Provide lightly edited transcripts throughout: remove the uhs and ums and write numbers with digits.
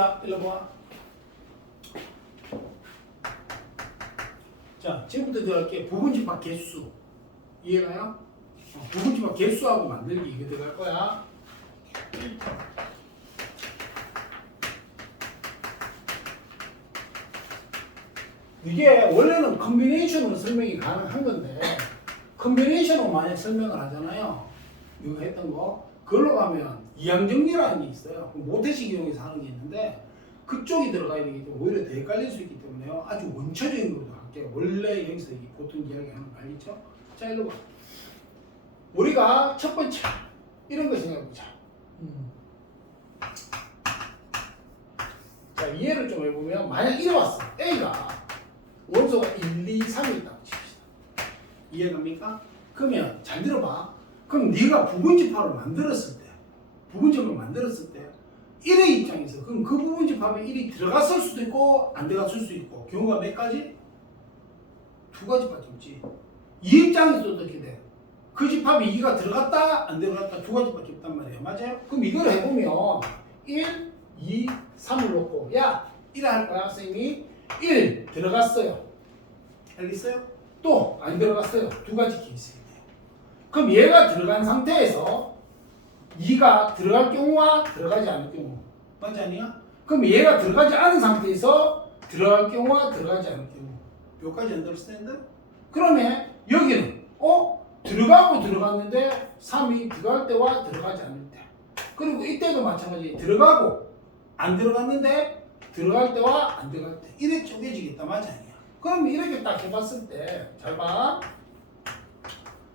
자, 일로 봐. 자, 지금부터 들어갈게. 부분집합 개수. 이해가요? 부분집합 개수하고 만들기 이거 들어갈 거야. 이게 원래는 컨비네이션으로 설명이 가능한 건데 컨비네이션으로 만약 설명을 하잖아요. 이거 했던 거. 그걸로 가면 이항정리라는 게 있어요. 모태식 이용해서 하는 게 있는데 그쪽이 들어가야 되기 때문에 오히려 더 헷갈릴 수 있기 때문에요. 아주 원초적인 것도 할게요. 원래 여기서 보통 이야기하는 거 알겠죠? 자, 일로 봐. 우리가 첫 번째 이런 거 생각해보자. 자, 이해를 좀 해보면 만약 이래 왔어. A가 원소가 1, 2, 3이 있다고 칩시다. 이해갑니까? 그러면 잘 들어봐. 그럼 네가 부분집합을 만들었을 때 1의 입장에서 그럼 그 부분집합에 1이 들어갔을 수도 있고 안 들어갔을 수도 있고 경우가 몇 가지? 두 가지밖에 없지. 이 입장에서도 어떻게 돼? 그 집합이 2가 들어갔다 안 들어갔다 두 가지밖에 없단 말이에요. 맞아요? 그럼 이걸 해보면 1, 2, 3을 놓고 야 1 할 거야 선생님이 1 들어갔어요. 알겠어요? 또 안 들어갔어요. 두 가지 케이스예요. 그럼 얘가 들어간 상태에서 2가 들어갈 경우와 들어가지 않을 경우 맞지 않냐? 그럼 얘가 들어가지 않은 상태에서 들어갈 경우와 들어가지 않을 경우 여기까지 understand? 그러면 여기는 들어가고 들어갔는데 3이 들어갈 때와 들어가지 않을 때 그리고 이때도 마찬가지 들어가고 안 들어갔는데 들어갈 때와 안 들어갈 때 이렇게 쪼개지겠다 맞지 않냐? 그럼 이렇게 딱 해봤을 때 잘 봐.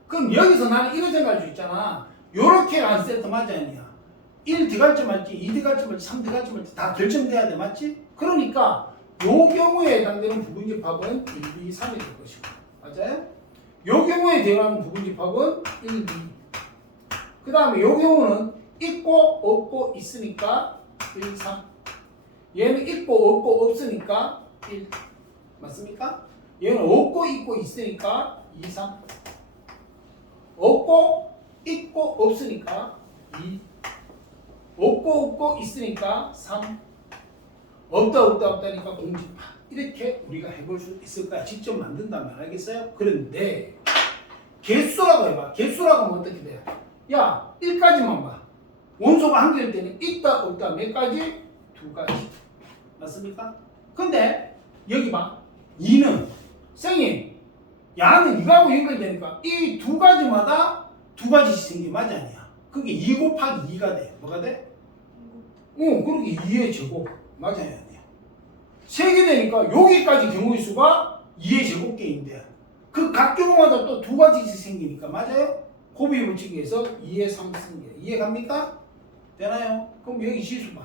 그럼 여기서 나는 이런 생각할 수 있잖아. 요렇게 안 세트 맞지 않냐? 1 들어갈지 말지 2 들어갈지 말지 3 들어갈지 말지 다 결정돼야 돼 맞지? 그러니까 요 경우에 해당되는 부분집합은 1, 2, 3이 될 것이고 맞아요? 요 경우에 해당하는 부분집합은 1, 2. 그 다음에 요 경우는 있고 없고 있으니까 1, 3. 얘는 있고 없고 없으니까 1. 맞습니까? 얘는 없고 있고 있으니까 2, 3. 없고 있고 없으니까 2. 없고 없고 있으니까 3. 없다 없다니까 공집합. 이렇게 우리가 해볼 수 있을까? 직접 만든다면 알겠어요? 그런데 개수라고 해봐. 개수라고 하면 어떻게 돼요? 야 1까지만 봐. 원소가 한 개일 때는 있다 없다 몇 가지? 두 가지. 맞습니까? 근데 여기 봐. 2는 선생님 야는 이거하고 연결되니까 이 두 가지마다 두 가지씩 생기면 맞아 아니야? 그게 2 곱하기 2가 돼. 뭐가 돼? 그렇게 2의 제곱. 맞아요 아니야? 3개 되니까 여기까지 경우의 수가 2의 제곱개인데 그 각 경우마다 또 두 가지씩 생기니까 맞아요? 곱이 붙이기 위해서 2의 3 생겨. 이해갑니까? 되나요? 그럼 여기 지수 봐.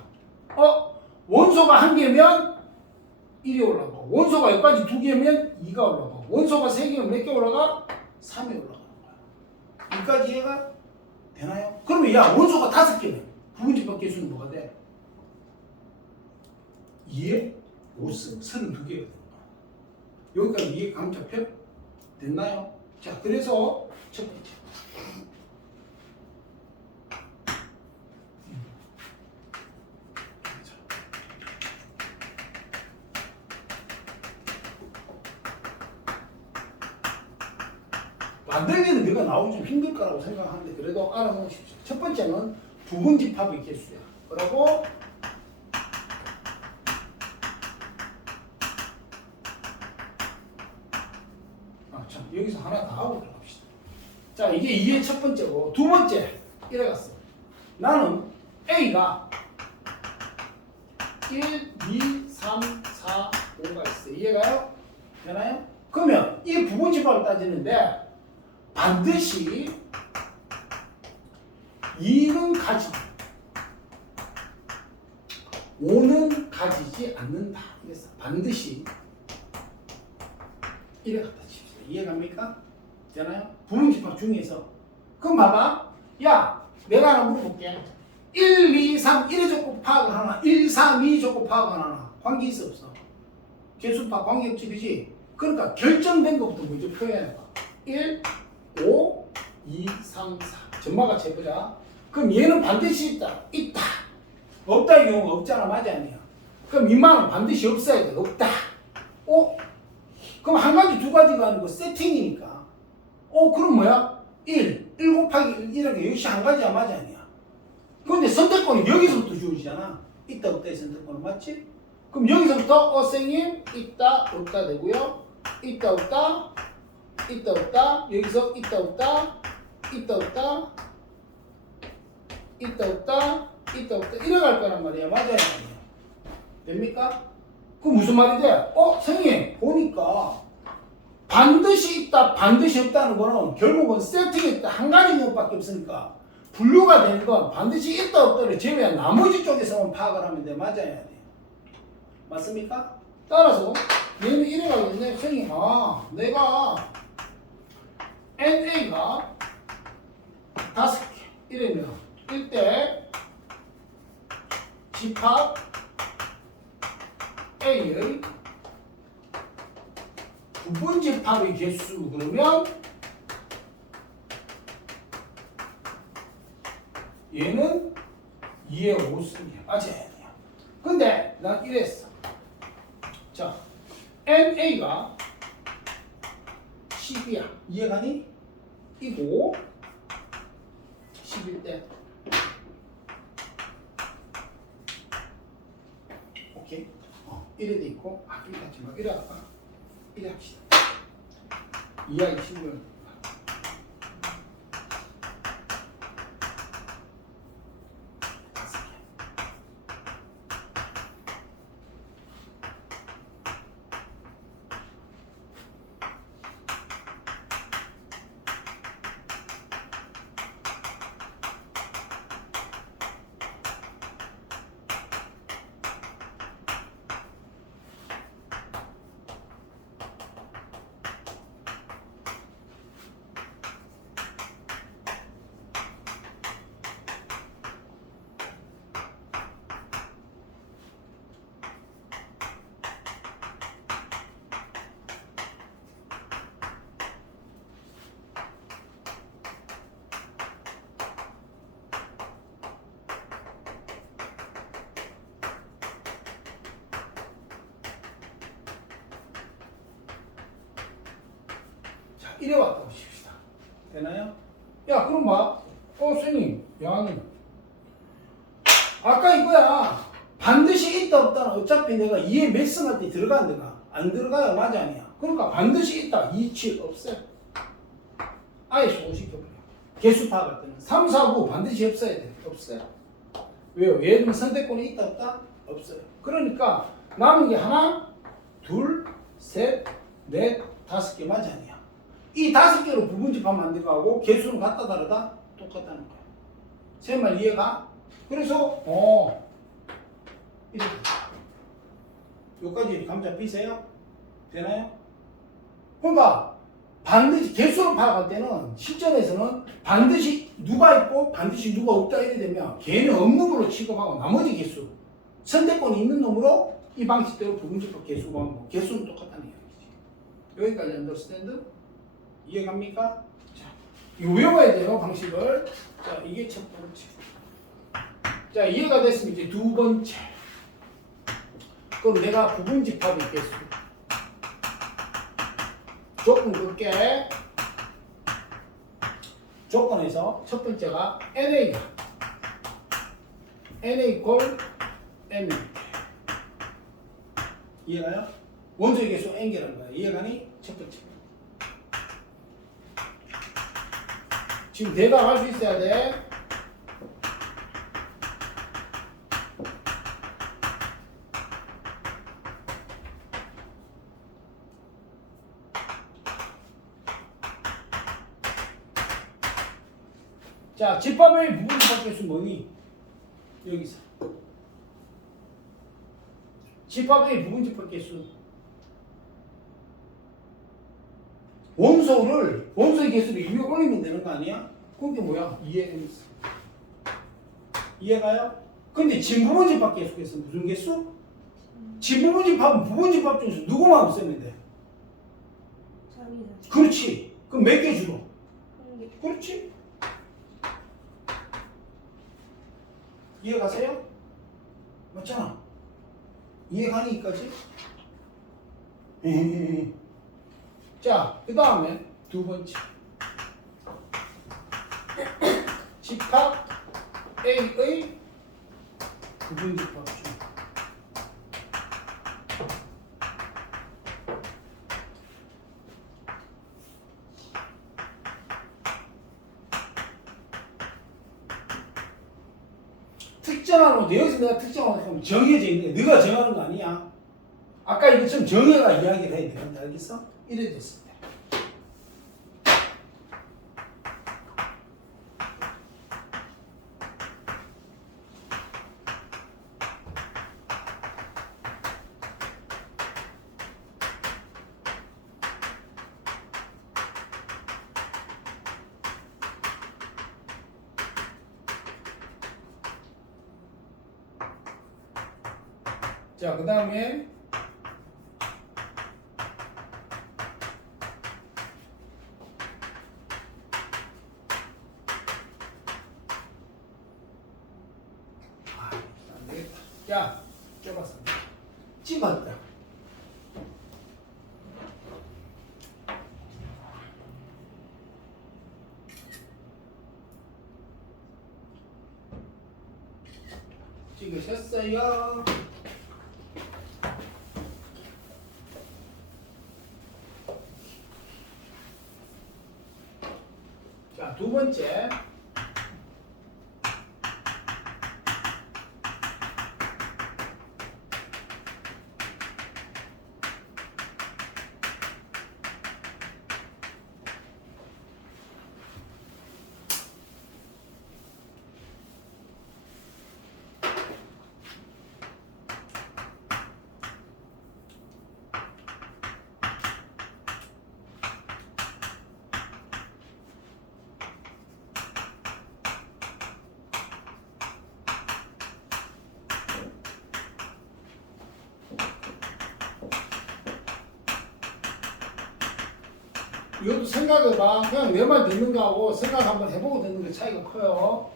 원소가 한 개면 1이 올라가고 원소가 여기까지 두 개면 2가 올라가고 원소가 세 개면 몇 개 올라가? 3이 올라가는 거야. 여기까지 이해가 되나요? 그러면 야 원소가 5개면 부분집합 개수는 뭐가 돼? 2에 5승 32개가 되는 거야. 여기까지 이해 감 잡혀? 됐나요? 자 그래서 첫 번째 만들기는 내가 나오기 좀 힘들 거라고 생각하는데 그래도 알아놓으십시오. 첫 번째는 부분집합의 개수야. 그리고 참 여기서 하나 더 하고 들어갑시다. 자 이게 2의 첫 번째고 두 번째 이래갔어. 나는 A가 1, 2, 3, 4, 5가 있어. 이해가요? 되나요? 그러면 이 부분집합을 따지는데 반드시 2는 가지고 5는 가지지 않는다. 그래서 반드시 이래 갖다 칩시다. 이해갑니까? 되나요? 부분집합 중에서 그럼 봐봐. 야 내가 하나 물어볼게. 1, 2, 3 1의 조건 파악을 하나 1, 3, 2 조건 파악을 하나 관계 있어 없어? 개수파 관계 없지 그지? 그러니까 결정된 것부터 먼저 표현해봐. 1, 5, 2, 3, 4 전마같이 해보자. 그럼 얘는 반드시 있다. 있다. 없다 이 경우가 없잖아. 맞아 아니야? 그럼 이만은 반드시 없어야 돼. 없다. 그럼 한 가지 두 가지가 아니고 세팅이니까. 그럼 뭐야? 1 곱하기 1 이렇게 역시 한 가지야 맞아 아니야. 근데 선택권은 여기서부터 주어지잖아. 있다 없다의 선택권은 맞지? 그럼 여기서부터 선생님 있다 없다 되고요. 있다 없다 있다 없다 여기서 있다 없다 있다 없다 있다 없다 있다 없다 이래 갈 거란 말이야. 맞아요? 됩니까? 그 무슨 말이 돼? 선생님 보니까 반드시 있다 반드시 없다는 거는 결국은 세팅이 한 가지 것밖에 없으니까 분류가 되는 건 반드시 있다 없다를 제외한 나머지 쪽에서만 파악을 하면 돼. 맞아야 돼. 맞습니까? 따라서 얘는 이래 가겠네. 선생님 내가 NA가 5개 이러면 이때 집합 A의 부분 집합의 개수 그러면 얘는 2의 5승이야. 맞아야 돼요. 근데 난 이랬어. 자, NA가 10이야. 이해가니? 이고 10일 때 오케이? 이래 돼 있고 이래 하지 마. 이래 할까? 이래 합시다. 이하기 10을 이래 왔다고 칩시다. 되나요? 야, 그럼 봐. 선생님, 야는 아까 이거야. 반드시 있다 없다는 어차피 내가 2의 맥스할 때 들어가는 데가 안 들어가요. 맞아 아니야. 그러니까 반드시 있다. 2, 7 없어요. 아예 소식해버려. 개수 파악할 때는 3, 4, 9 반드시 없어야 돼. 없어요. 왜요? 얘는 선택권이 있다 없다? 없어요. 그러니까 남은 게 하나, 둘, 셋, 넷, 5개 맞아 아니야. 이 5개로 부분집합 만들어가고 개수는 같다 다르다? 똑같다는 거야. 제 말 이해가? 그래서 이렇게 여기까지 감 잡히세요? 되나요? 그러니까 반드시 개수를 파악할 때는 실전에서는 반드시 누가 있고 반드시 누가 없다 이래 되면 걔는 없는 걸로 취급하고 나머지 개수 선택권이 있는 놈으로 이 방식대로 부분집합 개수 구하고 개수는 똑같다는 이야기지. 여기까지 언더스탠드? 이해갑니까? 자, 이거 외워야 돼요, 방식을. 자, 이게 첫 번째. 자, 이해가 됐으면 이제 두 번째. 그럼 내가 부분집합이 개수. 조건 긋게. 조건에서 첫 번째가 NA가 NA 꼴 M. 이해가요? 원소의 개수 N개라는 거야. 이해가니? 첫 번째. 지금 대답할 수 있어야 돼. 자, 집합의 부분집합 개수 뭐니? 여기서. 집합의 부분집합 개수. 원소의 개수를 2에 올리면 되는 거 아니야? 그게 뭐야? 2의 n. 이해가요? 근데 진부분집합 개수에서 무슨 개수? 진부분집합은 부분집합 중에서 누구만 없애면 돼? 그렇지. 그럼 몇 개 주로? 그렇지. 이해가세요? 맞잖아. 이해가니 여기까지? 자, 그 다음에 두 번째 집합 A의 부분집합 중 특정하는 건데 여기서 내가 특정하는 건 정해져 있는 게 네가 정하는 거 아니야. 아까 이것처럼 정해가 이야기를 해야 되는데 알겠어? 이래 됐을 때. 자, 그 다음에 안 되겠다. 자, 좁았어. 집었다. 찍으셨어요? 자, 두 번째. 이것도 생각해봐. 그냥 내만 듣는 거하고 생각 한번 해보고 듣는 게 차이가 커요.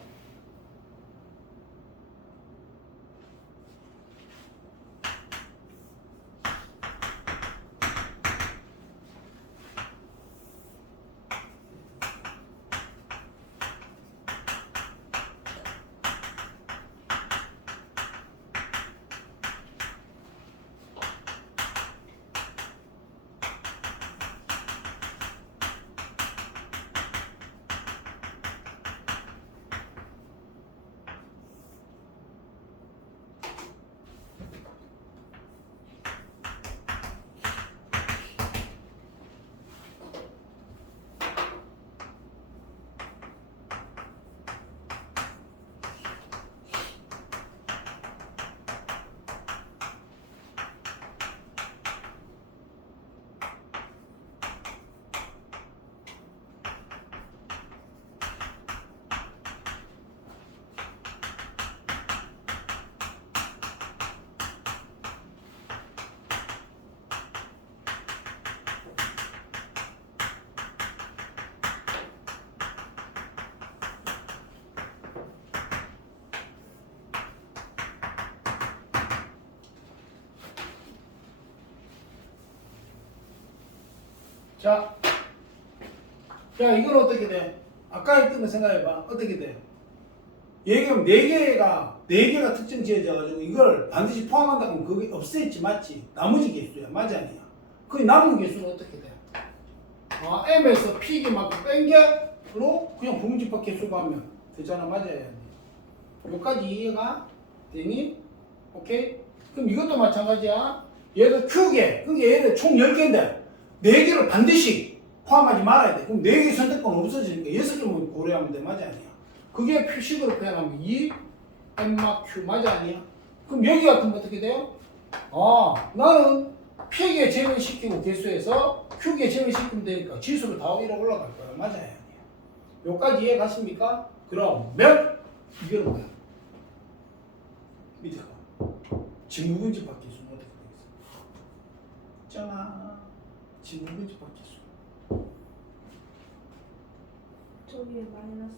자, 이건 어떻게 돼? 아까 했던 거 생각해봐. 어떻게 돼? 얘기하면 네 개가 특정 지어져가지고 이걸 반드시 포함한다고 하면 그게 없어있지, 맞지? 나머지 개수야, 맞아, 아니야? 그 남은 개수는 어떻게 돼? M에서 P기만큼 뺀 게로 그냥 부분집합 개수가 하면 되잖아, 맞아야 돼. 여기까지 이해가 되니? 오케이? 그럼 이것도 마찬가지야. 얘도 Q개, 그게 얘를 총 10개인데 4개를 반드시 포함하지 말아야 돼. 그럼 4개 선택권 없어지니까 6개만 고려하면 돼. 맞아, 아니야? 그게 표식으로 표현하면 2, M마 Q. 맞아, 아니야? 그럼 여기 같으면 어떻게 돼요? 나는 P개 제외시키고 개수에서 Q개 제외시키면 되니까 지수로 다 위로 올라갈 거야. 맞아요, 아니야? 여기까지 이해 가십니까? 그러면 이거는 뭐야? 밑에 가. 지무분집합 개수는 어떻게 되겠어? 있잖아. 지무분집합 개수. 저기에 마이너스.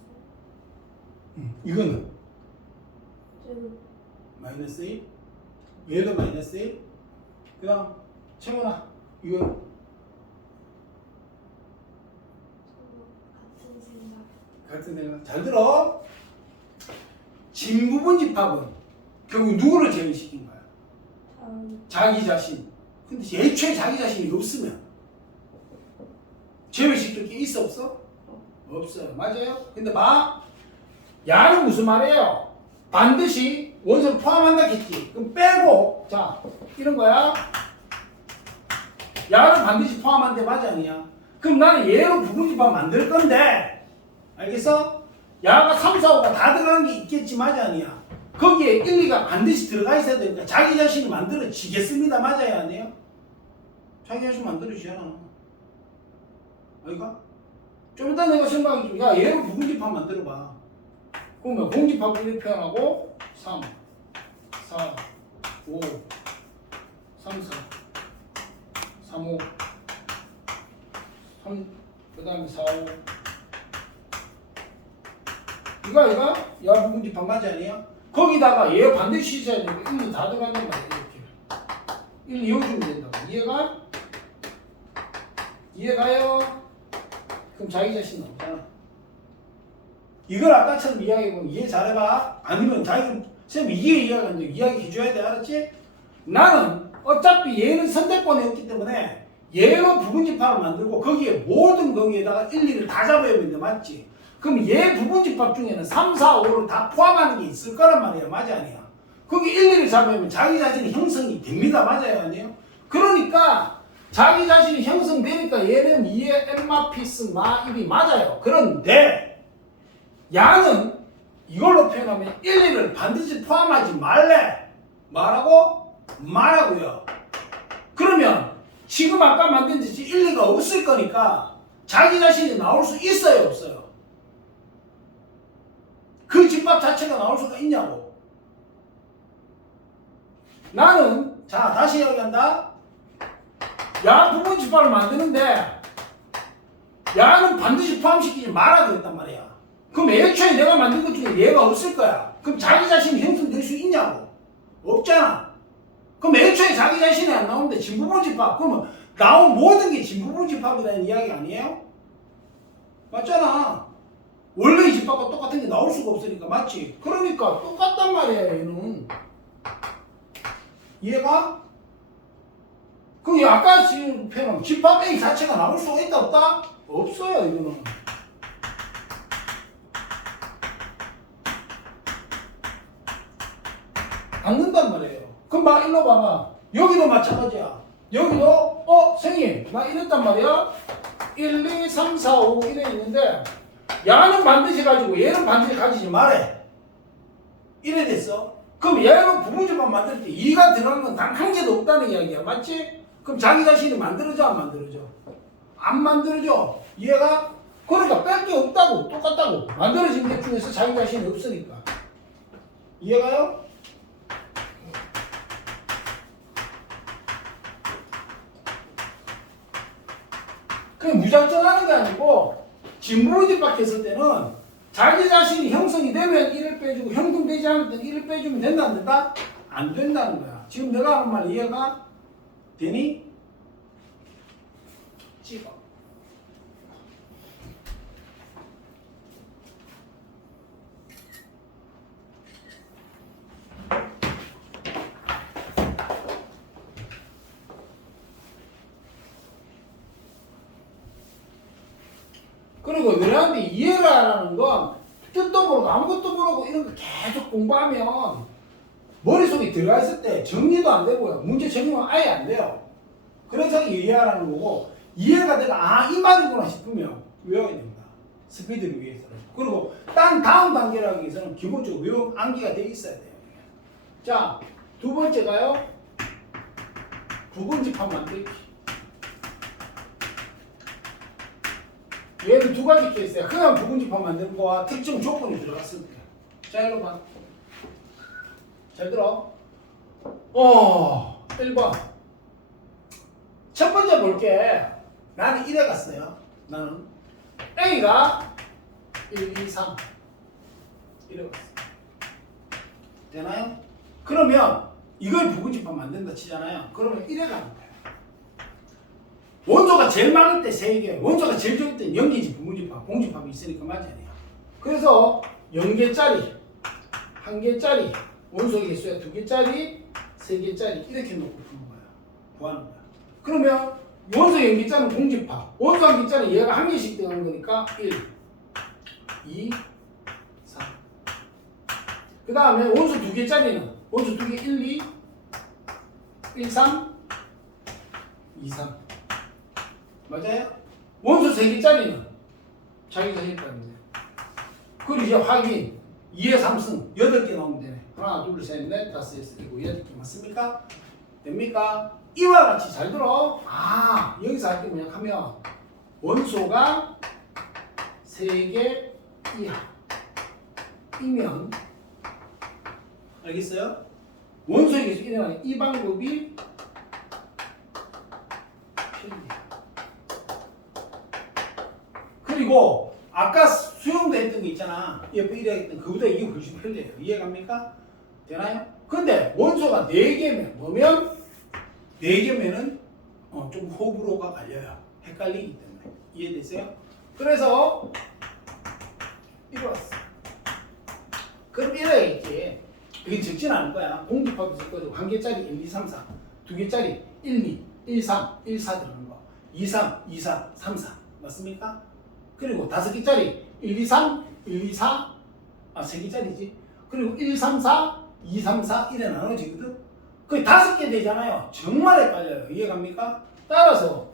이거는 저기 마이너스 1. 얘도 마이너스 1. 그 다음 채원아 이거 저도 같은 생각. 같은 생각. 잘 들어. 진부분집합은 결국 누구를 제외시킨 거야? 자기 자신. 근데 애초에 자기 자신이 없으면 제외시킬 게 있어 없어? 없어요. 맞아요. 근데 야는 무슨 말이에요? 반드시 원소를 포함한다 했지. 그럼 빼고 자 이런 거야. 야를 반드시 포함한대 맞아 아니야? 그럼 나는 얘로 부분집합 만들 건데 알겠어? 야가 3, 4, 5가 다 들어가는 게 있겠지 맞아 아니야? 거기에 1, 2가 반드시 들어가 있어야 되니까 자기 자신이 만들어지겠습니다 맞아야 아니에요? 자기 자신 만들어지잖아. 아이가? 좀 이따 내가 생각이 좀, 야, 얘로 부분집합 만들어봐. 그러면 공집합을 이렇게 표현하고, 3, 4, 5, 3, 4, 3, 5, 3, 그 다음에 4, 5. 이거? 야, 부분집합 맞지 아니야? 거기다가 얘 반드시 있어야 되니까 1, 2 다 들어간단 말이야, 이렇게. 1, 2 이어주면 된다고. 이해가요? 그럼 자기 자신 나오잖아. 이걸 아까처럼 이야기해보면 이해 잘해봐. 아니면 선생님 이해 이야기하는데 이야기 해줘야 돼. 알았지? 나는 어차피 얘는 선택권이 없기 때문에 얘로 부분집합을 만들고 거기에다가 1, 2를 다 잡아야 되는데 맞지? 그럼 얘 부분집합 중에는 3, 4, 5를 다 포함하는 게 있을 거란 말이야. 맞아 아니야? 거기 1, 2를 잡으면 자기 자신이 형성이 됩니다. 맞아요 아니에요? 그러니까 자기 자신이 형성되니까 얘는 2의 엠마피스 마1이 맞아요. 그런데 야는 이걸로 표현하면 1, 2를 반드시 포함하지 말래. 말하고요. 그러면 지금 아까 만든 짓이 1, 2가 없을 거니까 자기 자신이 나올 수 있어요 없어요? 그 집합 자체가 나올 수가 있냐고. 나는 자 다시 이야기한다. 야 부분집합을 만드는데 야는 반드시 포함시키지 말아야 되겠단 말이야. 그럼 애초에 내가 만든 것 중에 얘가 없을 거야. 그럼 자기 자신이 형성될 수 있냐고. 없잖아. 그럼 애초에 자기 자신이 안 나오는데 진부분집합 그러면 나온 모든 게 진부분집합이라는 이야기 아니에요? 맞잖아. 원래 이 집합과 똑같은 게 나올 수가 없으니까 맞지? 그러니까 똑같단 말이야 얘는. 이해가? 그럼 아까 지금 표현한 집합 A 자체가 나올 수가 있다 없다? 없어요 이거는. 않는단 말이에요. 그럼 일로 봐봐. 여기도 마찬가지야. 여기도 선생님 나 이랬단 말이야. 1, 2, 3, 4, 5 이래 있는데 야는 반드시 가지고 얘는 반드시 가지지 말해. 이래 됐어. 그럼 얘는 부분집합 만들 때 2가 들어간 건 단 한 개도 없다는 이야기야. 맞지? 그럼 자기 자신이 만들어져 안 만들어져? 안 만들어져. 이해가? 그러니까 뺄 게 없다고. 똑같다고. 만들어진 것 중에서 자기 자신이 없으니까. 이해가요? 그냥 무작정 하는 게 아니고 진부분집합 했을 때는 자기 자신이 형성이 되면 1을 빼주고 형성되지 않을 때는 1을 빼주면 된다 안 된다? 안 된다는 거야. 지금 내가 하는 말 이해가 되니? 찍어. 그리고 너네한테 이해를 하라는 건 뜻도 모르고 아무것도 모르고 이런 거 계속 공부하면 머릿속에 들어가 있을 때 정리도 안 되고요. 문제 적용은 아예 안 돼요. 그래서 이해하라는 거고 이해가 되가 이 말이구나 싶으면 외워야 됩니다. 스피드를 위해서는. 그리고 다음 단계를 하기 위해서는 기본적으로 외움 암기가 돼 있어야 돼요. 자, 두 번째가요. 부분집합 만들기. 얘는 두 가지 케이스야. 그냥 부분집합 만드는 거와 특정 조건이 들어갔을 때. 자, 이리 봐. 잘 들어. 1번. 첫 번째 볼게. 나는 이래 갔어요. 나는 A가 1, 2, 3 이래 갔어. 되나요? 그러면 이걸 부근집합 만든다 치잖아요. 그러면 이래 가는 거예요. 원소가 제일 많을 때 3개, 원소가 제일 적을 때 0개지 부근집합, 공집합이 있으니까 맞아요. 그래서 0개짜리, 1개짜리, 원소 개수에 2개짜리, 3개짜리 이렇게 놓고 푸는 거야. 구하는 거야. 그러면 원소 0개짜리는 공집합, 원소 1개짜리는 얘가 1개씩 들어가는 거니까 1, 2, 3. 그 다음에 원소 2개짜리는 원소 2개 1, 2, 1, 3, 2, 3. 맞아요? 원소 3개짜리는 자기가 했다는데. 그리고 이제 확인. 2의 3승 8개 나오면 되네. 하나, 둘, 셋, 넷, 다섯, 여섯, 일곱, 8개 맞습니까? 됩니까? 이와 같이 잘 들어. 아, 여기서 할 게 뭐냐 하면 원소가 3개 이하이면 알겠어요? 원소에게서 일어나는 이 방법이 편리해. 그리고 아까 수용도 했던 게 있잖아. 옆에 이래 했던 그보다 이게 훨씬 편리해요. 이해갑니까? 되나요? 근데 원소가 4개면 뭐면 4개면은 좀 호불호가 갈려요. 헷갈리기 때문에. 이해되세요? 그래서 이리 왔어. 그럼 이래야겠지. 이게 적진 않을 거야. 공집합이 있을 거죠. 1개짜리 1, 2, 3, 4. 2개짜리 1, 2, 1, 3, 1, 4 들어가는 거. 2, 3, 2, 4, 3, 4. 맞습니까? 그리고 5개짜리 1, 2, 3, 1, 2, 4. 3개짜리지. 그리고 1, 3, 4, 2, 3, 4 이래 나눠지거든. 거의 5개 되잖아요. 정말 헷갈려요. 이해갑니까? 따라서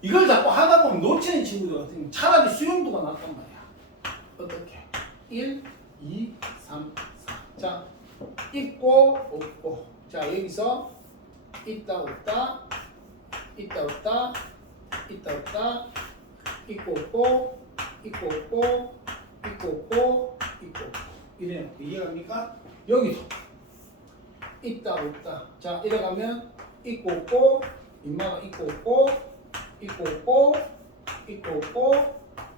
이걸 자꾸 하다 보면 놓치는 친구들 같은 경우는 차라리 수용도가 낫단 말이야. 어떻게? 1, 2, 3, 4. 자, 있고 없고. 자, 여기서 있다 없다, 있다 없다, 있다 없다, 있고 없고, 있고 없고, 있고 없고, 있고 없고. 이래놓고 이해갑니까? 여기도 있다 없다. 자, 이래가면 있고 없고, 인마가 있고 없고, 있고 없고, 있고 없고,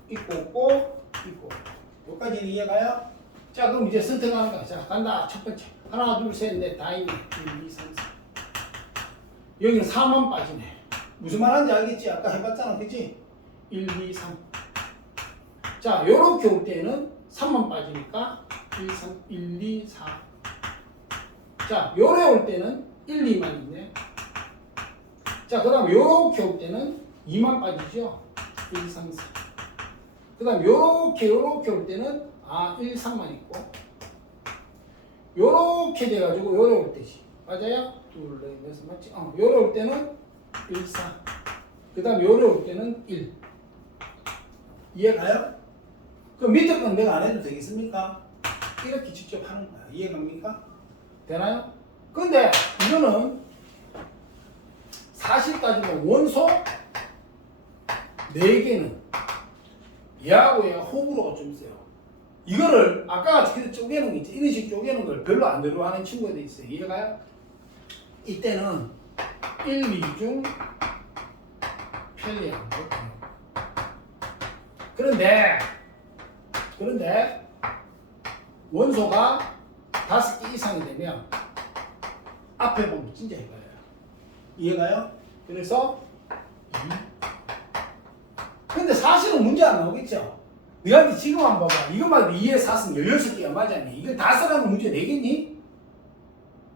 있고 없고, 있고 없고. 여기까지는 이해가요? 자, 그럼 이제 선택하는 거야. 자, 간다. 첫 번째. 하나, 둘, 셋, 넷, 다 있네. 1, 2, 3, 4. 여기는 4만 빠지네. 무슨 말하는지 알겠지? 아까 해봤잖아. 그치? 1, 2, 3. 자, 요렇게 올 때는 3만 빠지니까 1, 3, 1, 2, 4. 자, 요래 올 때는 1, 2만 있네. 자, 그 다음 요렇게 올 때는 2만 빠지죠? 1, 2, 3, 4. 그 다음 요렇게 올 때는 1, 3만 있고 요렇게 돼가지고 요래 올 때지. 맞아요? 둘, 넷, 여섯, 맞지? 요래 올 때는 1, 4. 그 다음 요래 올 때는 1. 이해가요? 그럼 밑에 건 내가 안 해도 되겠습니까? 이렇게 직접 하는 거야. 이해갑니까? 되나요? 근데 이거는 사실 따지면 원소 4개는 얘하고 얘가 호불호가 좀 있어요. 이거를 아까 같이 쪼개는 거 있지. 이런 식으로 쪼개는 걸 별로 안 어려워하는 친구들이 있어요. 이해가요? 이때는 1, 2 중 편리한 거. 그런데 원소가 5개 이상이 되면 앞에 보면 진짜 헷갈려요. 이해가요? 그래서 2. 근데 사실은 문제 안 나오겠죠? 너한테 지금 한번 봐봐. 이것만 해도 2에 4승 16개가 맞았니? 이걸 다 써가면 문제 내겠니?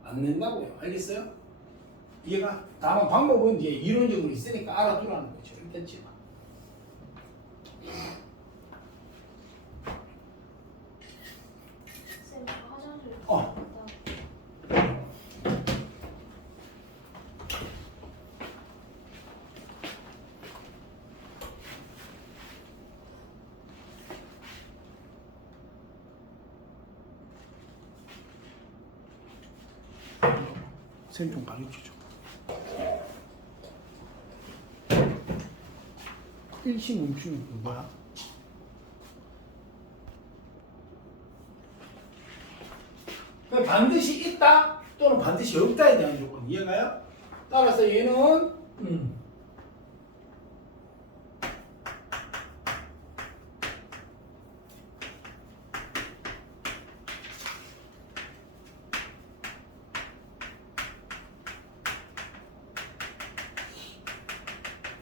안 낸다고요. 알겠어요? 이해가? 다만 방법은 이제 이론적으로 있으니까 알아두라는 거죠. 있겠지? 쌤, 화장실 어. 갔다 쌤 좀 가르쳐줘. 1시 멈춤이 뭐야? 반드시 있다 또는 반드시 없다에 대한 조건 이해가요? 따라서 얘는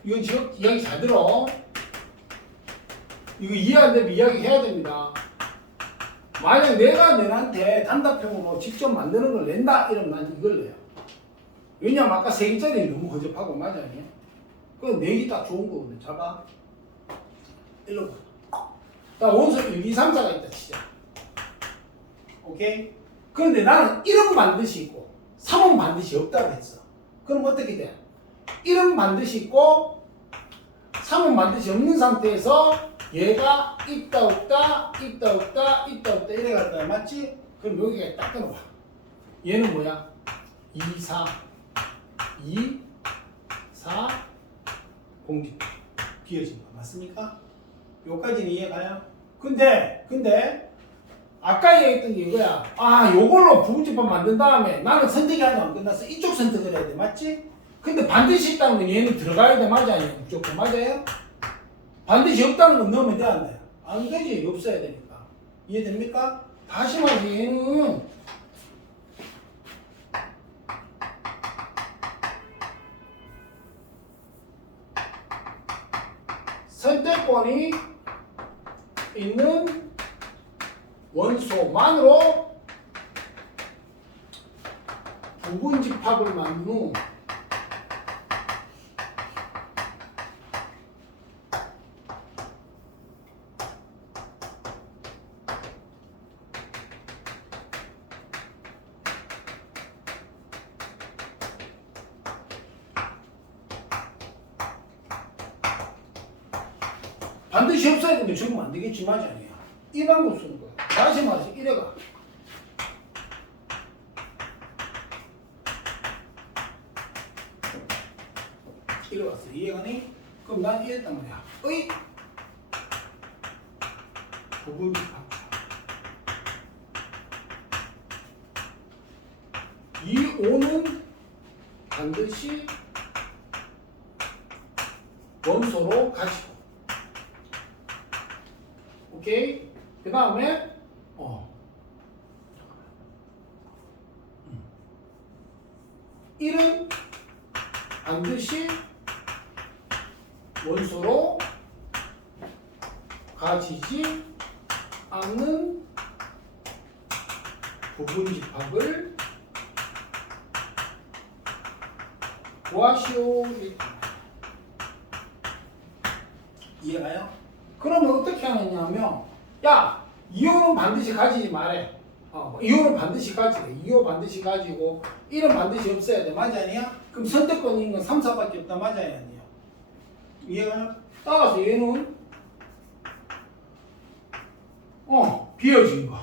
이거 지금 이야기 잘 들어. 이거 이해 안 되면 이야기 해야 됩니다. 만약 내가 너한테 단답형으로 직접 만드는 걸 낸다 이러면 난 이걸 내요. 왜냐면 아까 3개짜리 너무 허접하고 맞아 아니야? 그건 내기 딱 좋은 거거든. 잘 봐. 일로 봐. 자, 원소 1, 2, 3, 4가 있다 치자. 오케이? 그런데 나는 1은 반드시 있고 3은 반드시 없다고 했어. 그럼 어떻게 돼? 1은 반드시 있고 3은 반드시 없는 상태에서 얘가 있다 없다 있다 없다 있다 없다 이래 갔다 맞지? 그럼 여기가 딱 끊어봐. 얘는 뭐야? 2, 4 2, 4 공집 비어진 거 맞습니까? 요까지는 이해가요? 근데 아까 얘기했던 게 이거야. 아 요걸로 부분집합 만든 다음에 나는 선택이 아직 안 끝났어. 이쪽 선택을 해야 돼 맞지? 근데 반드시 있다는 건 얘는 들어가야 돼 맞아 아니야? 무조건 맞아요? 반드시 없다는 건 넣으면 돼 안 돼? 안 되지. 없어야 되니까. 이해됩니까? 다시 말해서 얘는 선택권이 있는 원소만으로 부분집합을 만든 후 반드시 없어야 되는데 적으면 안 되겠지 맞아 아니야? 이 방법 쓰는 거야. 다시 말해서 이래가 이래 왔어. 이해가니? 그럼 난 이랬단 말이야. 의 부분집합 이 5는 반드시 원소로 가지고 오케이? 그 다음에 1은 반드시 원소로 가지지 않는 부분집합을 구하시오. 이해가요? 그러면 어떻게 하느냐 하면 야 이호는 반드시 가지지 말해. 이호는 반드시 가지래. 이호 반드시 가지고 1은 반드시 없어야 돼. 맞아 아니야? 그럼 선택권이 있는 건 3, 4밖에 없다. 맞아야 아니야? 이해가요? 따라서 얘는 비어진 거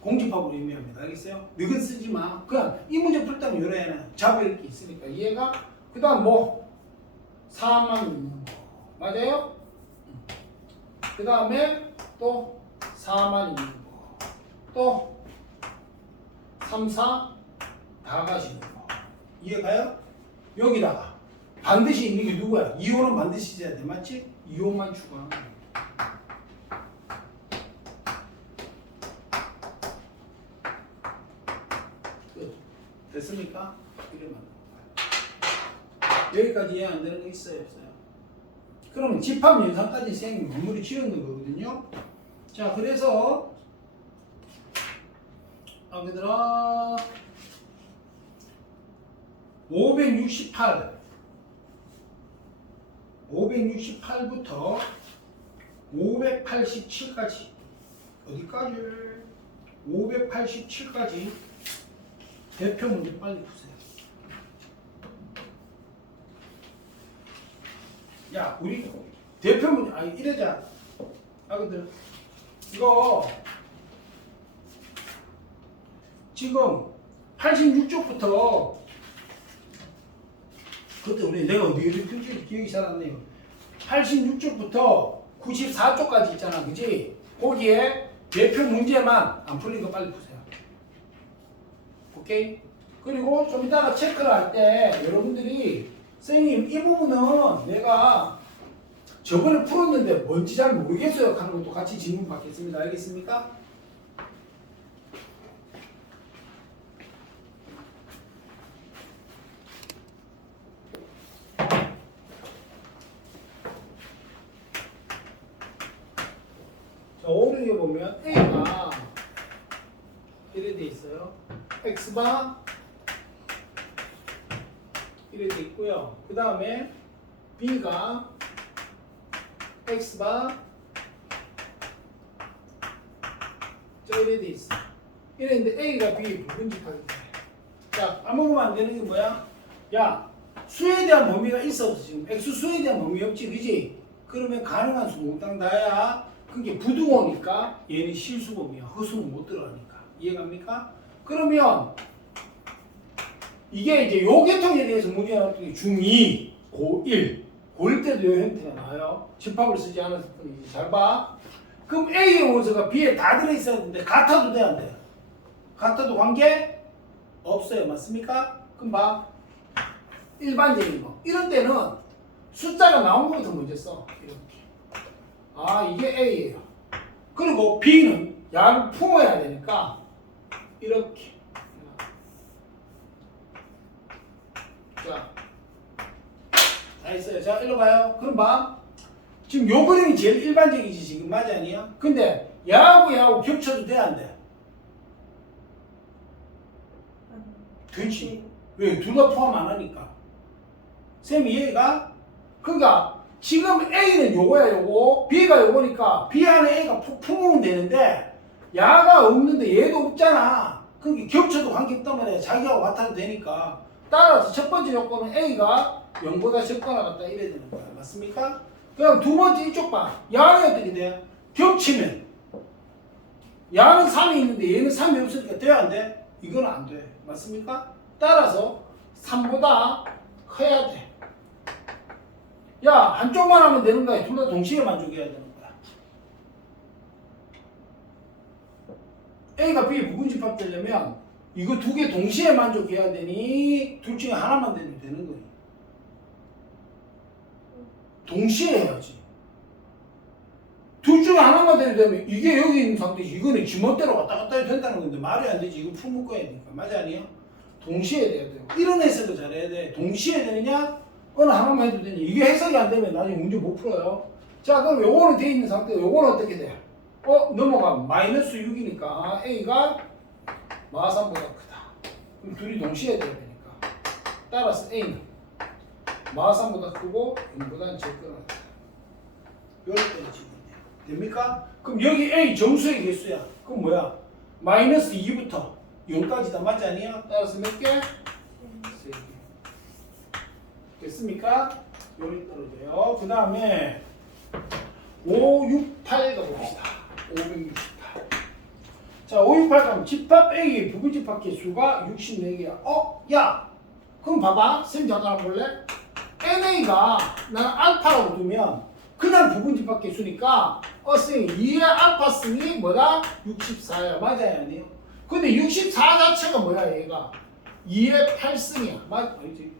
공집합으로 의미합니다. 알겠어요? 너는 쓰지 마. 그냥 이 문제 풀 때면 요래 애는 잡을 게 있으니까 이해가? 그 다음 4만 있는 거 맞아요? 그 다음에 또 4만 있는 거 또 3, 4 다 가시는 거 이해가요? 여기다가 반드시 있는 게 누구야? 2호는 반드시 있어야 돼 맞지? 2호만 추가하는 거야. 됐습니까? 이러면 여기까지 이해 안 되는 거 있어요 없어요? 그러면 집합 연산까지 선생님이 마무리 지었는 거거든요. 자 그래서 얘들아 568부터 587까지 어디까지? 587까지 대표 문제 빨리 푸세요. 야, 우리 대표 문제, 이러자. 아그들 이거 지금 86쪽부터 그때 내가 어디에 펼칠지 기억이 잘 안 나요. 86쪽부터 94쪽까지 있잖아, 그지? 거기에 대표 문제만 안 풀린 거 빨리 푸세요. 오케이? 그리고 좀 이따가 체크를 할 때 여러분들이 선생님 이 부분은 내가 저번에 풀었는데 뭔지 잘 모르겠어요 하는 것도 같이 질문 받겠습니다. 알겠습니까? 여기 보면 A가 이래 돼 있어요. X바 이래 돼 있고요. 그 다음에 B가 X바 저 이래 돼 있어. 이랬는데 A가 B의 부분집합이 돼. 자, 까먹으면 안 되는 게 뭐야? 야, 수에 대한 범위가 있어 없어 지금? X수에 대한 범위 없지, 그지? 그러면 가능한 수 몽땅 다야. 그게 부등호니까 얘는 실수범위야. 허수는 못 들어가니까. 이해갑니까? 그러면 이게 이제 요 계통에 대해서 문제가 나왔던 게 중2, 고1, 고1 때도 요 형태가 나와요. 집합을 쓰지 않았을 뿐이지. 잘 봐. 그럼 A의 원소가 B에 다 들어있어야 되는데 같아도 돼, 안 돼? 같아도 관계 없어요. 맞습니까? 그럼 봐. 일반적인 거. 이런 때는 숫자가 나온 것부터 먼저 써. 이렇게. 아, 이게 A예요. 그리고 B는 야를 품어야 되니까 이렇게. 자, 다 있어요. 자, 일로 가요. 그럼 봐. 지금 요 그림이 제일 일반적이지 지금 맞아 아니야? 근데 야하고 겹쳐도 돼 안 돼? 되지. 왜? 둘 다 포함 안 하니까. 쌤이 이해가? 그러니까 지금 A는 요거야 요거, B가 요거니까 B 안에 A가 품으면 되는데 야가 없는데 얘도 없잖아. 그러니까 겹쳐도 관계없단 말이야. 자기하고 같아도 되니까. 따라서 첫 번째 조건은 A가 0보다 적거나 같다 이래야 되는 거야. 맞습니까? 그럼 두 번째 이쪽 봐. 야는 어떻게 돼? 겹치면 야는 3이 있는데 얘는 3이 없으니까 돼야 안 돼? 이건 안 돼. 맞습니까? 따라서 3보다 커야 돼. 야, 한쪽만 하면 되는 거야. 둘 다 동시에 만족해야 되는 거야. A가 B의 부분집합 되려면 이거 두 개 동시에 만족해야 되니 둘 중에 하나만 되면 되는 거야. 동시에 해야지. 둘 중에 하나만 되면 이게 여기 있는 상태지. 이거는 지멋대로 왔다 갔다 해도 된다는 건데 말이 안 되지. 이거 품을 거야 되니까. 맞아 아니야? 동시에 돼야 돼. 이런 해석을 잘해야 돼. 동시에 되느냐? 어느 하나만 해도 되냐? 이게 해석이 안 되면 나중에 문제 못 풀어요. 자, 그럼 요거는 돼 있는 상태고 요거는 어떻게 돼? 넘어가면 마이너스 6이니까 A가 마3보다 크다. 그럼 둘이 동시에 돼야 되니까. 따라서 A는 마3보다 크고 0보다는 적거나 이렇게 지금 됩니까? 그럼 여기 A 정수의 개수야. 그럼 뭐야? 마이너스 2부터 0까지 다 맞지 아니야? 따라서 몇 개? 3개. 됐습니까? 여기 떨어져요. 그 다음에 568 가봅시다. 568. 자, 568 가면 집합 A의 부분집합 개수가 64개야. 야! 그럼 봐봐. 쌤 잠깐 볼래? NA가 나는 알파라고 두면 그냥 부분집합 개수니까 쌤 2의 알파 승이 뭐다? 64야. 맞아요? 아니에요? 근데 64 자체가 뭐야 얘가? 2의 8승이야. 아니지?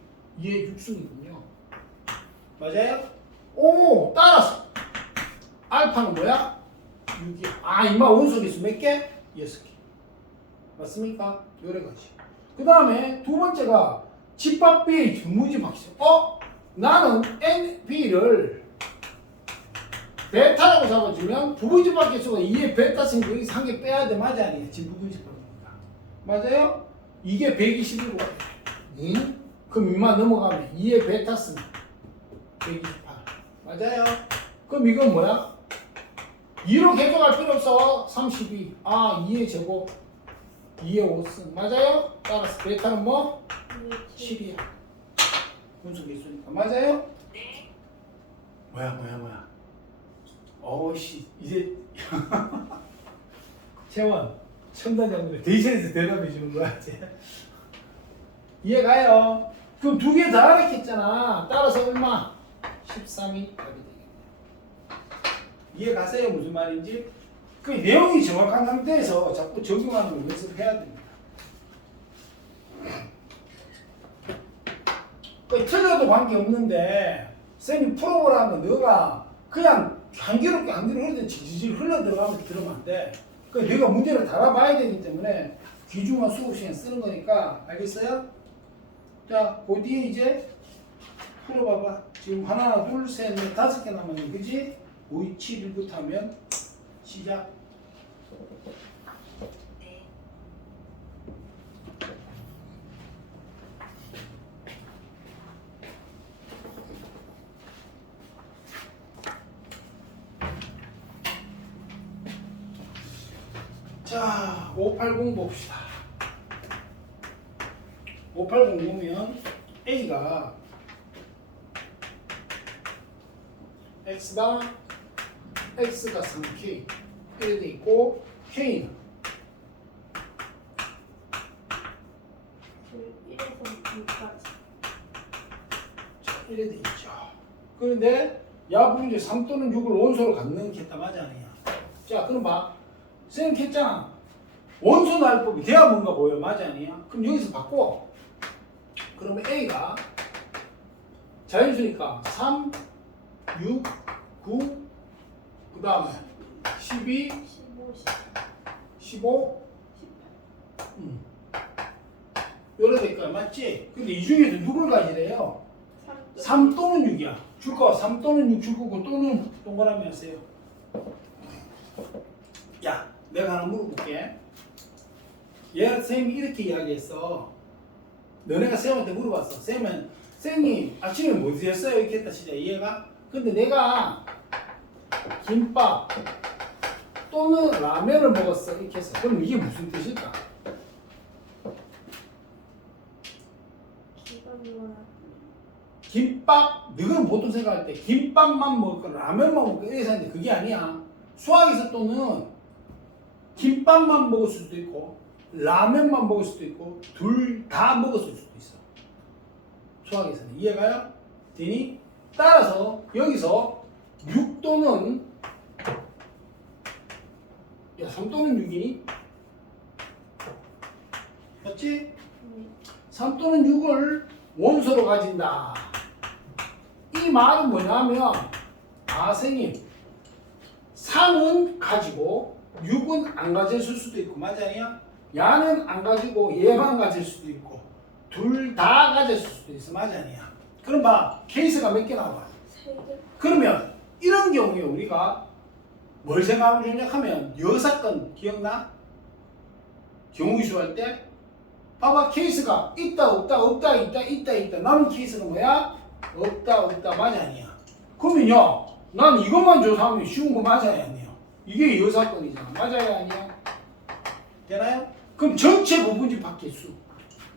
2의 6승이군요. 맞아요? 오, 따라서 알파는 뭐야? 6이야. 아, 이마 원소 개수 몇 개? 6개. 맞습니까? 여러 가지. 그 다음에 두 번째가 집합 B의 부분집합 개수. 나는 NB를 베타라고 잡아주면 부분집합 개수가 2의 베타 승 여기서 한 개 빼야 돼. 맞아 아니에요? 지금 부분집합입니다. 맞아요? 이게 121가 돼. 그럼 이만 넘어가면 2의 베타 승 128. 맞아요? 그럼 이건 뭐야? 2로 계속할 필요 없어. 32. 2의 제곱 2의 5승. 맞아요? 따라서 베타는 뭐? 7이야. 분수 개수니까. 맞아요? 네. 뭐야. 어우씨, 이제 채원 첨단장님이 대신해서 대답해 주는 거야. 이해가요? 그럼 두 개 다 이렇게 했잖아. 따라서 얼마? 13이 답이 되겠네. 이해가세요? 무슨 말인지? 그 내용이 정확한 상태에서 자꾸 적용하는 걸 연습해야 됩니다. 틀려도 관계없는데 쌤이 풀어보라면 너가 그냥 한기롭게 흘러든 질질 흘러 들어가면 들으면 안 돼. 내가 문제를 달아봐야 되기 때문에 귀중한 수업 시간 쓰는 거니까. 알겠어요? 자, 그 뒤에 이제 풀어봐봐. 지금 하나, 둘, 셋, 넷, 5개 남았네. 그지? 5, 2, 7, 1부터 하면 시작. 자, 580 봅시다. 580 보면 A가 X가 3K 이렇게 돼 있고 K는 1에서 6까지. 이래 돼 있죠. 그런데 야분제 3 또는 6을 원소로 갖는 겠다 맞아 아니야? 자, 그럼 봐. 쌤 했잖아. 원소 나열법이 돼야 뭔가 보여 맞아 아니야? 그럼 여기서 바꿔. 그러면 A가 자연수니까 3, 6, 9, 그 다음에 12, 15, 15, 18. 요래 될 거야 맞지? 근데 이 중에서 누굴 가지래요? 3 또는 6이야. 줄 거 3 또는 6 줄 거고 또는 동그라미 하세요. 야, 내가 하나 물어볼게. 얘 쌤이 이렇게 이야기했어. 너네가 쌤한테 물어봤어. 쌤님 아침에 뭐 드셨어요? 이렇게 했다 진짜 이해가? 근데 내가 김밥 또는 라면을 먹었어 이렇게 했어. 그럼 이게 무슨 뜻일까? 기간이거나 김밥, 너는 보통 생각할 때 김밥만 먹을 거 라면만 먹을 거 이렇게 생각하는데 그게 아니야. 수학에서 또는 김밥만 먹을 수도 있고 라면만 먹을 수도 있고 둘 다 먹었을 수도 있어. 수학에서는 이해가요? 되니? 따라서 여기서 6 또는 3 또는 6이니? 맞지? 3 또는 6을 원소로 가진다. 이 말은 뭐냐면 선생님 3은 가지고 6은 안 가졌을 수도 있고 맞아요? 야는 안 가지고 얘만 가질 수도 있고 둘 다 가졌을 수도 있어 맞아요? 그럼 봐 케이스가 몇 개 나와? 3개. 그러면 이런 경우에 우리가 뭘 생각하면 좋냐 하면 여사건 기억나? 경우기수 할 때 봐봐 케이스가 있다 없다 없다 있다 있다 있다 남은 케이스가 뭐야? 없다 없다 맞아 아니야? 그러면요 난 이것만 조사하면 쉬운 거 맞아야 아니야? 이게 여사건이잖아 맞아야 아니야? 되나요? 그럼 전체 부분집 합계수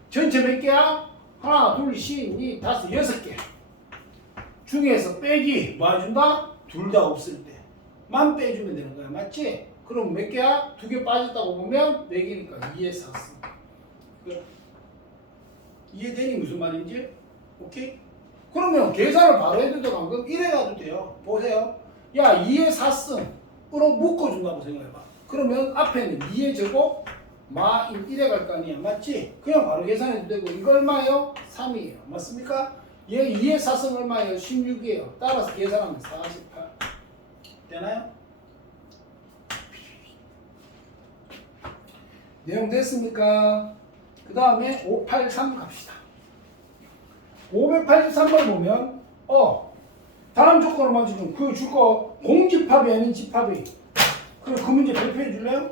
전체 몇 개야? 하나 둘 셋 넷 다섯 6개 중에서 빼기 뭐 해준다? 둘 다 없을 때만 빼주면 되는 거야 맞지? 그럼 몇 개야? 2개 빠졌다고 보면 4개니까 2의 4승 이해되니 무슨 말인지? 오케이? 그러면 계산을 바로 해도 되고 그럼 이래 가도 돼요. 보세요. 야 2의 4승으로 묶어준다고 생각해봐. 그러면 앞에는 2의 제곱 마인 1에 갈 거 아니야. 맞지? 그냥 바로 계산해도 되고 이거 얼마예요? 3이에요. 맞습니까? 얘 2의 4승 얼마예요? 16이에요. 따라서 계산하면 48. 되나요? 내용 됐습니까? 그 다음에 583 갑시다. 583번 보면 다음 조건을 맞추면 그 줄 거 공집합이 아닌 집합이 그럼 그 문제 발표해 줄래요?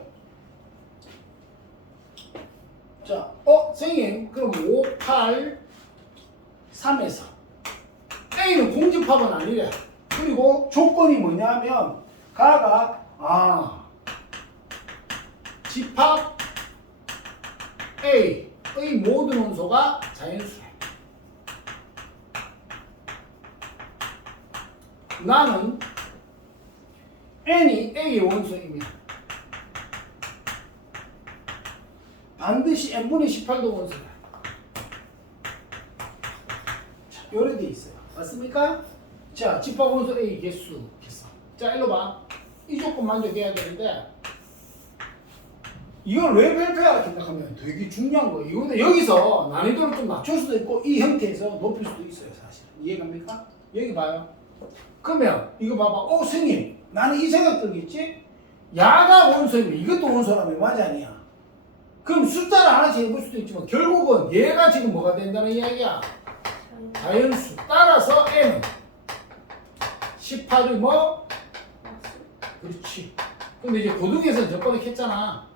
자, 선생님 그럼 583에서 A는 공집합은 아니래. 그리고 조건이 뭐냐면 가가 집합 A의 모든 원소가 자연수래. 나는 N이 A의 원소이면 반드시 N분의 18도 원소다. 자, 요래 돼 있어요. 맞습니까? 자, 집합 원소 A 개수 했어. 자, 일로 봐. 이 조건 만족해야 되는데 이걸 왜 발표하라 생각하면 되게 중요한 거예요. 이거는 여기서 난이도를 좀 낮출 수도 있고 이 형태에서 높일 수도 있어요. 사실 이해갑니까? 여기 봐요. 그러면 이거 봐봐. 스님 나는 이 생각 들겠지? 야가 원소이면 이것도 원소라면 맞아 아니야? 그럼 숫자를 하나씩 해볼 수도 있지만 결국은 얘가 지금 뭐가 된다는 이야기야? 자연수. 따라서 N은 18이 뭐? 그렇지. 근데 이제 고등에서는 저번에 했잖아.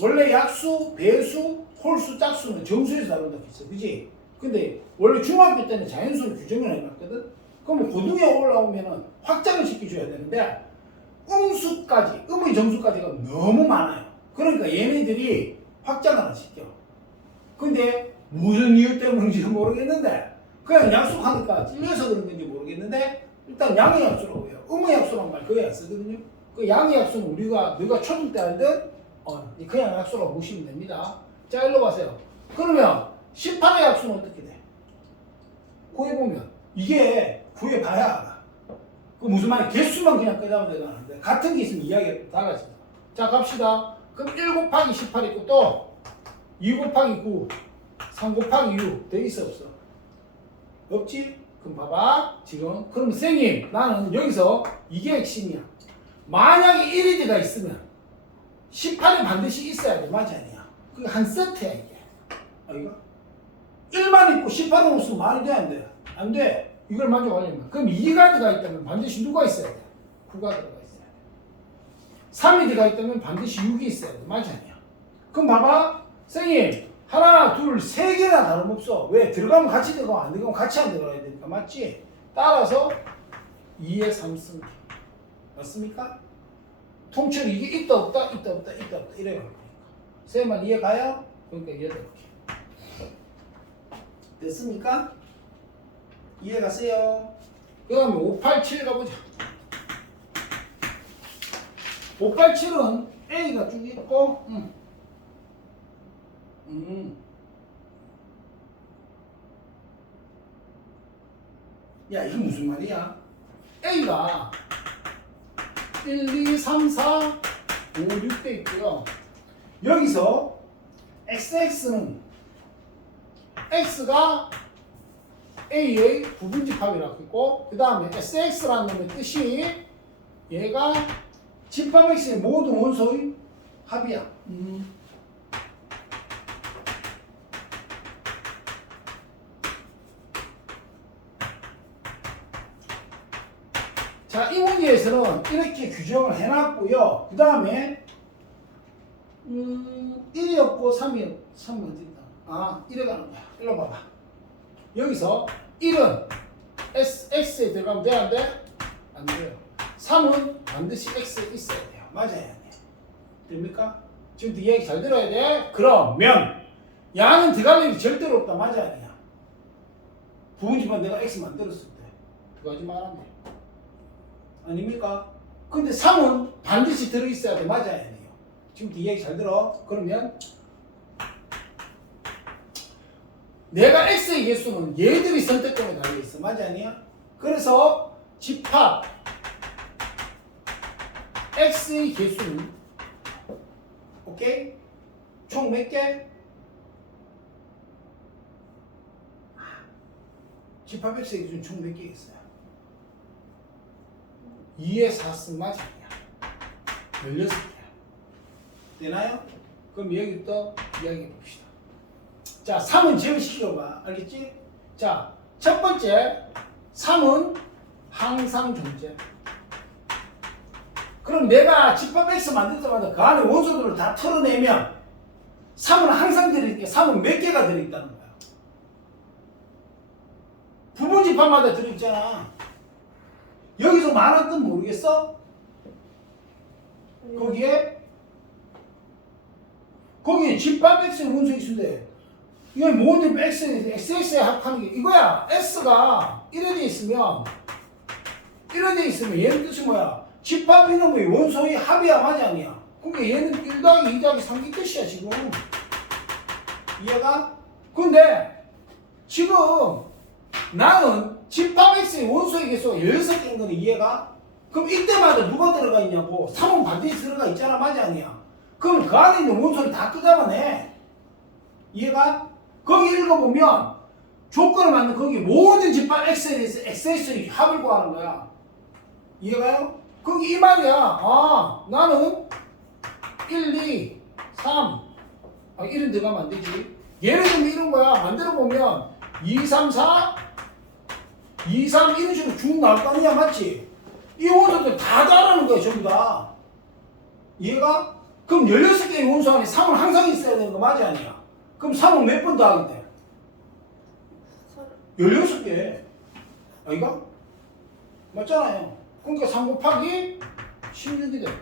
원래 약수, 배수, 홀수, 짝수는 정수에서 다룬다고 했어. 그지? 근데 원래 중학교 때는 자연수를 규정을 해놨거든? 그러면 고등에 올라오면은 확장을 시켜줘야 되는데 음수까지, 음의 정수까지가 너무 많아요. 그러니까 얘네들이 확장을 안 시켜. 근데 무슨 이유 때문인지 모르겠는데 그냥 약속하니까 찔려서 그런 건지 모르겠는데 일단 양의 약수라고 해요. 음의 약수란 말 거의 안 쓰거든요. 그 양의 약수는 우리가 너가 초등 때 알던 그냥 약수라고 보시면 됩니다. 자, 일로 가세요. 그러면 18의 약수는 어떻게 돼? 구해보면 이게 구해봐야 알아. 그 무슨 말이야? 개수만 그냥 끄자면 되는데 같은 게 있으면 이야기가 달라집니다. 자, 갑시다. 그럼 1 곱하기 18 있고 또 2 곱하기 9 3 곱하기 6 돼 있어 없어? 없지? 그럼 봐봐 지금 그럼 선생님 나는 여기서 이게 핵심이야. 만약에 1이 들어가 있으면 18이 반드시 있어야 돼. 맞아 아니야? 그게 한 세트야 이게. 이거 1만 있고 18은 없으면 말이 돼 안 돼? 안 돼. 이걸 만족하려면 그럼 2가 들어가 있다면 반드시 누가 있어야 돼? 9가 들어가 있어야 돼. 3이 들어가 있다면 반드시 6이 있어야 돼. 맞아 아니야? 그럼 봐봐 선생님 하나 둘 세 개나 다름없어. 왜? 들어가면 같이 들어가고 안 들어가면 같이 안 들어가야 되니까. 맞지? 따라서 2의 3승 맞습니까? 통째로 이게 있다 없다 있다 없다 있다 없다 이래요. 그러니까 쌤만 이해가요? 그러니까 8개 됐습니까? 이해가세요? 그 다음에 587 가보자. 587은 A가 쭉 있고 야 이게 무슨 말이야? A가 1, 2, 3, 4, 5, 6대 있고요. 여기서 XX는 X가 A의 부분집합이라고 했고 그 다음에 SX라는 놈의 뜻이 얘가 집합 X의 모든 원소의 합이야. 자, 이 문제에서는 이렇게 규정을 해놨고요. 그 다음에 1이었고 3이 3이 어디다? 이래 가는 거야. 일로 봐봐. 여기서 1은 X에 들어가면 돼? 안 돼? 안 돼요. 3은 반드시 X에 있어야 돼요. 맞아야 돼. 됩니까? 지금도 이야기 잘 들어야 돼. 그러면 양은 들어갈 일이 절대로 없다. 맞아 아니야? 부분집합 내가 X 만들었을 때 들어가지 말았네. 아닙니까? 근데 3은 반드시 들어있어야 돼. 맞아야 돼요. 지금 이 얘기 잘 들어. 그러면 내가 X의 개수는 얘들이 선택권에 달려있어. 맞아 아니야? 그래서 집합 X의 개수는 오케이? 총 몇 개? 집합 X의 기준 총 몇 개 있어요? 2의 4승 맞아 아니야? 16개야. 되나요? 그럼 여기부터 이야기해 봅시다. 자, 3은 제외시켜봐. 알겠지? 자, 첫 번째 3은 항상 존재. 그럼 내가 집합 X 만들 때마다 그 안에 원소들을 다 털어내면 3은 항상 들어있게 3은 몇 개가 들어있다는 거야. 부분 집합마다 들어있잖아. 여기서 많았던 모르겠어? 거기에 집합 X의 원소 있는데 이건 모든 XX에 합하는 게 이거야. S가 1에 돼 있으면 얘는 뜻이 뭐야? 집합 이놈의 원소의 합이야. 맞아 아니야? 그러니까 얘는 1 더하기 2 더하기 3이 뜻이야 지금. 이해가? 근데 지금 나는 집합 X의 원소의 개수가 16개인 거는 이해가? 그럼 이때마다 누가 들어가 있냐고. 3은 반드시 들어가 있잖아. 맞아 아니야? 그럼 그 안에 있는 원소를 다 끄잡아내. 이해가? 거기 읽어보면 조건을 맞는 거기 모든 집합 X에 대해서 XX의 합을 구하는 거야. 이해가요? 거기 이 말이야. 나는 1, 2, 3 1은 들어가면 안 되지. 예를 들면 이런 거야. 만들어보면 2, 3, 4 2, 3 이런 식으로 쭉 나올 거 아니야. 맞지? 이 원소들 다 다라는 거야 전부 다. 얘가 그럼 16개의 원소 안에 3은 항상 있어야 되는 거 맞아 아니야? 그럼 3은 몇 번 더하게 돼? 16개. 아이가? 맞잖아요. 그러니까 3 곱하기 16이 돼.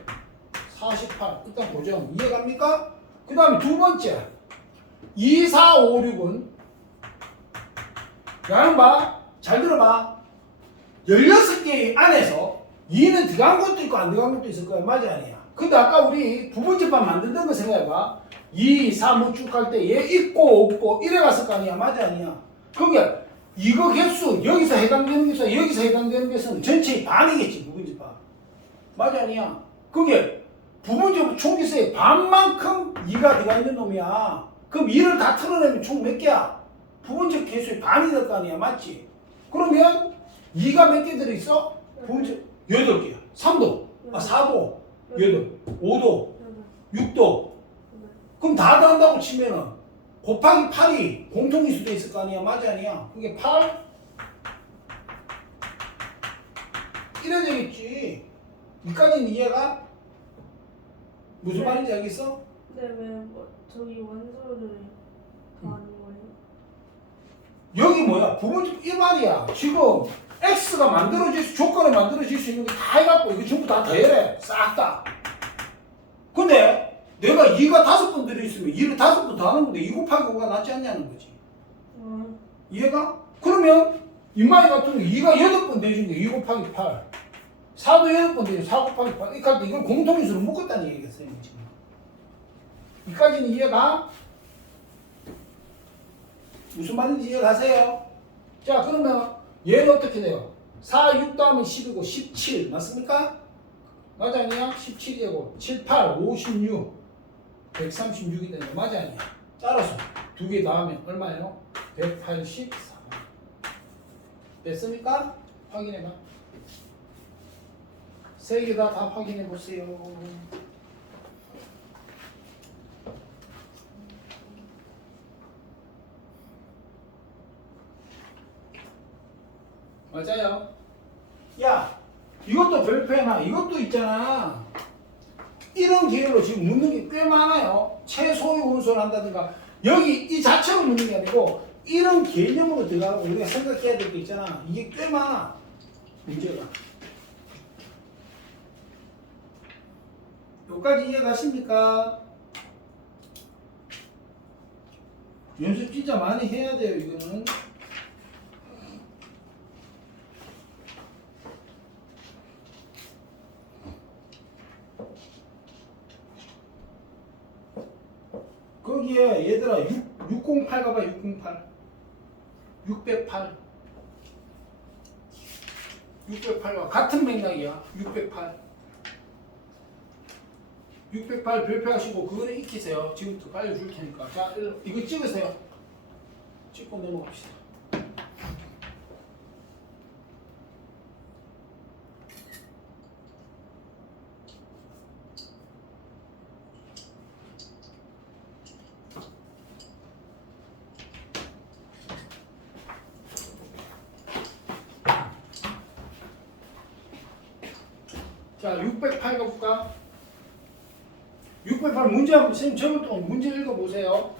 48. 일단 고정. 이해갑니까? 그 다음에 두 번째. 2, 4, 5, 6은 야는 봐. 잘 들어봐. 16개 안에서 2는 들어간 것도 있고 안 들어간 것도 있을 거야. 맞아 아니야? 근데 아까 우리 부분집합 만들던 거 생각해봐. 2, 3, 5 쭉 할 때 얘 있고 없고 이래 갔을 거 아니야. 맞아 아니야? 그게 이거 개수 여기서 해당되는 개수 여기서 해당되는 개수는 전체의 반이겠지. 부분집합. 맞아 아니야? 그게 부분집합 총개수의 반만큼 2가 들어가 있는 놈이야. 그럼 2를 다 틀어내면 총 몇 개야? 부분집 개수의 반이 될 거 아니야. 맞지? 그러면 2가 몇 개 들어있어? 부분집 8개야. 3도, 4도, 8, 5도, 6도. 그럼 다 더한다고 치면은 곱하기 8이 공통인수 돼 있을 거 아니야. 맞아 아니야? 그게 8 이래 되겠지. 여기까지는 이해가? 무슨 말인지 알겠어? 근데 왜 뭐 저기 원소를 더하는 거예요? 여기 뭐야? 부분집 이 말이야. 지금 X가 만들어질 수, 조건을 만들어질 수 있는 게 다 해갖고 이거 전부 다 더해. 싹 다. 근데 내가 2가 5번 들어있으면 2를 5번 더하는 건데 2 곱하기 5가 낫지 않냐는 거지. 이해가? 그러면 이마이 같은 경우 2가 8번 대준 게 2 곱하기 8. 4도 8번 대준 4 곱하기 8. 이렇게 할 때 이걸 공통인수로 묶었다는 얘기겠어요. 지금. 여기까지는 이해가? 무슨 말인지 이해가세요? 자, 그러면 얘는 어떻게 돼요? 4, 6 더하면 10이고 17 맞습니까? 맞아 아니야? 17이 되고 7, 8, 56 136이 되는 거 맞아 아니야? 따라서 두 개 더하면 얼마예요? 184 됐습니까? 확인해봐. 세 개 다 확인해보세요. 맞아요. 야, 이것도 별표해놔. 이것도 있잖아. 이런 기회로 지금 묻는 게 꽤 많아요. 최소의 원소를 한다든가. 여기 이 자체로 묻는 게 아니고 이런 개념으로 들어가고 우리가 생각해야 될 게 있잖아. 이게 꽤 많아. 문제가. 여기까지 이해가십니까? 연습 진짜 많이 해야 돼요. 이거는. 거기에 얘들아 608 가봐. 608 608 608과 같은 맥락이야. 608 별표하시고 그거를 익히세요. 지금부터 알려줄 테니까. 자, 이거 찍으세요. 찍고 넘어갑시다. 자, 608 가볼까? 608 문제 한번 선생님 적을 동안 문제 읽어보세요.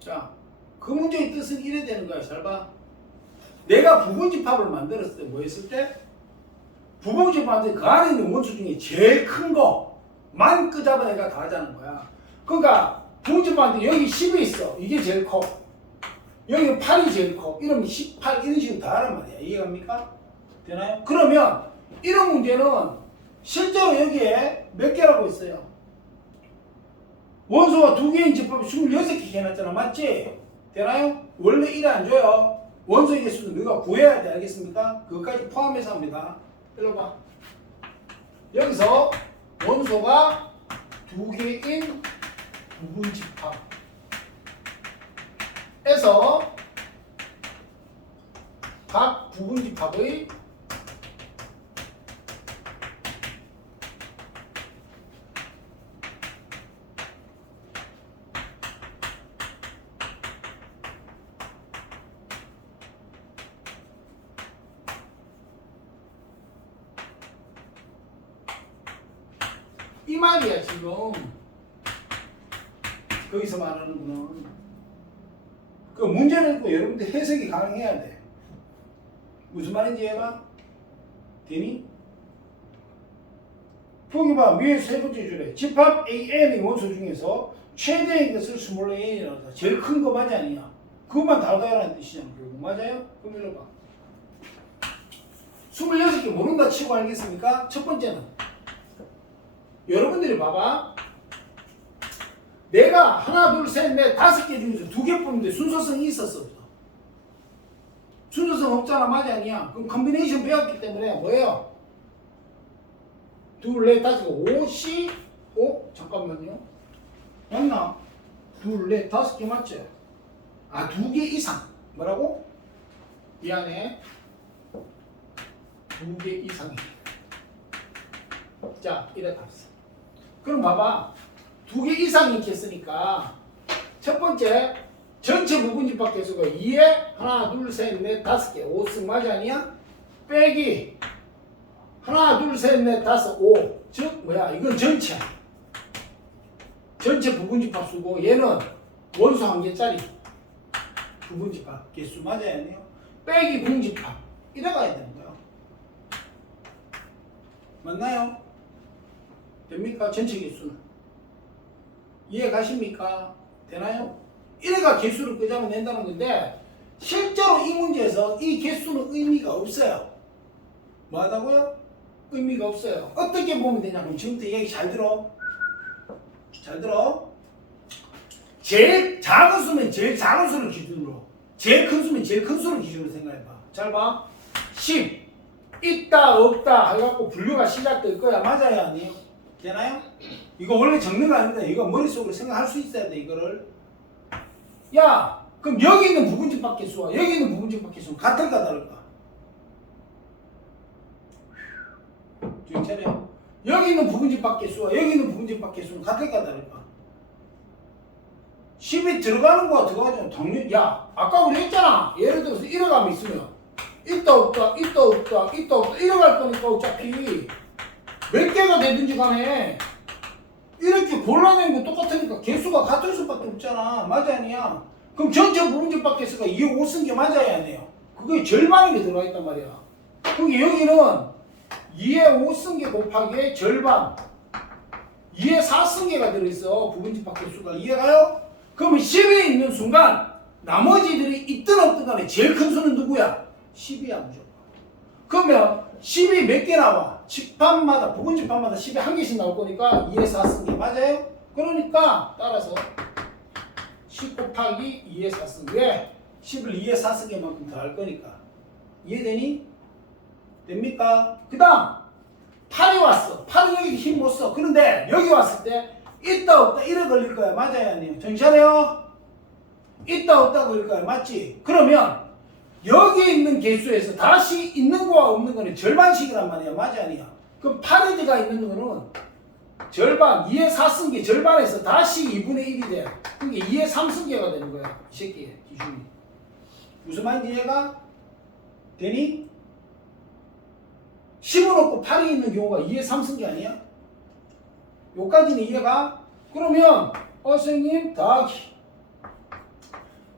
자, 그 문제의 뜻은 이래 되는 거야. 잘 봐. 내가 부분집합을 만들었을 때 뭐 했을 때? 부분집합인데 그 안에 있는 원수 중에 제일 큰 거만 끄잡아 내가 다 하자는 거야. 그러니까 부분집합인데 여기 10이 있어. 이게 제일 커. 여기 8이 제일 커. 이러면 18 이런 식으로 다 하란 말이야. 이해갑니까? 되나요? 그러면 이런 문제는 실제로 여기에 몇 개라고 있어요? 원소가 두 개인 집합이 26개 해놨잖아. 맞지? 되나요? 원래 1을 안 줘요. 원소의 개수는 너가 구해야 돼. 알겠습니까? 그것까지 포함해서 합니다. 일로 봐. 여기서 원소가 두 개인 부분 집합. 에서 각 부분집합의 이 말이야 지금 거기서 말하는 거는 그 문제는 또 여러분들 해석이 가능해야 돼. 무슨 말인지 얘가 되니? 보기 봐. 위에 세 번째 줄에 집합 AN의 원소 중에서 최대의 것을 스몰 n이라고 한다. 제일 큰 거 맞아 아니야? 그것만 다루다라는 뜻이잖아. 결국 맞아요? 그럼 읽어봐. 26개 모른다 치고 알겠습니까? 첫 번째는 여러분들이 봐봐. 내가 하나, 둘, 셋, 넷, 5개 중에서 2개 뽑는데 순서성이 있었어 없어? 순서성 없잖아. 맞아 아니야? 그럼 컨비네이션 배웠기 때문에 뭐예요? 둘, 넷, 5, 5, C, 5? 잠깐만요. 맞나? 둘, 넷, 5개 맞죠? 아, 2개 이상. 뭐라고? 미안해. 2개 이상이. 자, 이래 답했어. 그럼 봐봐. 2개 이상이 있겠으니까 첫 번째 전체 부분집합 개수가 2에 하나, 둘, 셋, 넷, 5개 5승 맞아 아니야? 빼기 하나, 둘, 셋, 넷, 5, 5. 즉 뭐야? 이건 전체야. 전체 부분집합 수고 얘는 원수 한 개짜리 부분집합 개수 맞아야 해요. 빼기 분집합 이래가야 되는 거야. 맞나요? 됩니까? 전체 개수는 이해 가십니까? 되나요? 이래가 개수를 끄자면 된다는 건데 실제로 이 문제에서 이 개수는 의미가 없어요. 뭐 하다고요? 의미가 없어요. 어떻게 보면 되냐면 지금부터 얘기 잘 들어. 잘 들어. 제일 작은 수는 제일 작은 수를 기준으로, 제일 큰 수는 제일 큰 수를 기준으로 생각해봐. 잘 봐. 10 있다 없다 해갖고 분류가 시작될 거야. 맞아요 아니에요? 되나요? 이거 원래 적는 거 아닙니다. 이거 머릿속으로 생각할 수 있어야 돼 이거를. 야 그럼 여기 있는 부분집합 개수와 여기 있는 부분집합 개수는 같을까 다를까? 지금 차례요. 여기 있는 부분집합 개수와 여기 있는 부분집합 개수는 같을까 다를까? 10이 들어가는 거와 들어가지 당연히. 야 아까 우리 했잖아. 예를 들어서 이래감이 있으면 있다 없다 있다 없다 있다 없다 이래갈 거니까 어차피 몇 개가 되든지 간에 이렇게 골라낸 거 똑같으니까 개수가 같을 수밖에 없잖아. 맞아 아니야? 그럼 전체 부분집합 개수가 2에 5 쓴 게 맞아야 하네요. 그게 절반이 들어가 있단 말이야. 그럼 여기는 2에 5 쓴 게 곱하기 절반 2에 4 쓴 개가 들어있어. 부분집합 개수가. 이해가요? 그러면 10이 있는 순간 나머지들이 있든 없든 간에 제일 큰 수는 누구야? 10이야 무조건. 그러면 10이 몇 개 나와? 집합마다 부분집합마다 10이 한 개씩 나올 거니까 2에 4 쓴 게 맞아요? 그러니까 따라서 10 곱하기 2에 4 쓴 게 10을 2에 4 쓴 게만큼 더 할 거니까. 이해되니? 됩니까? 그 다음 8이 왔어. 8은 여기 힘 못 써. 그런데 여기 왔을 때 있다 없다 이래 걸릴 거야. 맞아요 아니에요? 정신차려요? 있다 없다 걸릴 거야. 맞지? 그러면 여기 있는 개수에서 다시 있는 거와 없는 거는 절반씩이란 말이야. 맞아 아니야? 그럼 8에가 있는 거는 절반 2에 4 쓴 게 절반에서 다시 2분의 1이 돼. 그러니까 2에 3 쓴 개가 되는 거야. 이 새끼의 기준이. 무슨 말인지 이해가? 되니? 10은 없고 8이 있는 경우가 2에 3 쓴 게 아니야? 요까지는 이해가? 그러면 선생님 더하기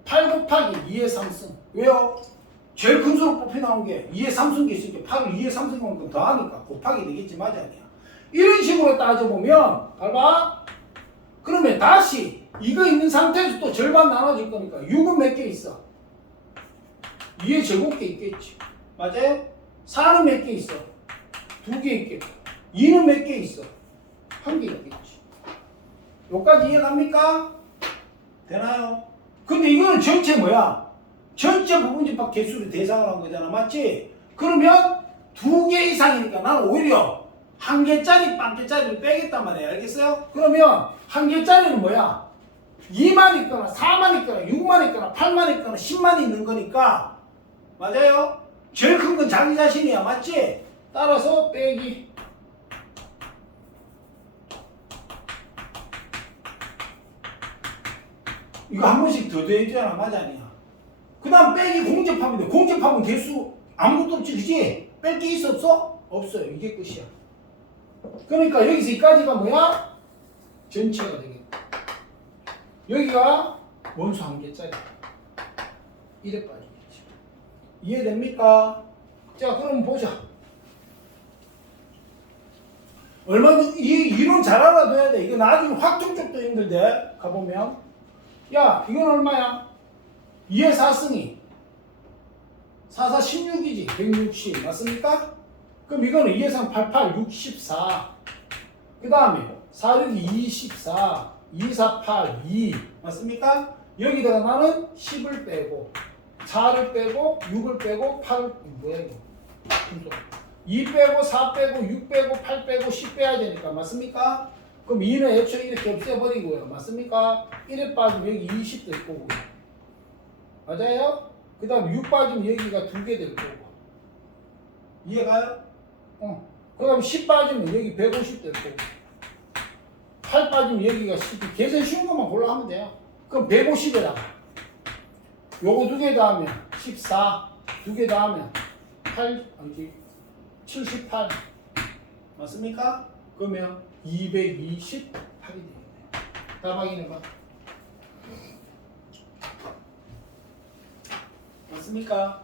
8 곱하기 2에 3승. 왜요? 제일 큰 수로 뽑혀 나온 게 2에 3승 게 있으니까 8을 2에 3승 만큼 더하니까 곱하기 되겠지. 맞아 아니야? 이런 식으로 따져보면 봐봐. 그러면 다시 이거 있는 상태에서 또 절반 나눠질 거니까 6은 몇 개 있어? 2에 제곱개 있겠지. 맞아요? 4는 몇 개 있어? 2개 있겠고 2는 몇 개 있어? 1개 있겠지. 여기까지 이해갑니까? 되나요? 근데 이거는 전체 뭐야? 전체 부분집합 개수를 대상으로 한 거잖아. 맞지? 그러면 2개 이상이니까 나는 오히려 1개짜리, 1개짜리를 빼겠단 말이야. 알겠어요? 그러면 1개짜리는 뭐야? 2만 있거나 4만 있거나 6만 있거나 8만 있거나 10만 있는 거니까 맞아요? 제일 큰 건 자기 자신이야. 맞지? 따라서 빼기. 이거 한 번씩 더 돼야잖아. 맞아 아니야? 그 다음 빼기 공접하면 돼. 공접하면 개수 아무것도 없지. 그지? 뺄 게 있어 없어? 없어요. 이게 끝이야. 그러니까 여기서 여기까지가 뭐야? 전체가 되겠다. 여기가 원수 한 개짜리. 이래 빠지겠지. 이해됩니까? 자, 그럼 보자. 얼마든지 이론 잘 알아둬야 돼. 이거 나중에 확정 쪽도 힘들대. 가보면. 야, 이건 얼마야? 2의 4승이. 4, 4, 16이지. 160. 맞습니까? 그럼 이거는 2의 3, 88, 64. 그 다음에 4, 6, 24. 2, 4, 8, 2. 맞습니까? 여기다가 나는 10을 빼고 4를 빼고 6을 빼고 8을 뭐야 이거? 2 빼고 4 빼고 6 빼고 8 빼고 10 빼야 되니까 맞습니까? 그럼 2는 애초에 이렇게 없애버리고요. 맞습니까? 1에 빠지면 여기 20도 있고 맞아요? 그 다음 6 빠지면 여기가 2개 될 거고 이해가요? 그 다음 10 빠지면 여기 150 될 거고 8 빠지면 여기가 10이 계산 쉬운 것만 골라 하면 돼요. 그럼 150에다가 요거 2개 더하면 14 2개 더하면 8 아니지 78 맞습니까? 그러면 228이 되겠네. 답 확인해봐. 맞습니까?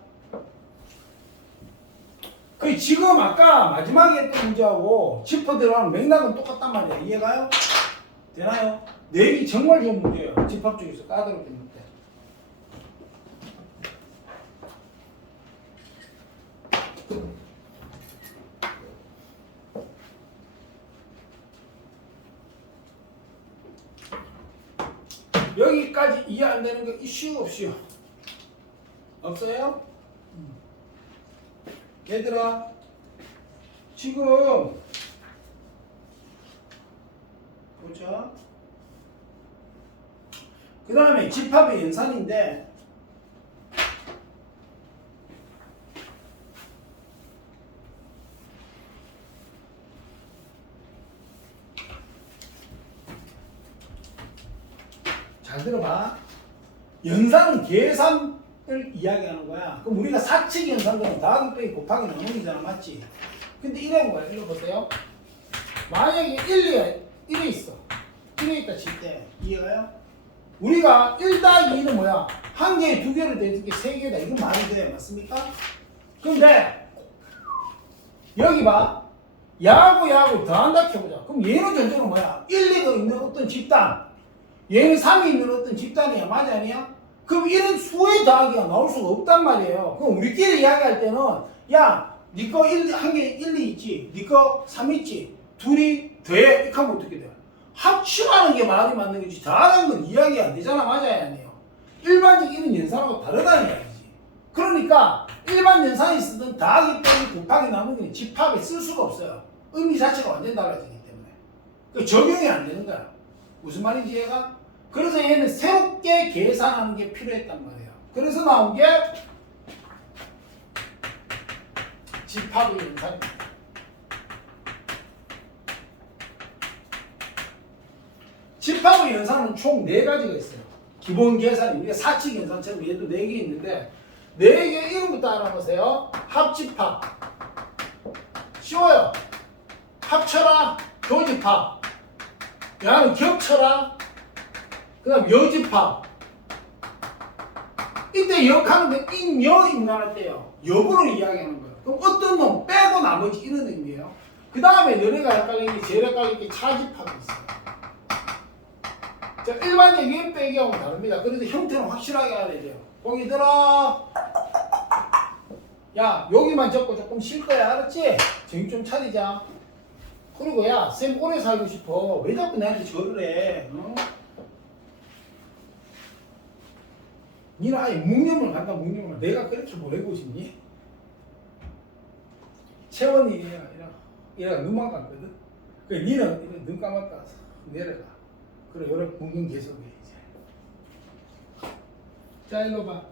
그 지금 아까 마지막에 했던 문제하고 짚어 들어가는 맥락은 똑같단 말이야. 이해가요? 되나요? 내기 정말 좋은 문제예요. 집합 쪽에서 까다롭게 문제. 여기까지 이해 안 되는 거 이슈 없이요? 없어요? 얘들아 지금 보자. 그 다음에 집합의 연산인데 잘 들어봐. 연산은 계산을 이야기하는 거야. 그럼 우리가 사칙 연산은 더하기 빼기 곱하기 나누기잖아. 맞지? 근데 이런 거야. 읽어보세요. 만약에 1에 있어. 1에 있다 칠 때 이해가요? 우리가 1 더하기 2는 뭐야? 한 개에 두 개를 대줄게 세 개다. 이건 말이 돼. 맞습니까? 근데 여기 봐. 야하고 더한다 켜보자. 그럼 얘는 전제는 뭐야? 1, 2가 있는 어떤 집단. 얘는 3이 있는 어떤 집단이야. 맞아 아니야? 그럼 이런 수의 더하기가 나올 수가 없단 말이에요. 그럼 우리끼리 이야기할 때는 야, 니 거 한 개 1, 2 있지. 니 거 3 있지. 둘이 돼. 이렇게 하면 어떻게 돼? 합치라는 게 말이 맞는 거지. 더하는 건 이야기 안 되잖아. 맞아야 아니에요. 일반적인 연산하고 다르다는 이야기지. 그러니까 일반 연산이 쓰던 더하기 빼기 곱하기 나누기는 집합에 쓸 수가 없어요. 의미 자체가 완전 달라지기 때문에. 그 적용이 안 되는 거야. 무슨 말인지 얘가? 그래서 얘는 새롭게 계산하는 게 필요했단 말이에요. 그래서 나온 게 집합의 연산입니다. 집합의 연산은 총 4가지가 있어요. 기본 계산이 우리가 사칙 연산처럼 얘도 4개 있는데 4개 이름부터 알아보세요. 합집합 쉬워요. 합쳐라. 교집합. 야는 겹쳐라. 그 다음 여집합. 이때 역하는 게 인여 인간할 때요. 역으로 이야기하는 거예요. 그럼 어떤 놈 빼고 나머지 이런 의미예요. 그 다음에 너네가 헷갈리는 게 제일 헷갈리는 게 차집합이 있어요. 자, 일반적인 빼기하고 다릅니다. 그래서 형태는 확실하게 알아야 돼요. 거기 들어. 야, 여기만 적고 조금 쉴 거야. 알았지? 정신 좀 차리자. 그리고 야, 쌤 오래 살고 싶어. 왜 자꾸 나한테 절을 해? 어? 니는 아예 묵념을 간다. 묵념을. 내가 그렇게 보내고 싶니? 채원이 이래가 눈만 감거든. 그래 니는 눈 감았다 내려가. 그래 요래 묵념 계속해 이제. 자, 이거 봐.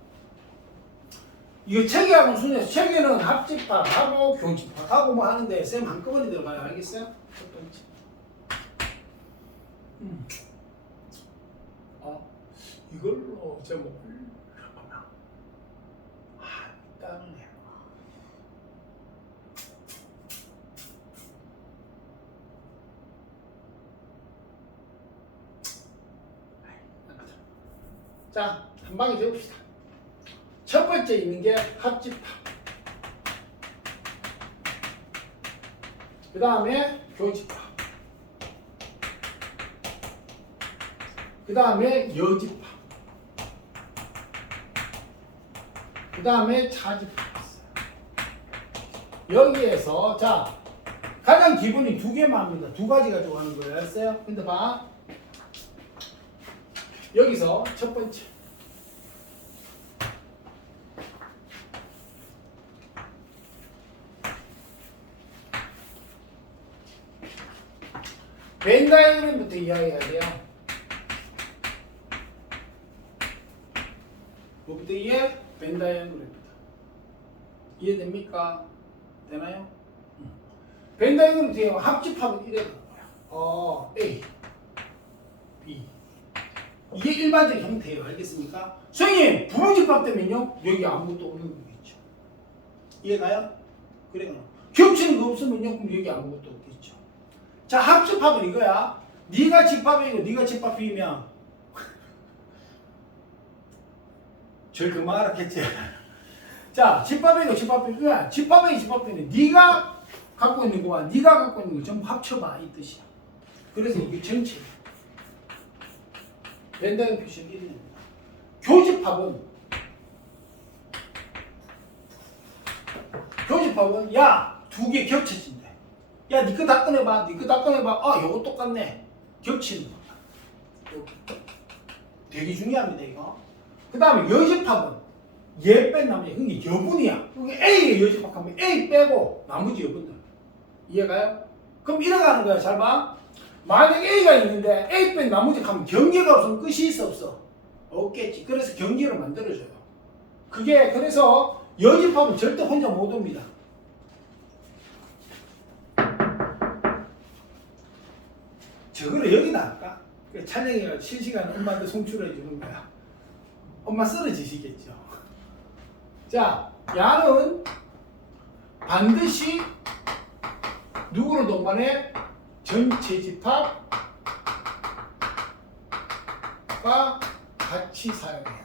이거 체계하고는 순이야. 체계는 합집합하고 교집합하고 뭐 하는데 쌤 한꺼번에 들어가요. 알겠어요? 첫 번째. 이걸로 제목을 잠깐만. 일단은 해. 자, 한 방에 적읍시다. 첫 번째 있는 게 합집합. 그 다음에 교집합. 그 다음에 여집합. 그 다음에 차집합. 여기에서 자 가장 기본이 두 개만 합니다. 두 가지 가지고 하는 거예요. 알았어요? 근데 봐. 여기서 첫 번째. 벤 다이어그램부터 이야기해야 돼요. 뭐부터 이해? 벤 다이어그램부터. 이해됩니까? 되나요? 벤 다이어그램부터 이해. 합집합은 이래 되는 거야. A, B. 이게 일반적인 형태예요. 알겠습니까? 선생님, 부분집합 때문에요? 여기 아무것도 없는 거겠죠. 이해가요? 그래. 겹치는 거 없으면요? 그럼 여기 아무것도 없겠죠. 자, 합집합은 이거야. 네가 집합이고 네가 집합이면 절 그만 알았겠지. 자, 집합이고 집합이면 집합이 집합이면 네가 갖고 있는 거와 네가 갖고 있는 거 전부 합쳐봐 이 뜻이야. 그래서 이게 전체. 벤다이어 표시는 이런 교집합은 야, 두 개 겹쳐진대. 야, 니 거 다 꺼내봐. 니 거 다 꺼내봐. 요거 똑같네. 겹치는 거야. 되게 중요합니다, 이거. 그 다음에 여집합은 얘 뺀 나머지, 그게 여분이야. 그게 A의 여집합하면 A 빼고 나머지 여분들. 이해가요? 그럼 이렇게 하는 거야. 잘 봐. 만약 A가 있는데 A 뺀 나머지 하면 경계가 없으면 끝이 있어 없어? 없겠지. 그래서 경계를 만들어줘요. 그게 그래서 여집합은 절대 혼자 못 옵니다. 저거를 여기다 할까? 찬영이가 실시간 엄마한테 송출해 주는 거야. 엄마 쓰러지시겠죠. 자, 야는 반드시 누구를 동반해? 전체 집합과 같이 사용해요.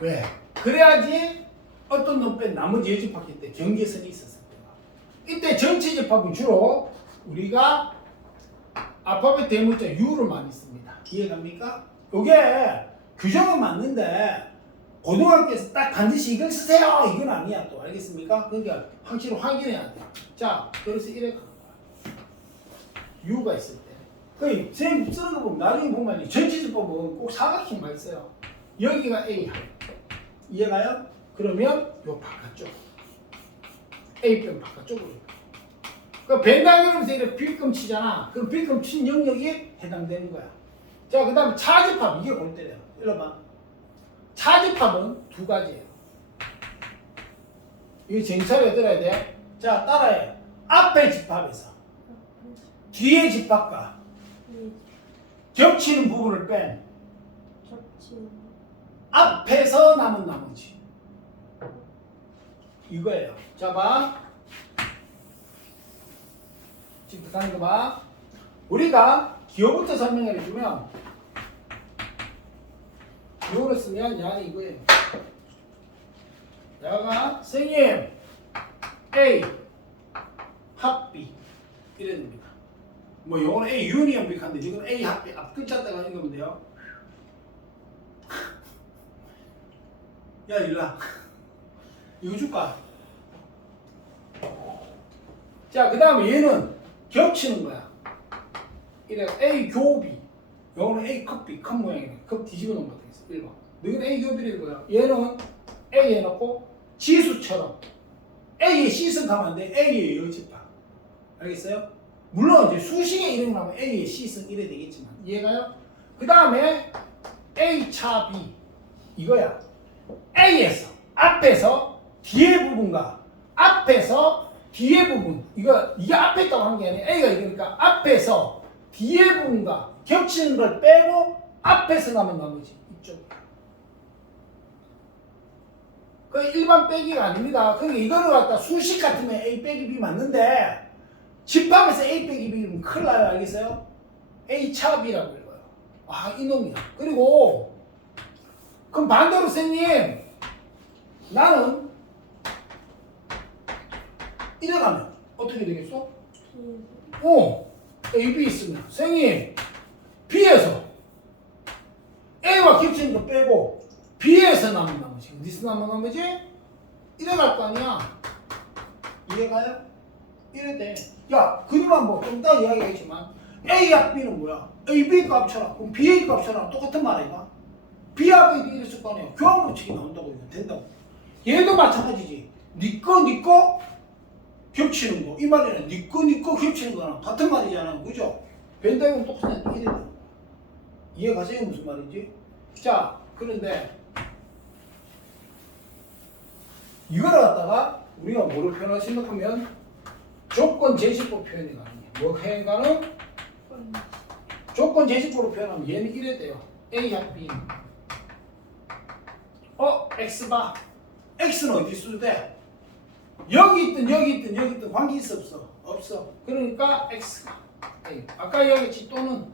왜? 그래야지 어떤 놈 뺀 나머지 여집합일 때 경계선이 있었을 거야. 이때 전체 집합은 주로 우리가 알파벳 대문자 U를 많이 씁니다. 이해갑니까? 이게 규정은 맞는데 고등학교에서 딱 반드시 이걸 쓰세요 이건 아니야 또. 알겠습니까? 그러니까 확실히 확인해야 돼. 자, 그래서 이렇게 하는 거야. U가 있을 때. 그 선생님 쓰는 거 보면 나중에 보면 전체 집합은 꼭 사각형만 있어요. 여기가 A. 이해가요? 그러면 요 바깥쪽 A변 바깥쪽으로. 그 벤다이어그램에서 이렇게 빌끔 치잖아. 그럼 빌끔 친 영역이 해당되는 거야. 자, 그 다음에 차집합. 이게 볼 때래요. 일로 봐. 차집합은 두 가지예요. 이거 정찰에 들어야 돼. 자, 따라해. 앞에 집합에서 뒤에 집합과 겹치는 부분을 뺀 겹치는 앞에서 남은 나머지. 이거예요. 자, 봐. 지금 가는 거 봐. 우리가 기호부터 설명해 주면 기호를 쓰면 야는 이거예요. 야가 선생님 A 합 B 이래 됩니다. 뭐 요거는 A 유니언 B인데 지금 A 합 B 앞 글자 따가 읽으면 돼요. 야, 일라 이거 줄까? 자, 그 다음에 얘는 겹치는 거야. 이래 A 교비. 요거는 A 컵 B 컵 모양이네. 컵 뒤집어 놓은 것 같아. 1번. 너희는 A 교비를 거야. 얘는 A 해놓고 지수처럼 A의 C선 가면 안 돼. A의 여집합. 알겠어요? 물론 이제 수식에 이름 나오면 A의 C선 이래 되겠지만 이해가요? 그 다음에 A 차 B. 이거야. A에서 앞에서 뒤에 부분과 앞에서 뒤에 부분 이게 앞에 있다고 한 게 아니라 A가 이거니까 앞에서 뒤에 부분과 겹치는 걸 빼고 앞에서 남은 나머지 이쪽. 그 일반 빼기가 아닙니다. 그러니까 이거를 갖다 수식 같으면 A 빼기 B 맞는데 집합에서 A 빼기 B는 큰일 나요. 알겠어요? A 차 B라고 읽어요. 아 이놈이야. 그리고 그럼 반대로 선생님 나는 이래 가면 어떻게 되겠어? A, B 있으면 선생님 B에서 A와 겹치는 거 빼고 B에서 남은 나머지 어디서 남은 나머지? 이래 갈 거 아니야. 이해가요? 이래 돼. 야 그림 한번 좀 이따 이야기하겠지만 A합 B는 뭐야? A, B 값 쳐라. 그럼 BA 값 쳐라. 똑같은 말 아이가? B합 A도 이랬을 거 아니야. 교환 법칙이 나온다고 이거 된다고. 얘도 마찬가지지. 니꺼 겹치는 거. 이 말이랑 니꺼 겹치는 거랑 같은 말이잖아. 그죠? 벤다이건 똑같은 이래 되는 거야. 이해가세요? 무슨 말인지? 자, 그런데 이거를 갖다가 우리가 뭐로 표현할 수 있는 하면 조건 제시법 표현이 가능해. 뭐 해가는? 조건 제시법으로 표현하면 얘는 이래 돼요. A합 B는 X바 X는 어디 있어도 돼? 여기 있든 관계 있어 없어? 없어. 그러니까 X가 A. 아까 이야기했지 또는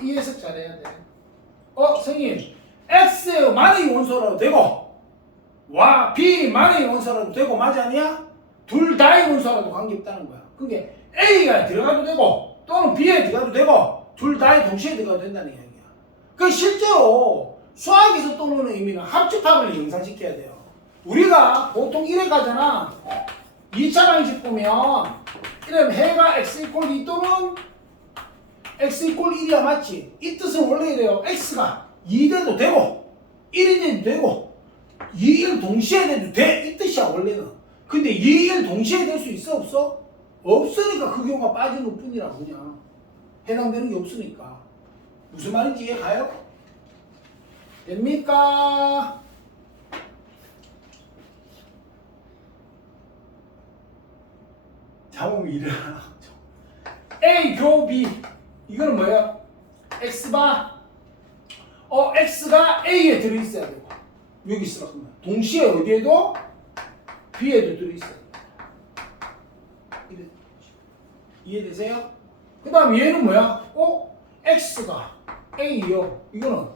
이 해석 잘해야 돼. 선생님 X 만의 원소라도 되고 와 B 만의 원소라도 되고 맞아 아니야? 둘 다의 원소라도 관계없다는 거야. 그게 A가 들어가도 되고 또는 B에 들어가도 되고 둘 다의 동시에 들어가도 된다는 이야기야. 그 실제로 수학에서 떠오르는 의미는 합집합을 연상시켜야 돼요. 우리가 보통 이래 가잖아. 2차 방식 보면 이러면 해가 x 이퀄 2 또는 x 이퀄 1이야 맞지? 이 뜻은 원래 이래요. x가 2 돼도 되고 1이 돼도 되고 2, 1 동시에 돼도 돼. 이 뜻이야 원래는. 근데 2, 1 동시에 될 수 있어 없어? 없으니까 그 경우가 빠지는 것 뿐이라 그냥 해당되는 게 없으니까. 무슨 말인지 이해가요? 됩니까? 잡으면 일어나. A 교 B 이거는 뭐예요? X바 X가 A에 들어있어야 되고 여기 있으라 그러면 동시에 어디에도 B에도 들어있어야 돼요. 이해되세요? 그 다음 얘는 뭐야? X가 A요. 이거는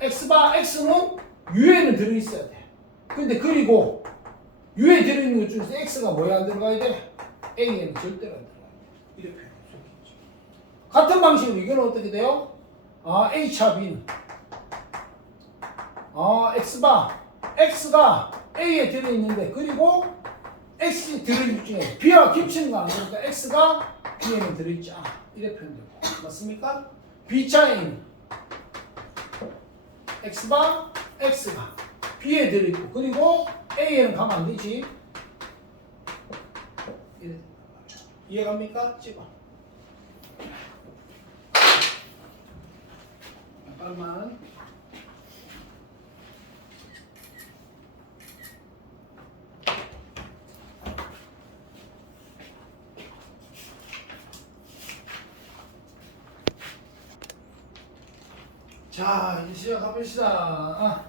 X바 X는 U에는 들어있어야 돼. 근데 그리고 U에 들어있는 것 중에서 X가 뭐에 안 들어가야 돼? A에는 절대로 안 들어가야 돼. 이렇게 표현할 수 있겠지. 같은 방식으로 이거는 어떻게 돼요? H차 B는 X바 X가 A에 들어있는데 그리고 X 들어있는 중에 B와 겹치는 거 아니니까 X가 B에는 들어있지 않아. 이렇게 표현되고 맞습니까? B차 A는 X바 X가 B에 들어있고 그리고 A에는 가면 안 되지. 이해갑니까? 찍어. 잠깐만. 자, 이제 시작해봅시다.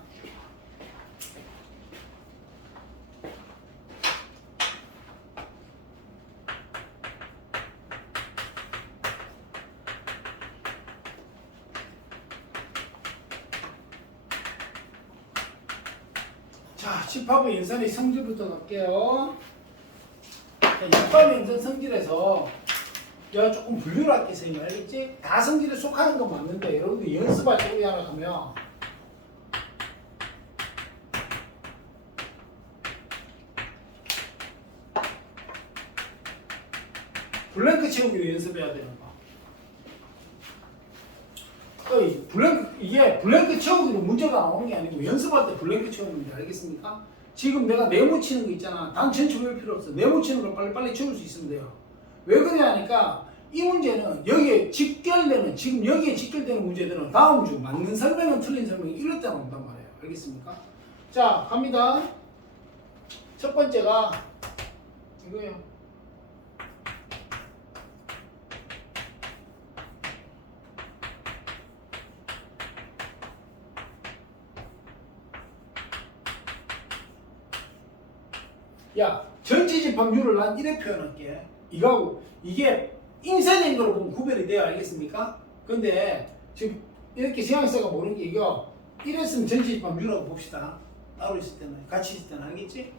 자, 집합의 연산의 성질부터 갈게요. 집합의 연산 성질에서 내가 조금 분류를 할게 선생님 알겠지? 다 성질에 속하는 건 맞는데 여러분들 연습할 때 하나 하면 블랭크 채우기로 연습해야 되는 거. 이게 블랭크 채우기로 문제가 나오는 게 아니고 연습할 때 블랭크 채우는 게 알겠습니까? 지금 내가 네모 치는 거 있잖아. 단천 채울 필요 없어. 네모 치는 걸 빨리빨리 채울 수 있으면 돼요. 왜 그러냐니까 이 문제는 여기에 직결되는 지금 여기에 직결되는 문제들은 다음 주 맞는 설명은 틀린 설명이 이럴 때만 온단 말이에요. 알겠습니까? 자 갑니다. 첫 번째가 이거예요. 야 전체 집합률을 난 이렇게 표현할게. 이거하고 이게 인쇄된 걸로 보면 구별이 돼요. 알겠습니까? 근데 지금 이렇게 시향사가 모르는 게 이거 이랬으면 전체 집합률이라고 봅시다. 따로 있을 때는 같이 있을 때는 알겠지?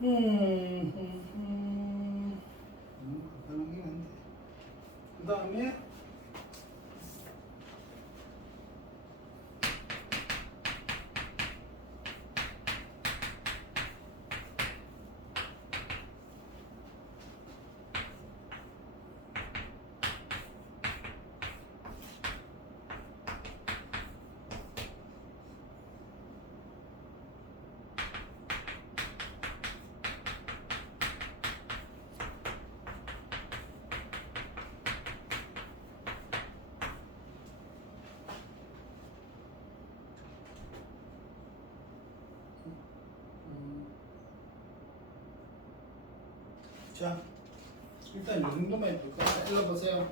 간단하긴 한데 그 다음에 자 일단 이 정도만 해볼까요? 일로 보세요.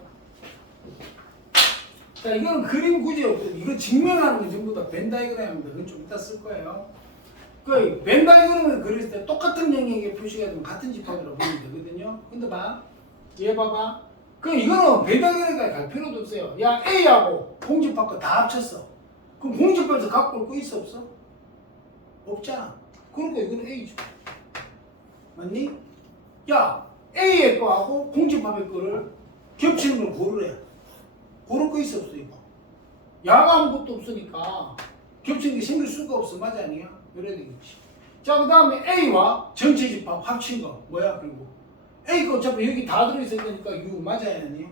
자 이거는 그림 구제였고 이거 증명하는 건 전부 다 벤 다이그램입니다. 그건 좀 이따 쓸 거예요. 그 벤 다이그램을 그릴 때 똑같은 영역에 표시가 되면 같은 집합이라고 보면 되거든요. 근데 봐, 얘 봐봐. 그 이거는 벤 다이그램까지 갈 필요도 없어요. 야 A하고 공집합과 다 합쳤어. 그럼 공집합에서 갖고 올 거 있어 없어? 없잖아. 그러니까 이거는 A죠. 맞니? 야 A의 거하고 공집합의 거를 겹치는 걸 고르래. 고를 거 있어 없어 이거? 야가 아무것도 없으니까 겹치는 게 생길 수가 없어. 맞아 아니야? 이래야 되겠지. 자 그 다음에 A와 전체 집합 합친 거 뭐야? 그리고 A가 어차피 여기 다 들어있을 거니까 U 맞아야 아니야?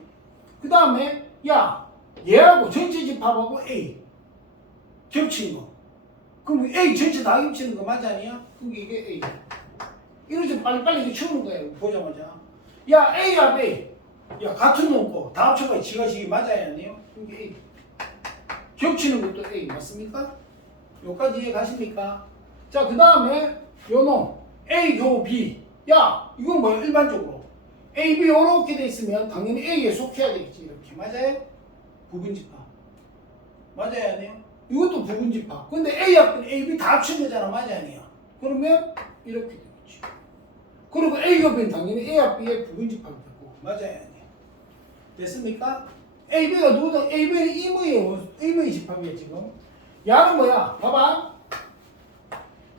그 다음에 야 얘하고 전체 집합하고 A 겹친 거 그럼 A 전체 다 겹치는 거 맞아 아니야? 그게 이게 A. 이거 좀 빨리빨리 이렇게 치우는 거예요. 보자마자. 야 A와 B 야 같은 놈고 다 합쳐가 지가 지기 맞아야 아니에요? 이게 A. 겹치는 것도 A 맞습니까? 여기까지 이해 가십니까? 자 그 다음에 요놈 A 요 B 야 이건 뭐야? 일반적으로 A, B 이렇게 돼 있으면 당연히 A에 속해야 되겠지. 이렇게 맞아요? 부분집합 맞아야 아니에요? 이것도 부분집합. 근데 A와 A, B 다 합친 거잖아. 맞아 아니야? 그러면 이렇게 되겠지. 그리고 A와 B는 당연히 A와 B의 부분집합이 되고 맞아야 아니야? 됐습니까? A, B가 누구든 A, B는 임의 집합이야 지금. 야는 뭐야? 봐봐.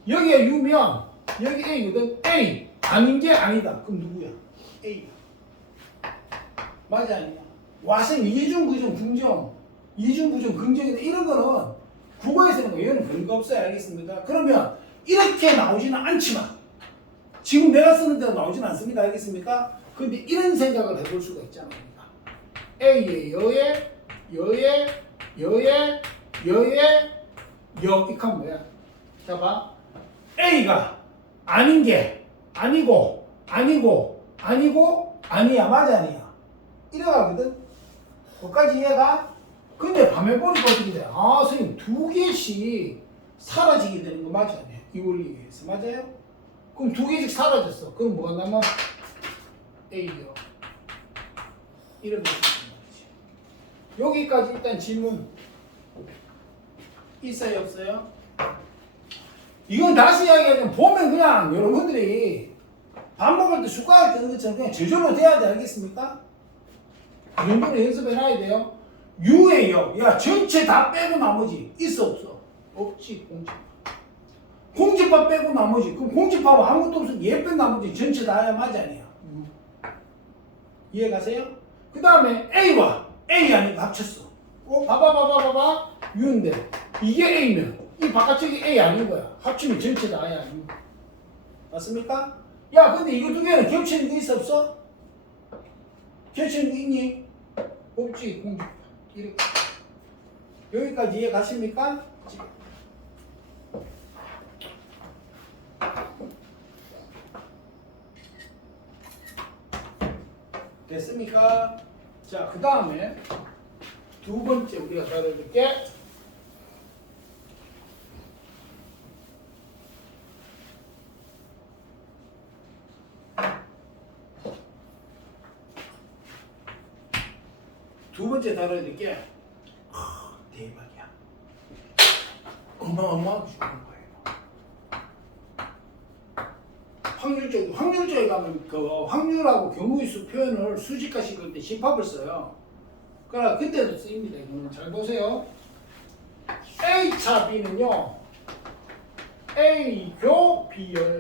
여기가 U면 여기 A거든. A 아닌 게 아니다. 그럼 누구야? A. 맞아 아니야? 와생 이중 부정 긍정 이중 부정 긍정이다. 이런 거는 국어에서는 얘는 별거 없어요. 알겠습니까? 그러면 이렇게 나오지는 않지만 지금 내가 쓰는 대로 나오지는 않습니다. 알겠습니까? 근데 이런 생각을 해볼 수가 있잖아. A의 여의 여의 여의 여의 여 이렇게 하면 뭐야? 자 봐. A가 아닌 게 아니고 아니고 아니고 아니야. 맞아 아니야? 이래가거든. 거기까지 이해가? 근데 밤에 보니까 어떻게 돼? 아, 선생님, 2개씩 사라지게 되는 거 맞지 않냐? 이 원리에 의해서. 맞아요? 그럼 2개씩 사라졌어. 그럼 뭐가 남아? A요. 이런 거지. 여기까지 일단 질문 있어요, 없어요? 이건 다시 이야기하자면 보면 그냥 여러분들이 밥 먹을 때 숟가락 뜨는 것처럼 그냥 저절로 돼야 돼. 알겠습니까? 이 정도로 연습해놔야 돼요. U예요. 야, 전체 다 빼고 나머지 있어, 없어? 없지. 공집합 빼고 나머지. 그럼 공집합은 아무것도 없어. 얘 뺀 나머지 전체 다야. 맞아, 아니야? 이해 가세요? 그 다음에 A와 A 아니까 합쳤어. 봐봐. U인데 이게 A면 이 바깥쪽이 A 아닌 거야. 합치면 전체 다야. 맞습니까? 야, 근데 이거 2개는 겹치는 거 있어, 없어? 겹치는 거 있니? 없지. 공집합. 이렇게. 여기까지 이해 가십니까? 됐습니까? 자, 그 다음에 두 번째 우리가 다뤄볼 게 대박이야. 어마어마하게 좋은 거예요. 확률적에 가면 그 확률하고 경우의 수 표현을 수직화 시킬 때 집합을 써요. 그러나 그때도 쓰입니다. 이거는 잘 보세요. A차 B는요, A교 B예요.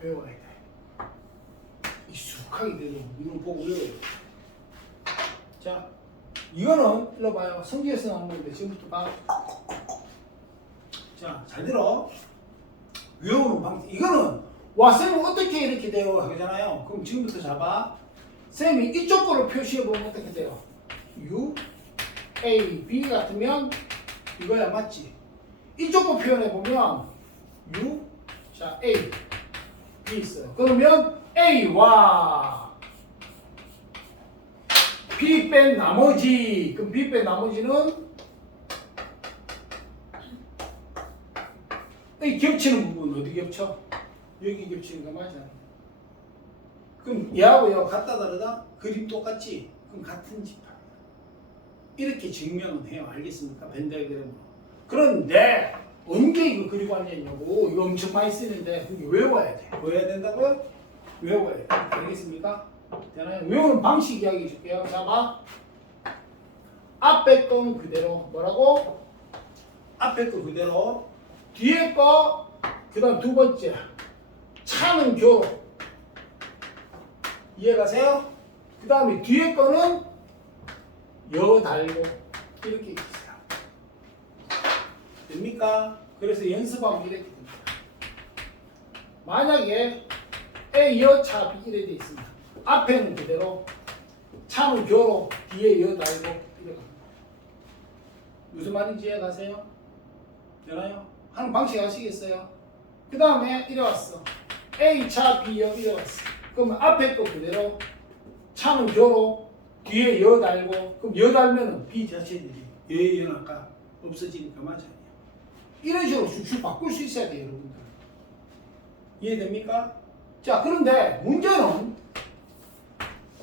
외워야 돼. 익숙하게 되는 이건 보고 외워야 돼. 자, 이거는 일로 봐요. 성기에서 나온 건데 지금부터 봐. 자, 잘 들어. 외우는 방식. 이거는 와, 쌤은 어떻게 이렇게 돼요? 하잖아요. 그럼 지금부터 잡아. 쌤이 이쪽 거로 표시해 보면 어떻게 돼요? U, A, B 같으면 이거야, 맞지? 이쪽 거 표현해 보면 U, 자, A, B 있어요. 그러면 A와 B 뺀 나머지. 그럼 B 뺀 나머지는 이 겹치는 부분 어디 겹쳐? 여기 겹치는 거 맞아. 그럼 얘하고 얘하고 같다 다르다? 그림 똑같지? 그럼 같은 집합. 이렇게 증명은 해요. 알겠습니까? 벤 다이어그램으로. 그런데 언제 이거 그리고 왔냐고. 이거 엄청 많이 쓰는데 외워야 돼. 뭐 해야 된다고요? 외워야 돼. 알겠습니까? 되나요? 외우는 방식 이야기해 줄게요. 자, 봐. 앞에 건 그대로. 뭐라고? 앞에 거 그대로. 뒤에 거, 그 다음 두 번째. 차는 교로. 이해가세요? 그 다음에 뒤에 거는 여 달고. 이렇게 있어요. 됩니까? 그래서 연습하면 이렇게 됩니다. 만약에 A, 여, 차, B 이렇게 돼 있습니다. 앞에는 그대로, 차는 교로, 뒤에 여 달고 이렇게 합니다. 무슨 말인지 이해가세요? 되나요? 하는 방식 아시겠어요? 그 다음에 이래 왔어. A, 차, B, 여 이래 왔어. 그러면 앞에 거 그대로, 차는 교로, 뒤에 여 달고, 그럼 여 달면은 B 자체들이 여의 연 아까 없어지니까 맞아요. 이런 식으로 슉슉 바꿀 수 있어야 돼요, 여러분들. 이해됩니까? 자, 그런데 문제는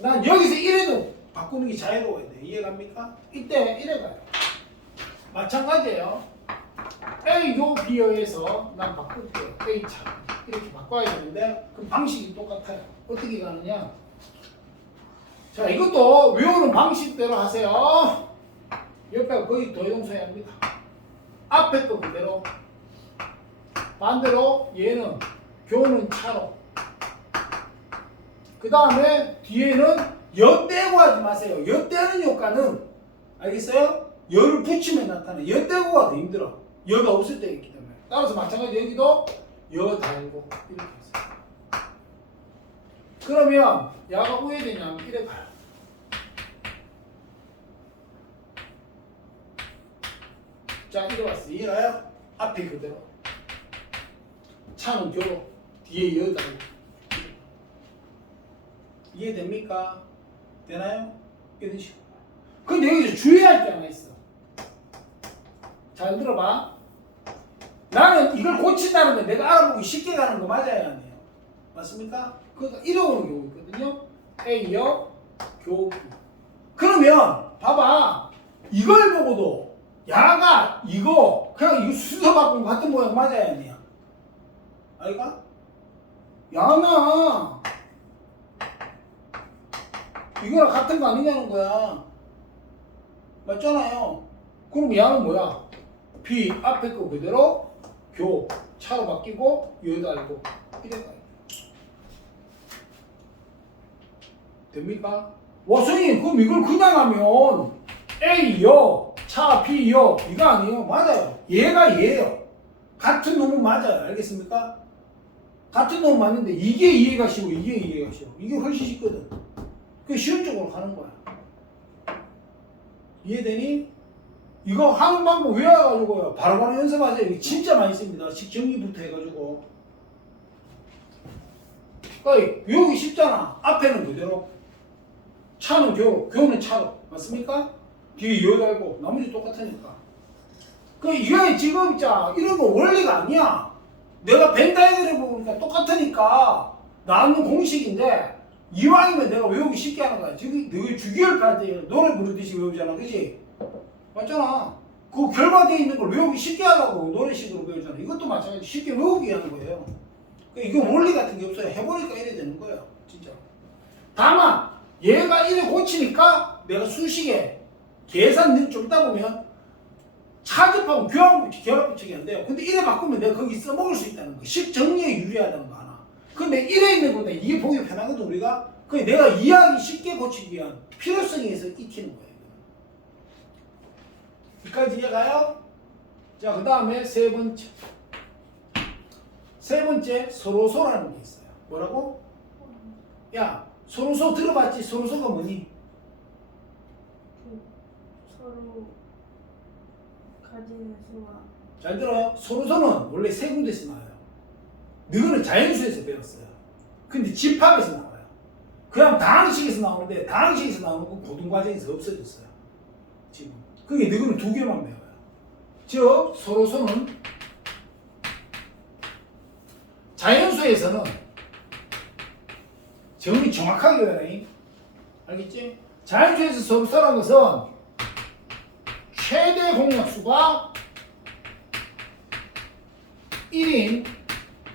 난 여기서 이래도 바꾸는 게 자유로워야 돼. 이해갑니까? 이때 이래 가요. 마찬가지예요. A요 B여에서 난 바꿀게요. A차 이렇게 바꿔야 되는데 그럼 방식이 똑같아요. 어떻게 가느냐? 자, 이것도 외우는 방식대로 하세요. 옆에가 거의 도형소양입니다. 앞에 거 그대로. 반대로 얘는 교는 차로. 그 다음에 뒤에는 여 떼고 하지 마세요. 여 떼는 효과는 알겠어요? 여를 붙이면 나타나. 여 떼고가 더 힘들어. 여가 없을 때 있기 때문에. 따라서 마찬가지로 여기도 여 달고 이렇게 했어요. 그러면 야가 우회되냐면 이래 가요. 자, 이래 왔어. 이해가요? 앞에 그대로. 차는 교로, 뒤에 여 달고. 이해됩니까? 되나요? 이런 식으로. 근데 여기서 주의할 게 하나 있어. 잘 들어봐. 나는 이걸 고친다는 건 내가 알아보기 쉽게 가는 거 맞아야 안 돼요. 맞습니까? 그러니까 이러는 경우 있거든요. A역 교구. 그러면 봐봐. 이걸 보고도 야가 이거 그냥 이거 순서 바꾼 같은 모양 맞아야 안 돼요. 아이가? 야나 이거랑 같은 거 아니냐는 거야. 맞잖아요. 그럼 야는 뭐야? B 앞에 거 그대로 교 차로 바뀌고 여기다 알고 이래가 됩니까? 와 선생님 그럼 이걸 그냥 하면 A요 차 B요 이거 아니에요? 맞아요. 얘가 얘예요. 같은 놈은 맞아요. 알겠습니까? 같은 놈은 맞는데 이게 이해가 쉬워 이게 이해가 쉬워 이게 훨씬 쉽거든. 그 쉬운 쪽으로 가는 거야. 이해되니? 이거 하는 방법 외워가지고요. 바로바로 연습하세요. 이거 진짜 많이 씁니다. 식정리부터 해가지고. 그러니까 외우기 쉽잖아. 앞에는 그대로. 차는 교로, 교는 차로. 맞습니까? 뒤에 여기다 있고 나머지 똑같으니까. 그 이게 지금 자 이런 거 원리가 아니야. 내가 벤 다이어그램 보니까 똑같으니까 나오는 공식인데 이왕이면 내가 외우기 쉽게 하는 거야. 지금 너희 주기율 할 때 노래 부르듯이 외우잖아. 그지? 맞잖아. 그 결과되어 있는 걸 외우기 쉽게 하려고 노래식으로 배우잖아. 이것도 마찬가지 쉽게 외우기 하는 거예요. 이거 원리 같은 게 없어요. 해보니까 이래 되는 거예요. 진짜. 다만 얘가 이래 고치니까 내가 수식에 계산 좀 있다 보면 차집하고 결합 붙이기 안 돼요. 근데 이래 바꾸면 내가 거기 써먹을 수 있다는 거. 식 정리에 유리하다는 거 하나. 근데 이래 있는 건데 이게 보기 편하거든 우리가. 그게 내가 이해하기 쉽게 고치기 위한 필요성에서 익히는 거예요. 여기까지 이해가요? 자, 그 다음에 세 번째. 세 번째, 서로소라는 게 있어요. 뭐라고? 야, 서로소 들어봤지? 서로소가 뭐니? 서로 가지는 수와 잘 들어요. 서로소는 원래 세 군데서 나와요. 너희는 자연수에서 배웠어요. 근데 집합에서 나와요. 그냥 다항식에서 나오는데 다항식에서 나오는 건 고등과정에서 없어졌어요. 지금. 그게 너희는 두 개만 배워요. 즉 서로소는 자연수에서는 정리 정확하게 외워라. 알겠지? 자연수에서 서로소라는 것은 최대 공약수가 1인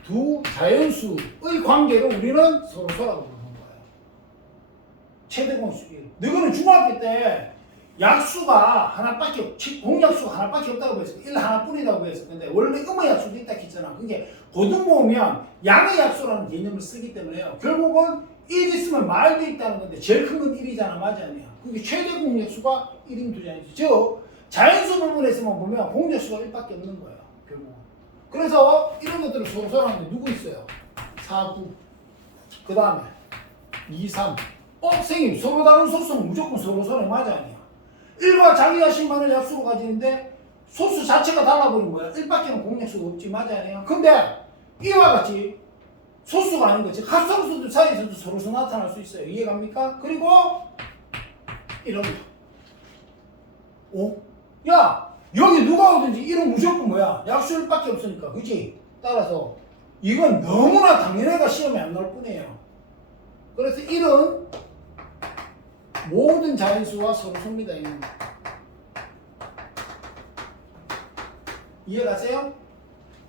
두 자연수의 관계를 우리는 서로소라고 부르는 거예요. 최대 공약수 1. 너희는 중학교 때 약수가 하나밖에 공약수가 하나밖에 없다고 했어. 1 하나뿐이라고 했어. 근데 원래 음의 약수도 있다 했잖아. 그게 고등 보면 양의 약수라는 개념을 쓰기 때문에요. 결국은 1 있으면 말도 있다는 건데 제일 큰 건 1이잖아. 맞아 아니야. 그게 최대 공약수가 1인 두 자연수. 즉 자연수 부분에서만 보면 공약수가 1밖에 없는 거예요. 결국은. 그래서 이런 것들을 서로소라는데 누구 있어요? 4, 9. 그 다음에 2, 3. 선생님 서로 다른 소수는 무조건 서로소는 맞아 아니야. 1과 자기 자신만을 약수로 가지는데 소수 자체가 달라버린 거야. 1밖에는 공약수가 없지. 맞아 아니야. 근데 이와 같이 소수가 아닌 거지. 합성수들 사이에서도 서로서 나타날 수 있어요. 이해갑니까? 그리고 이런 거. 야 여기 누가 오든지 1은 무조건 뭐야? 약수 1밖에 없으니까. 그치? 따라서 이건 너무나 당연해가 시험에 안 나올 뿐이에요. 그래서 1은 모든 자연수와 서로소입니다. 이해가세요?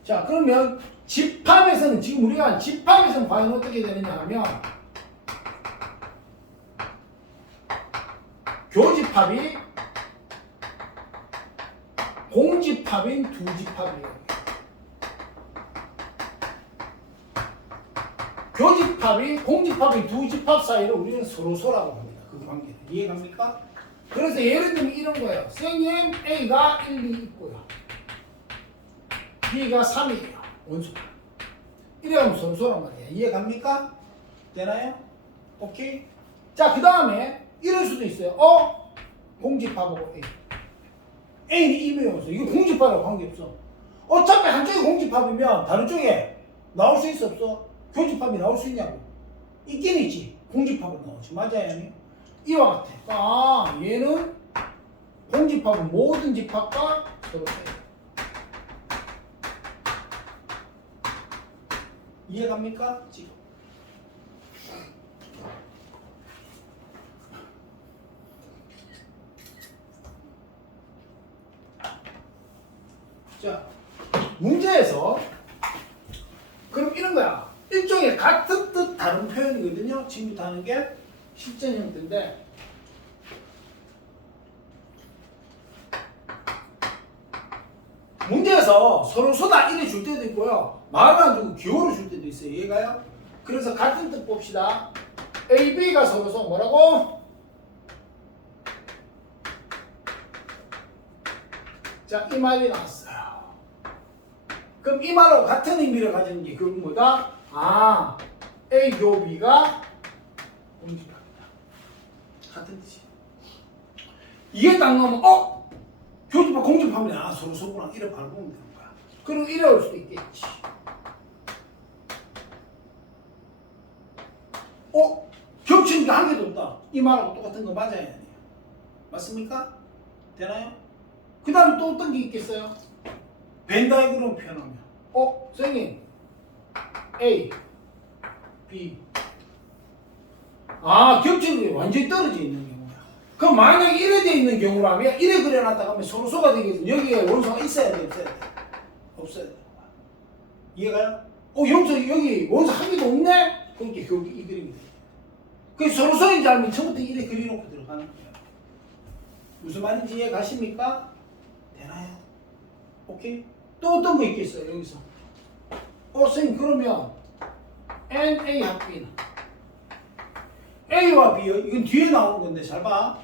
자 그러면 집합에서는 지금 우리가 집합에서는 과연 어떻게 되느냐 하면 교집합이 공집합인 두집합이에요. 교집합이 공집합인 두집합 사이를 우리는 서로소라고 합니다. 그 관계는. 이해갑니까? 그래서 예를 들면 이런 거예요. 선생님 A가 1, 2 있고요. B가 3이에요. 원수가. 이래가면 서로소란 말이에요. 이해갑니까? 되나요? 오케이? 자, 그 다음에 이럴 수도 있어요. 공집합하고 A. A는 2배에 없어. 이거 공집합하고 관계없어. 어차피 한쪽이 공집합이면 다른 쪽에 나올 수 있어 없어? 교집합이 나올 수 있냐고. 있긴 있지. 공집합으로 나오지. 맞아요, 아니에요? 이와 같아. 아, 얘는 공집합은 모든 집합과 서로 세. 이해갑니까? 지금. 자, 문제에서 그럼 이런 거야. 일종의 같은 뜻 다른 표현이거든요. 지금부터 하는 게 실전 형태인데 문제에서 서로 쏟아 이래 줄 때도 있고요. 말을 안 주고 기호를 줄 때도 있어요. 얘가요. 그래서 같은 뜻 봅시다. A, B가 서로서 뭐라고? 자, 이 말이 나왔어요. 그럼 이 말하고 같은 의미를 가지는 게 그건 뭐다? 아, A 교 B가 공집합니다. 같은 뜻이에요. 이게 딱 나오면 교집합 공집하면 아 서로 서로랑 이래 밟으면 되는 거야. 그리고 이래 올 수도 있겠지. 겹치는 게 한 개도 없다. 이 말하고 똑같은 거 맞아야 해요. 맞습니까? 되나요? 그 다음에 또 어떤 게 있겠어요? 벤다이그램 표현하면 선생님 A, B 겹치는 게 완전히 떨어져 있는 경우야. 그럼 만약에 이래 돼 있는 경우라면 이래 그려놨다가 하면 서로소가 되겠어. 여기에 원소가 있어야 돼 없어야 돼? 없어야 돼. 이해가요? 여기 원소 한 개도 없네? 그렇게 여기 이 그림이 돼. 그 서로소인지 알면 처음부터 이래 그려놓고 들어가는 거야. 무슨 말인지 이해 가십니까? 되나요? 오케이? 또 어떤 거 있겠어요 여기서? 선생님 그러면 NA 합비는 A와 B 이건 뒤에 나오는 건데 잘 봐.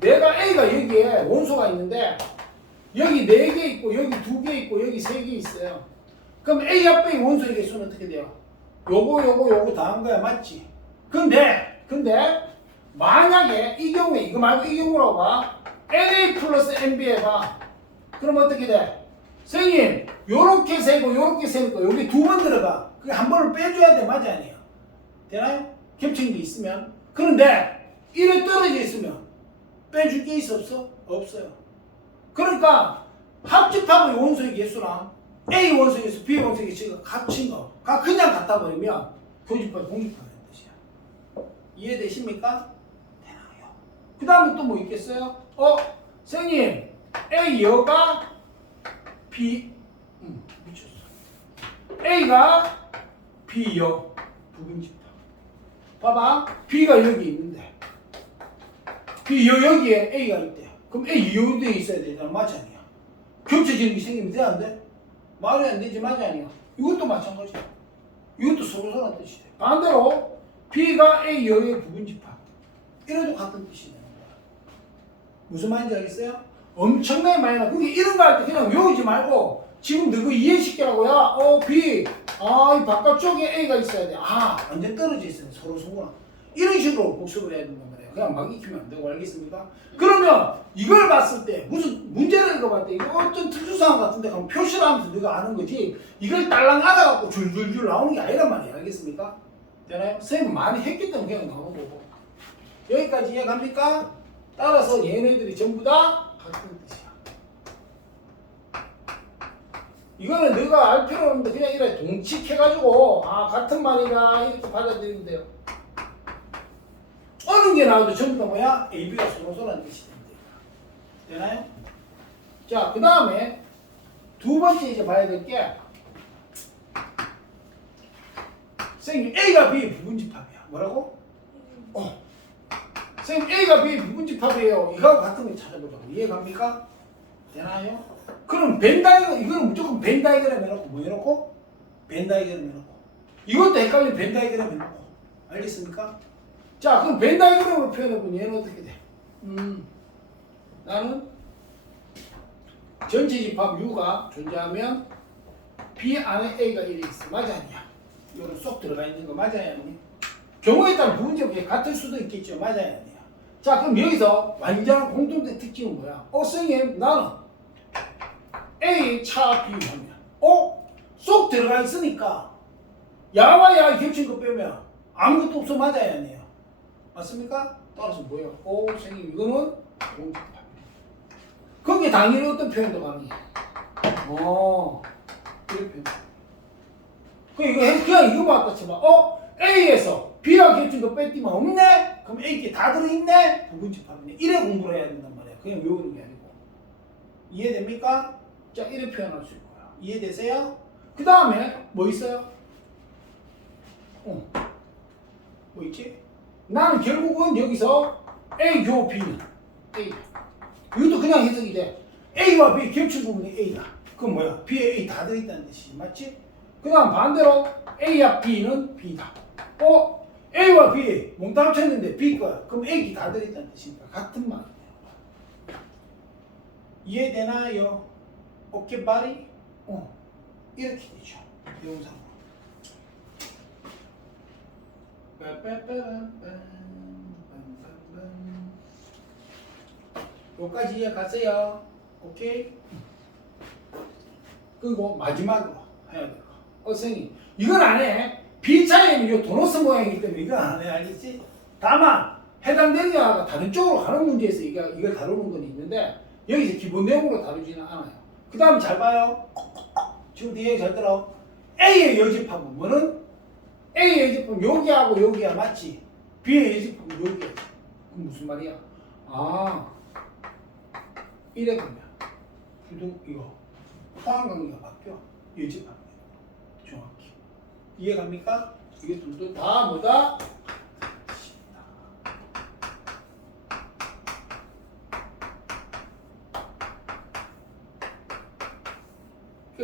내가 A가 여기에 원소가 있는데 여기 4개 있고 여기 2개 있고 여기 3개 있어요. 그럼 A 합비의 원소의 개수는 어떻게 돼요? 요거 다 한 거야. 맞지? 근데 만약에 이 경우에 이거 말고 이 경우라고 봐. NA 플러스 NB 해봐. 그럼 어떻게 돼? 선생님 요렇게 세고 요렇게 세니까 여기 2번 들어가. 그게 한 번을 빼줘야 돼. 맞아 아니야? 되나요? 겹치는 게 있으면. 그런데 이래 떨어져 있으면 빼줄 게 있어 없어? 없어요. 그러니까 합집합의 원소의 개수랑 A 원소의 개수, B 원소의 개수가 값인 거가 그냥 갖다 버리면 교집합, 공집합이라는 뜻이야. 이해되십니까? 되나요? 그 다음에 또 뭐 있겠어요? 선생님 A 여가 B 미쳤어. A가 B 여 부분집합. 봐봐. B가 여기 있는데 B 여기에 A가 있대. 그럼 A 여기에 있어야 되잖아. 맞아 아니야? 겹쳐지는 게 생기면 돼 안 돼? 말이 안 되지. 맞아 아니야? 이것도 마찬가지야. 이것도 서로서로한 뜻이 돼. 반대로 B가 A 여의 부분집합. 이래도 같은 뜻이 되는 거야. 무슨 말인지 알겠어요? 엄청나게 많이 나. 그게 이런 거 할 때 그냥 외우지 말고 지금 너그 이해시키라고요. B 이 바깥쪽에 A가 있어야 돼. 완전 떨어져 있어요. 서로서로랑. 이런 식으로 복습을 해야 된단 말이에요. 그냥 막 익히면 안 되고. 알겠습니까? 그러면 이걸 봤을 때 무슨 문제를 읽어봤을 때 이거 어떤 특수사항 같은데 가면 표시를 하면서 네가 아는 거지 이걸 딸랑 알아갖고 줄줄줄 나오는 게 아니란 말이에요. 알겠습니까? 되나요? 선생님 많이 했기 때문에 그냥 나오는 거고. 여기까지 이해갑니까? 따라서 얘네들이 전부 다 같은 뜻이야. 이거는 네가 알 필요 없는데 그냥 이래 동칙해가지고 같은 말이다 이렇게 받아들이면 돼요. 어느 게 나와도 전부 다 뭐야? A, B가 서로서로라는 뜻이 됩니다. 되나요? 자, 그 다음에 두 번째 이제 봐야 될 게 선생님 A가 B 부분집합이야. 뭐라고? 선생님 A가 B 부분집합이에요. 이거하고 같은 거 찾아보자고. 이해갑니까? 되나요? 그럼 벤다이그램 이거는 무조건 벤다이그램 해놓고 뭐 해놓고? 벤다이그램 해놓고 이것도 헷갈리면 벤다이그램 해놓고. 알겠습니까? 자, 그럼 벤다이그램으로 표현해보면 얘는 어떻게 돼? 나는 전체 집합 U가 존재하면 B 안에 A가 1이 있어. 맞아 아니야? 이거는 쏙 들어가 있는 거 맞아야 아니야? 경우에 따라 부분적이 같을 수도 있겠죠. 맞아야 아니야? 자, 그럼 여기서 완전한 공통된 특징은 뭐야? 선생님 나는 A 차 B 하면 쏙 들어가 있으니까 야와 야 겹친 거 빼면 아무것도 없어. 맞아야 아니에요? 맞습니까? 따라서 뭐예요? 오, 선생님 이거는 공집합. 거기에 당연히 어떤 표현도 가능해. 이렇게 표현. 그냥 이거만 갖다 쳐봐. A에서 B랑 겹친 거 뺐지만 없네? 그럼 A께 다 들어있네? 부분집합이네. 이래 공부를 해야 된단 말이야. 그냥 외우는 게 아니고. 이해됩니까? 자, 이래 표현할 수 있고요. 이해되세요? 그 다음에 뭐 있어요? 뭐 있지? 나는 결국은 여기서 A 교 B는 A. 이것도 그냥 해석이 돼. A와 B 겹친 부분이 A다. 그건 뭐야? B에 A 다 들어있다는 뜻이지. 맞지? 그 다음 반대로 A와 B는 B다. A와 B 몽땅 합쳤는데 B 거야. 그럼 A 다 들어있다는 뜻이니까 같은 말이에요. 이해되나요? 오케이 바리? 이렇게 되죠. 영상으로. 여기까지 이해가세요. 오케이? 그리고 마지막으로 해야 될 거. 선생님, 이건 안 해. B차임이 요 도너스 모양이기 때문에 이건 안 해. 알겠지? 다만, 해당 대리아가 다른 쪽으로 가는 문제에서 이걸 다루는 건 있는데, 여기서 기본 내용으로 다루지는 않아요. 그 다음에 잘 봐요. 지금 뒤에 잘 들어. A의 여집합은 뭐는? A의 여집합은 여기하고 여기야. 맞지? B의 여집합은 여기야. 그럼 무슨 말이야? 이래 보면 부등 이거 포항관계가 바뀌어. 여집합 정확히 이해갑니까? 이게 둘도 다 뭐다?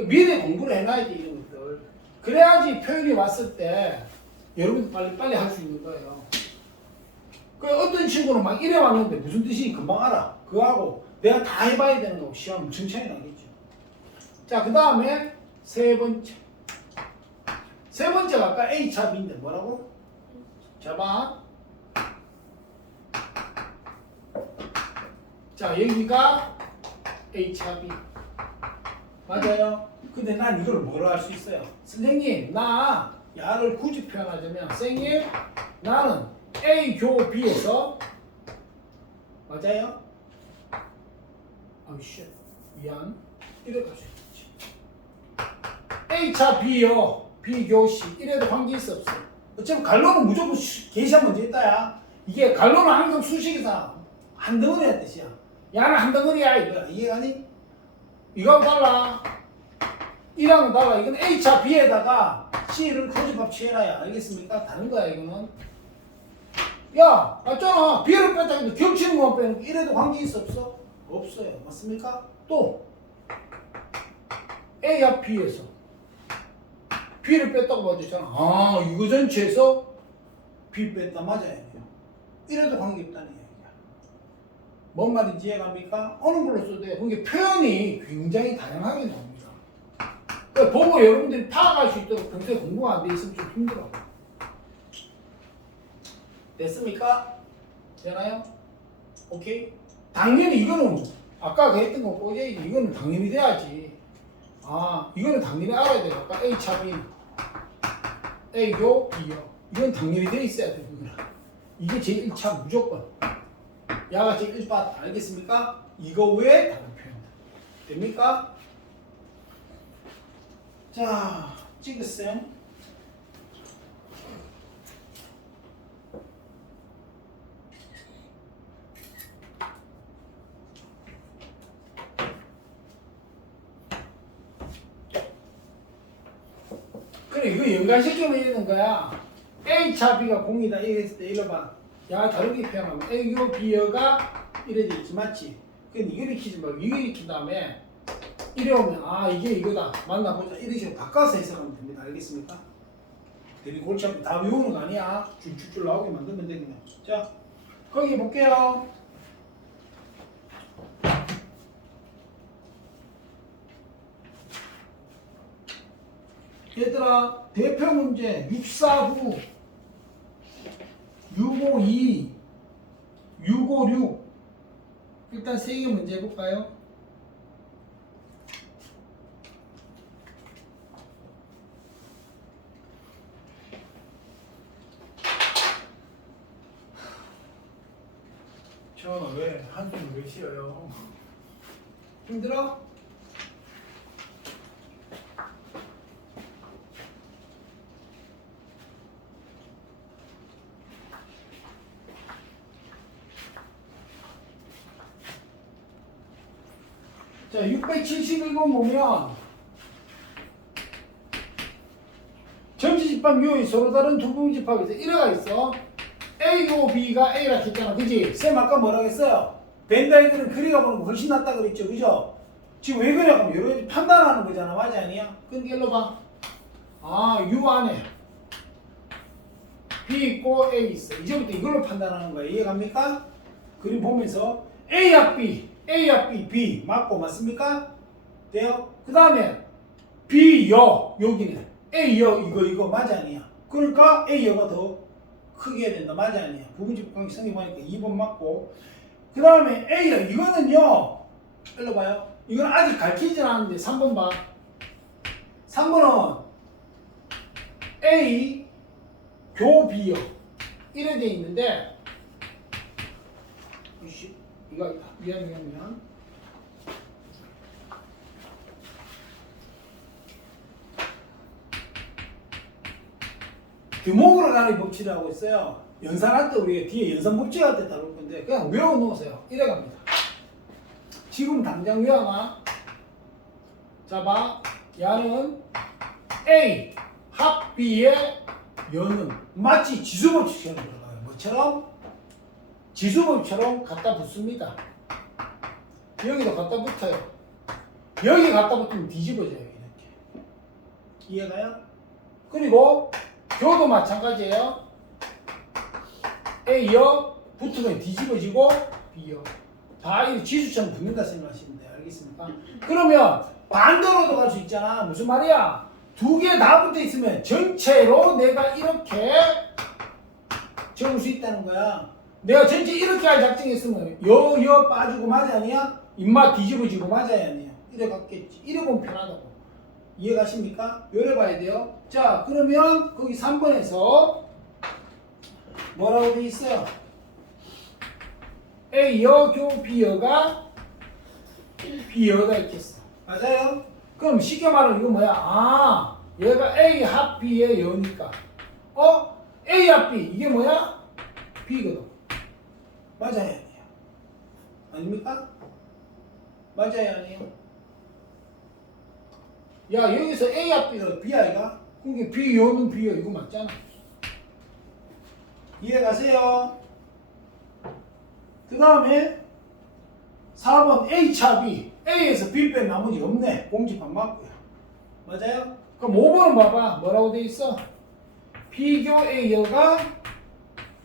미리 공부를 해놔야지 이런 것들. 그래야지 표현이 왔을 때 여러분들 빨리 할 수 있는 거예요. 어떤 친구는 막 이래 왔는데 무슨 뜻인지 금방 알아. 그거하고 내가 다 해봐야 되는 거고 시험 엄청 차이 나겠죠. 자, 그 다음에 세 번째. 세 번째가 아까 A차 B인데 뭐라고? 자, 봐. 자, 여기가 A차 B. 맞아요? 근데 난 이걸 뭐로 할 수 있어요? 선생님, 나 야를 굳이 표현하자면 선생님, 나는 A 교 B에서 맞아요? 쉣. 미안. 이렇게 할 수 있지. A차 B요. B 교 C. 이래도 관계 있어 없어? 어차피 갈로는 무조건 계시한 문제 있다야. 이게 갈로는 항상 수식에서 한 덩어리란 뜻이야. 야는 한 덩어리야. 이거야. 이해가니? 이거하고 달라. 이랑은 달라. 이건 A차 B에다가 C를 고집합 취해놔야. 알겠습니까? 다른 거야, 이거는. 야, 맞잖아. B를 뺐다 해도 겹치는 것만 빼는 이래도 관계 있어 없어? 없어요. 맞습니까? 또 A와 B에서 B를 뺐다고 봐줬잖아. 이거 전체에서 B 뺐다 맞아야 돼요. 이래도 관계 있다는 얘기야. 뭔 말인지 이해갑니까? 어느 걸로 써도 돼요. 그러니까 표현이 굉장히 다양하게 나옵니다. 그러니까 보고 여러분들이 파악할 수 있도록 평소에 공부가 안 돼 있으면 좀 힘들어. 됐습니까? 되나요? 오케이? 당연히 이거는 아까 했던 거 꼬제 이거는 당연히 돼야지. 이거는 당연히 알아야 돼요. 아까 A차 B, A교 B요. 이건 당연히 돼 있어야 돼. 이게 제 1차 무조건. 야가 제 1바 알겠습니까? 이거 외에 다른 표현 됩니까? 자, 찍으세요. 그래, 이거 연관시키면 이러는 거야. A차 B가 공이다 이랬을 때 이러봐. 야, 다르게 표현하면 A요 B여가 이래 돼 있지, 맞지? 근데 이거 익히지 말고 이거 익힌 다음에 이래 오면 이게 이거다. 만나보자. 이런 식으로 바꿔서 해석하면 됩니다. 알겠습니까? 대리 골치 아프게 다 외우는 거 아니야. 줄줄줄 나오게 만들면 되겠네. 자, 거기 볼게요. 얘들아, 대표 문제 649, 652, 656 일단 3개 문제 해볼까요? 정원아 왜 한숨을 왜 쉬어요? 힘들어? 자, 671번 보면 전지집합 묘의 서로 다른 두 부분 집합에서 1회가 있어. A고 B가 A라 했잖아. 그지? 쌤 아까 뭐라고 했어요? 벤다이들은 그리가 보는 거 훨씬 낫다 그랬죠. 그죠? 지금 왜 그래? 그럼 여러 가지 판단하는 거잖아. 맞아 아니야? 근데 일로 봐. 아, U 안에 B 있고 A 있어. 이제부터 이걸로 판단하는 거야. 이해갑니까? 그림 보면서 A 앞 B, A 앞 B, B 맞고 맞습니까? 돼요? 그 다음에 B 여 여기네. A 여 이거 맞아 아니야? 그러니까 A 여가 더 크게 해야 된다. 맞아 아니야? 부분집 관계 성립하니까 2번 맞고 그 다음에 A 여 이거는요. 일로 봐요. 이건 아직 가르치진 않았는데 3번 봐. 3번은 A 교 B요 이래 돼 있는데 이거 미안 규목으로 가는 법칙을 하고 있어요. 연산할 때 우리가 뒤에 연산 법칙 할 때 다룰 건데 그냥 외워 놓으세요. 이래 갑니다. 지금 당장 외워놔. 자 봐. 야는 A 합 B의 여는 마치 지수법칙처럼 들어가요. 뭐처럼? 지수법처럼 갖다 붙습니다. 여기도 갖다 붙어요. 여기 갖다 붙으면 뒤집어져요. 이렇게. 이해가요? 그리고 교도 마찬가지예요. A여 붙으면 뒤집어지고 B여. 다 이 지수처럼 붙는다 생각하시면 돼요. 알겠습니까? 그러면 반대로도 갈 수 있잖아. 무슨 말이야? 두 개 다 붙어 있으면 전체로 내가 이렇게 적을 수 있다는 거야. 내가 전체 이렇게 할 작정했으면 여 빠지고 맞아 아니야? 입맛 뒤집어지고 맞아야 아니야? 이래 갔겠지. 이래 보면 편하다고. 이해가십니까? 요래 봐야 돼요. 자 그러면 거기 3번에서 뭐라고 돼 있어요? A여 교 B여가 B여다 있겠어. 맞아요? 그럼 쉽게 말하면 이거 뭐야? 아 얘가 A 합 B의 여니까 A 합 B 이게 뭐야? B거든. 맞아야 아니에요? 아닙니까? 맞아야 아니에요? 야 여기서 A 합 B가 B 아이가? 그게 B 여는 B여 이거 맞잖아. 이해가세요? 그 다음에 4번 H 합 B A에서 B 뺀 나머지 없네. 공집합 맞고요. 맞아요? 그럼 5번은 봐봐. 뭐라고 돼 있어? B교 A여가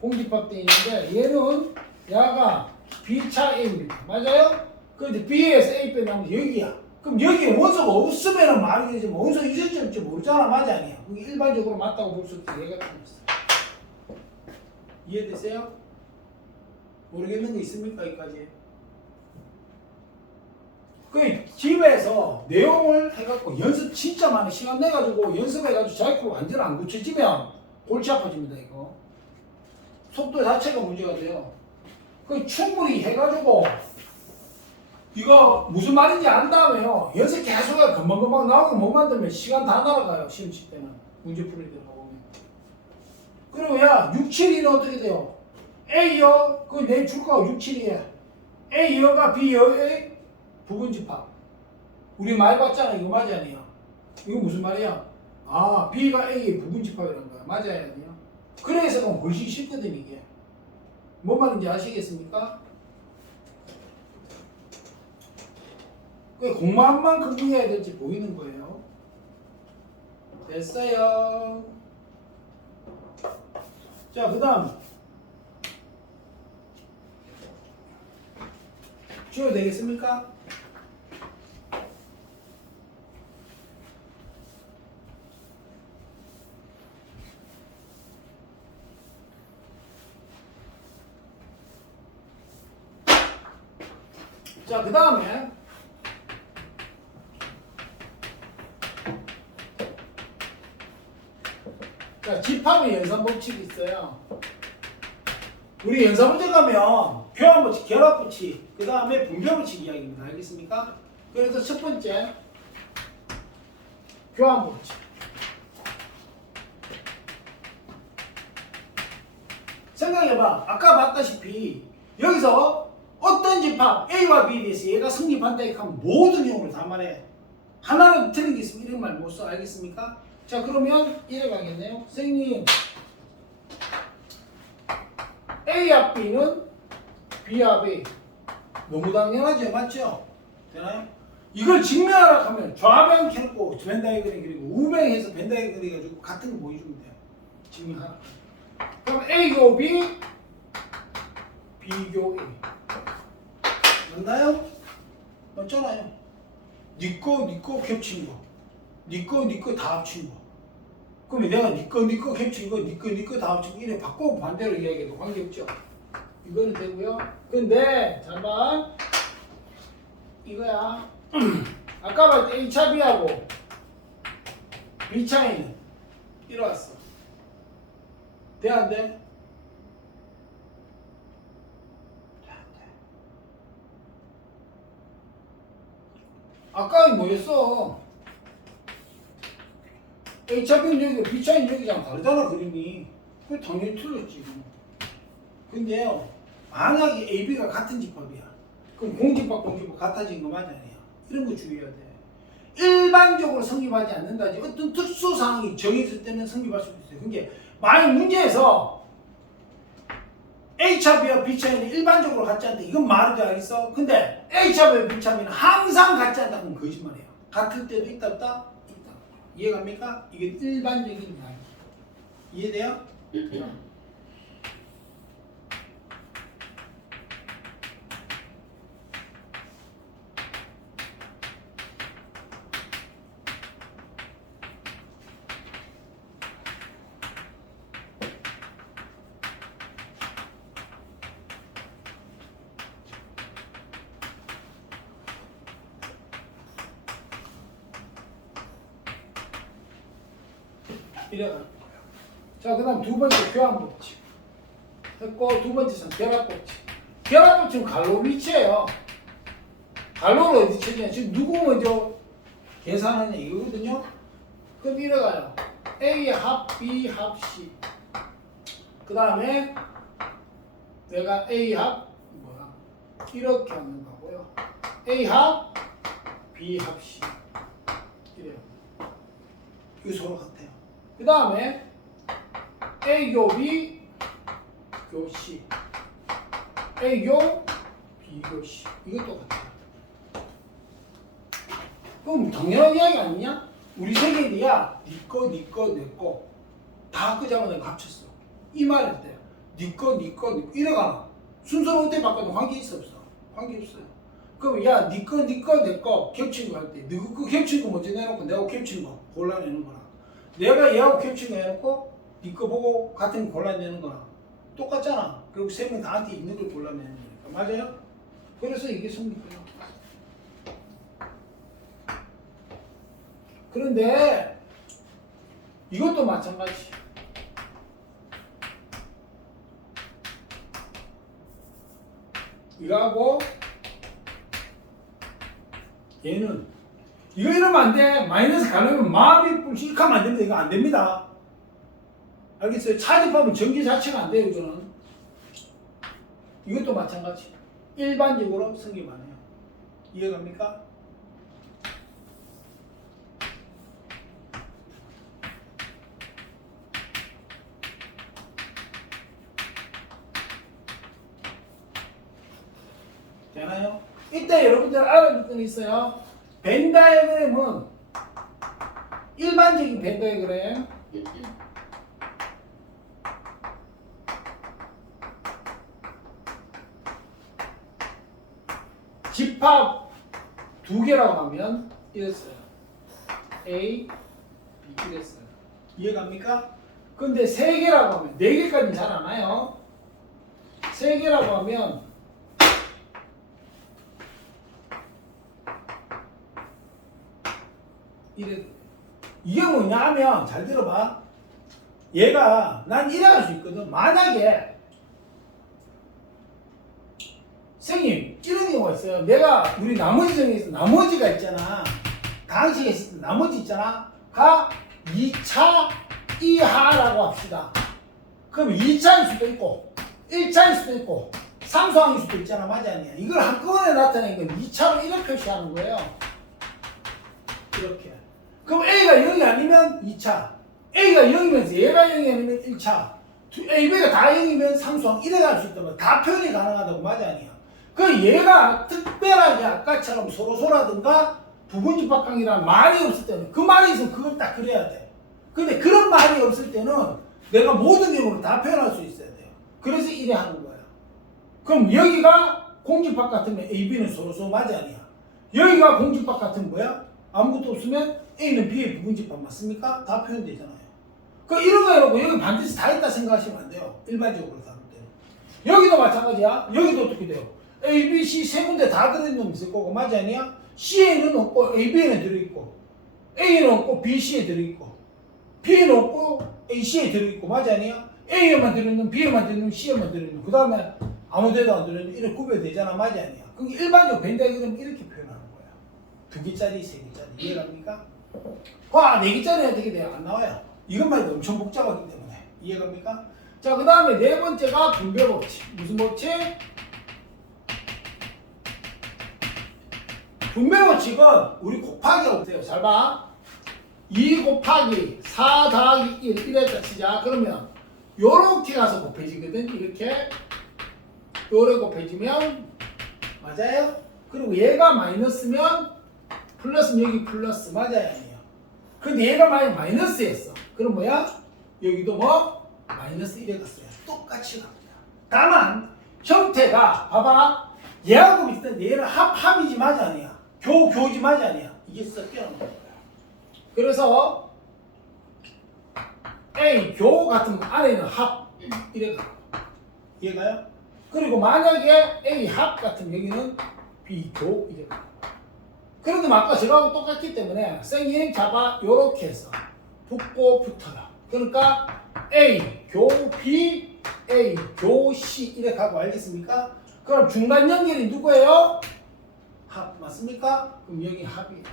공집합 돼 있는데 얘는 야가 B차 A입니다. 맞아요? 그런데 B에서 A 뺀 나머지 여기야. 그럼 여기에 원소가 없으면 말이 되지. 원소 있을지 모르잖아. 맞아 아니야? 그게 일반적으로 맞다고 볼 수 있다. 얘가 틀렸어. 이해되세요? 모르겠는 거 있습니까? 여기까지? 그 집에서 내용을 해갖고 연습 진짜 많이 시간 내가지고 연습해가지고 자기 거 완전 안 고쳐지면 골치 아파집니다. 이거 속도 자체가 문제가 돼요. 그 충분히 해가지고 이거 무슨 말인지 안 다음에요 연습 계속 해 금방금방 나오고 못 만들면 시간 다 날아가요. 시험 칠 때는 문제 풀이 들어가보면. 그리고 야 6, 7, 2는 어떻게 돼요? A여 그 내 줄거가 6, 7이야. A여가 B여의 부분집합. 우리 많이 봤잖아. 이거 맞아 아니야? 이거 무슨 말이야? 아 B가 A의 부분집합이라는 거야. 맞아야 아니야? 그래서 그럼 훨씬 쉽거든 이게. 뭔 말인지 아시겠습니까? 그 공만만큼 해야 될지 보이는 거예요. 됐어요. 자 그 다음 지워도 되겠습니까? 자, 그 다음에 자, 집합의 연산 법칙이 있어요. 우리 연산 문제 가면 교환 법칙, 결합 법칙, 그 다음에 분배 법칙 이야기입니다. 알겠습니까? 그래서 첫 번째 교환 법칙. 생각해봐. 아까 봤다시피 여기서 어떤 집합 A와 B에 대해서 얘가 성립한다 하면 모든 경우를 다 말해. 하나는 틀린 게 있으면 이런 말 못 써. 알겠습니까? 자, 그러면 이래 가겠네요. 선생님, A합 B는 B합 A. 너무 당연하죠. 맞죠? 되나요? 이걸 증명하라 하면 좌변 켜놓고 벤 다이어그램 그리고 우변해서 벤 다이어그램 그려가지고 같은 거 보여주면 돼요. 증명하라. 그럼 A교 B, B교 A. 맞나요? 맞잖아요. 니꺼 겹친 거. 니꺼 다 합친 거. 그럼 내가 니꺼 겹친 거, 니꺼 다 합친 거 이래 바꾸고 반대로 이야기해도 관계없죠. 이거는 되고요. 근데 잠깐 이거야. 아까 봤을 때 A차 B하고 B차에는 이래왔어. 돼 안 돼? 아까 뭐였어? A차 B는 여기, B차는 여기랑 다르잖아, 그림이. 그래, 당연히 틀렸지. 근데요, 만약에 A, B가 같은 집합이야. 그럼 공집합 같아진 거 맞아, 아니야? 이런 거 주의해야 돼. 일반적으로 성립하지 않는다지 어떤 특수 상황이 정해질 때는 성립할 수도 있어요. 그게 만약 문제에서 A차 B와 B차는 일반적으로 같지 않다. 이건 말이 알겠어? 근데 A차 B와 B차는 항상 같지 않다. 그럼 거짓말이에요. 같을 때도 있다 없다? 있다. 이해갑니까? 이게 일반적인 이야기. 이해돼요? 이래가는 거예요. 자, 그 다음 두 번째 교환 법칙 했고, 두 번째는 결합 법칙. 결합 법칙은 갈로 위치예요. 갈로를 어디 치냐? 지금 누구 먼저 계산하냐 이거거든요. 그럼 이래가요. A 합 B 합 C. 그 다음에 내가 A 합 뭐야? 이렇게 하는 거고요. A 합 B 합 C. 이래요. 이거 서로 같아요. 그 다음에 A교 B 교 C, A교 B교 C. 이것도 같아요. 그럼 당연한 이야기 아니냐? 우리 세계야 니꺼 내꺼 다 끄자마자 내가 합쳤어. 이 말일 때 니꺼 이래가나 순서로 어떻게 바꿔도 관계 있어 없어? 관계 없어요. 그럼 야 니꺼 내꺼 겹친 거 할 때 너그 겹친 거 먼저 내놓고 내가 겹친 거 골라내는 거나 내가 얘하고 겹친 거 해놓고 니 거 보고 같은 거 골라내는 거나 똑같잖아. 결국 세 명 다한테 있는 걸 골라내는 거니까. 맞아요? 그래서 이게 성립해요. 그런데 이것도 마찬가지. 이거하고 얘는 이거 이러면 안 돼. 마이너스 가려면 마음이 뿔씩 이렇게 하면 안 됩니다. 이거 안 됩니다. 알겠어요? 차집합은 전개 자체가 안 돼요. 저는 이것도 마찬가지. 일반적으로 성립 안 해요. 이해갑니까? 되나요? 이때 여러분들 알아둘 건 있어요. 벤 다이어그램은 일반적인 벤 다이어그램 집합 두 개라고 하면 이랬어요. A, B 이랬어요. 이해갑니까? 근데 세 개라고 하면 네 개까지는 잘 안 와요. 세 개라고 하면 이래. 이게 뭐냐 하면 잘 들어봐. 얘가 난 이래 할 수 있거든. 만약에 선생님 이런 경우가 있어요. 내가 우리 나머지 정에서 나머지가 있잖아. 다항식에 있을 때 나머지 있잖아. 가 2차 이하라고 합시다. 그럼 2차일 수도 있고 1차일 수도 있고 상수항일 수도 있잖아. 맞아 아니야? 이걸 한꺼번에 나타내는 건 2차로 이렇게 표시하는 거예요. 이렇게. 그럼 A가 0이 아니면 2차, A가 0이면 얘가 0이 아니면 1차, A, B가 다 0이면 상수항 이래 갈 수 있다고. 다 표현이 가능하다고. 맞아 아니야? 그 얘가 특별하게 아까처럼 소라든가 부분집합항이라는 말이 없을 때는 그 말이 있으면 그걸 딱 그려야 돼. 근데 그런 말이 없을 때는 내가 모든 경우를 다 표현할 수 있어야 돼요. 그래서 이래 하는 거야. 그럼 여기가 공집합 같으면 A, B는 서로 맞아 아니야? 여기가 공집합 같은 거야? 아무것도 없으면 A는 B의 부분집합 맞습니까? 다 표현되잖아요. 그 이런 거 해놓고 여기 반드시 다 있다 생각하시면 안 돼요. 일반적으로 다룰 때는. 여기도 마찬가지야. 여기도 어떻게 돼요? A, B, C 세 군데 다 들어있는 놈 있을 거고 맞아 아니야? C에는 없고 A, B에는 들어있고 A는 없고 B, C에 들어있고 B에는 없고 A, C에 들어있고 맞아 아니야? A에만 들어있는 B에만 들어있는 C에만 들어있는 그 다음에 아무 데도 안 들어있는 이렇게 구별되잖아. 맞아 아니야? 그게 일반적으로 벤다이그램 이렇게 표현하는 거야. 2개짜리, 3개짜리 이해갑니까? 와, 4개짜리는 어떻게 돼요? 안 나와요. 이것만 해도 엄청 복잡하기 때문에 이해갑니까? 자, 그 다음에 네 번째가 분배 법칙. 무슨 법칙? 분배 법칙은 우리 곱하기라고 돼요. 잘 봐. 2 곱하기 4 더하기 1 이랬다 치자. 그러면 요렇게 가서 곱해지거든. 이렇게 요래 곱해지면 맞아요? 그리고 얘가 마이너스면 플러스는 여기 플러스 맞아요 아니에요? 근데 얘가 만약 마이너스였어. 그럼 뭐야? 여기도 뭐? 마이너스 1에 갔어요. 똑같이 갑니다. 다만 형태가 봐봐. 얘하고 비슷한데 얘는 합이지 맞아 아니야? 교지 맞아 아니야? 이게 섞여놓은 거야. 그래서 A 교 같은 거 안에는 합 이래 가. 이해가요? 그리고 만약에 A 합 같은 여기는 B 교 이래 가. 그런데 아까 저하고 똑같기 때문에 선생님 잡아 요렇게 해서 붙고 붙어요. 그러니까 A 교 B A 교 C 이렇게 하고 알겠습니까? 그럼 중간 연결이 누구예요? 합 맞습니까? 그럼 여기 합이에요.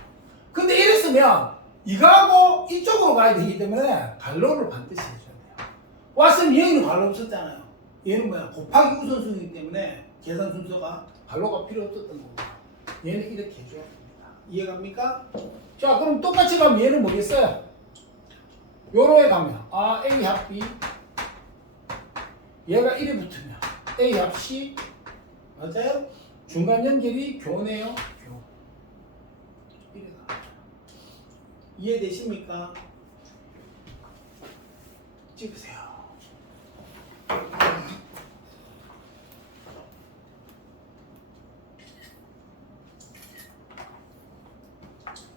근데 이랬으면 이거하고 이쪽으로 가야 되기 때문에 갈로를 반드시 해줘야 돼요. 왔으면 여기는 갈로 없었잖아요. 얘는 뭐야? 곱하기 우선순위이기 때문에 계산 순서가 갈로가 필요 없었던 거고 얘는 이렇게 해줘야 됩니다. 이해갑니까? 자, 그럼 똑같이 가면 얘는 뭐겠어요? 요로에 가면 A 합 B 얘가 1에 붙으면 A 합 C 맞아요? 중간 연결이 교네요. 교. 이래 가. 이해되십니까? 찍으세요.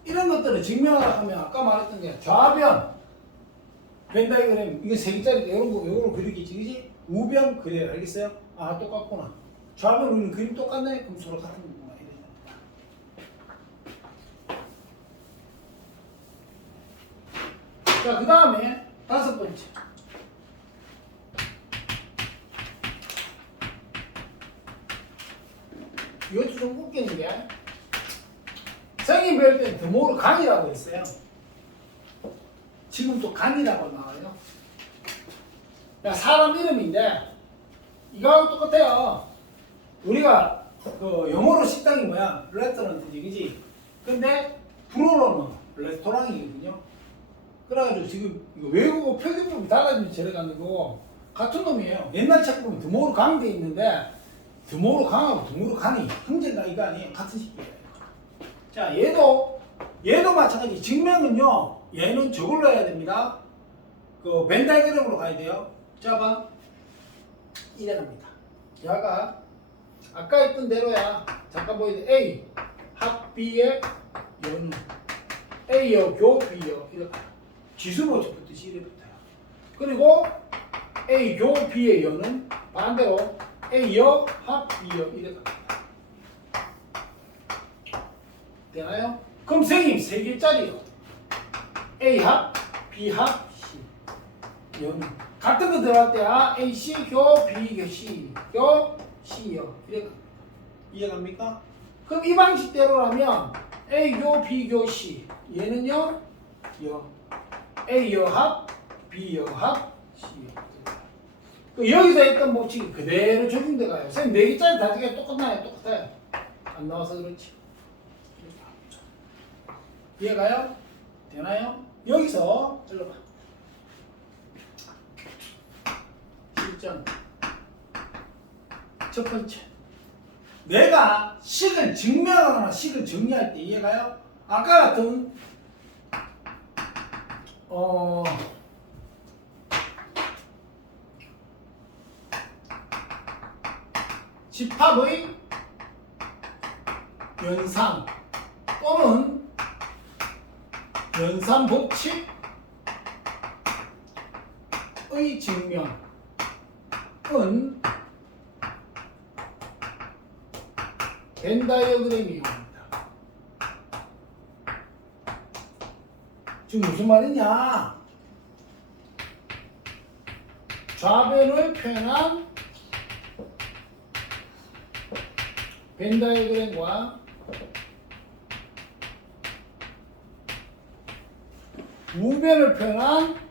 이런 것들을 증명하라 하면 아까 말했던 게 좌변 벤다이그램 이거 3개짜리 이런 거 요거로 그리기지 그지? 우변 그래요. 알겠어요? 아 똑같구나. 좌변 우리는 그림 똑같네? 그럼 서로 같은 거구나. 자, 그 다음에 5번째. 이것도 좀 웃기는 게 성인 배울 때는 드모르 간이라고 있어요. 지금 또 간이라고 나와요. 사람 이름인데 이거하고 똑같아요. 우리가 그 영어로 식당이 뭐야? 레스토랑이지, 그지? 근데 불어로는 레스토랑이거든요. 그래가지고 지금 이거 외국어 표기법이 달라지면 저래가는 거고 같은 놈이에요. 옛날 책 보면 드모르 강 돼 있는데 드모르 강하고 드모르 간이 형제가 이거 아니에요. 같은 식이에요. 자, 얘도 마찬가지. 증명은요. 얘는 저걸로 해야 됩니다. 그 벤다이그램으로 가야 돼요. 자, 봐. 이래 갑니다. 얘가 아까 했던 대로야. 잠깐 보이죠? A 합 B의 연우 A여 교 B여 이렇게 지수모집 붙듯이 이래 붙어요. 그리고 A 교 B의 연은 반대로 A여 합 B여 이래 갑니다. 되나요? 그럼 선생님 3개짜리요. A 합, B 합, C. 연우. 같은 거 들어갈 때 A, C, 교, B, 교, C. 교, C요. 이렇게. 이해갑니까? 그럼 이 방식대로라면 A교, B교, C 얘는요 여 A 여합, B 여합, C 여합. 여기서 했던 법칙이 그대로 적용돼가요. 선생님 4개짜리 다지게 똑같나요? 똑같아요. 안 나와서 그렇지. 이해가요? 되나요? 여기서 일로 봐. 실전 첫 번째, 내가 식을 증명하거나 식을 정리할 때 이해가요? 아까 같은 집합의 연산 또는 연산 법칙의 증명은 벤 다이어그램이 이용합니다. 지금 무슨 말이냐? 좌변을 표현한 벤 다이어그램과 우변을 표현한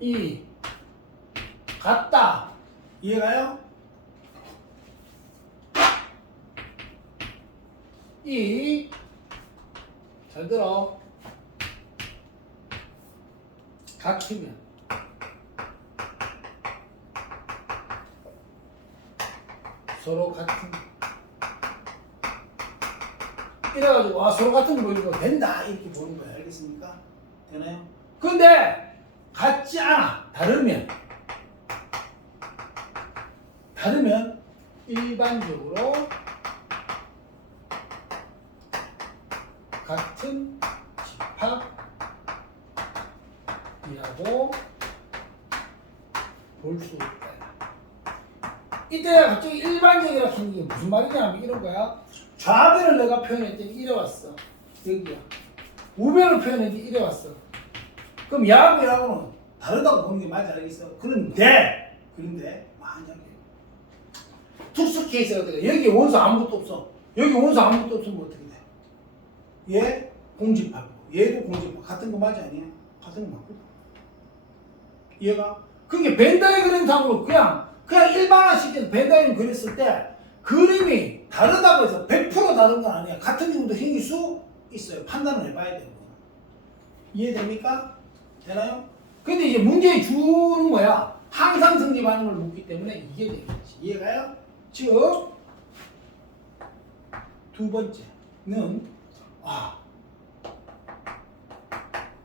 이 같다. 이해가요? 이 잘 들어. 같으면 서로 같은 이래가지고 서로 같은 거 보이는 거 된다 이렇게 보는 거예요. 알겠습니까? 되나요? 근데 같지 않아. 다르면 일반적으로 같은 집합이라고 볼 수 있다. 이때 갑자기 일반적이라 하는 게 무슨 말이냐면 이런 거야. 좌변을 내가 표현했더니 이래 왔어. 여기야. 우변을 표현했더니 이래 왔어. 그럼 야하고는 다르다고 보는 게 맞지 알겠어? 그런데 만약에 특수 케이스가 돼. 여기 원소 아무것도 없어. 여기 원소 아무것도 없으면 어떻게 돼? 얘 공집합, 얘도 공집합. 같은 거 맞아 아니야? 같은 거 맞거든. 얘가 그게 벤 다이어그램 상으로 그냥 일반화시켜서 벤 다이어그램 그렸을 때 그림이 다르다고 해서 100% 다른 건 아니야. 같은 경우도 생길 수 있어요. 판단을 해봐야 되는 거야. 이해됩니까? 되나요? 근데 이제 문제에 주는 거야. 항상 성립하는 걸 묻기 때문에 이게 되겠지. 이해가요? 즉, 두 번째는,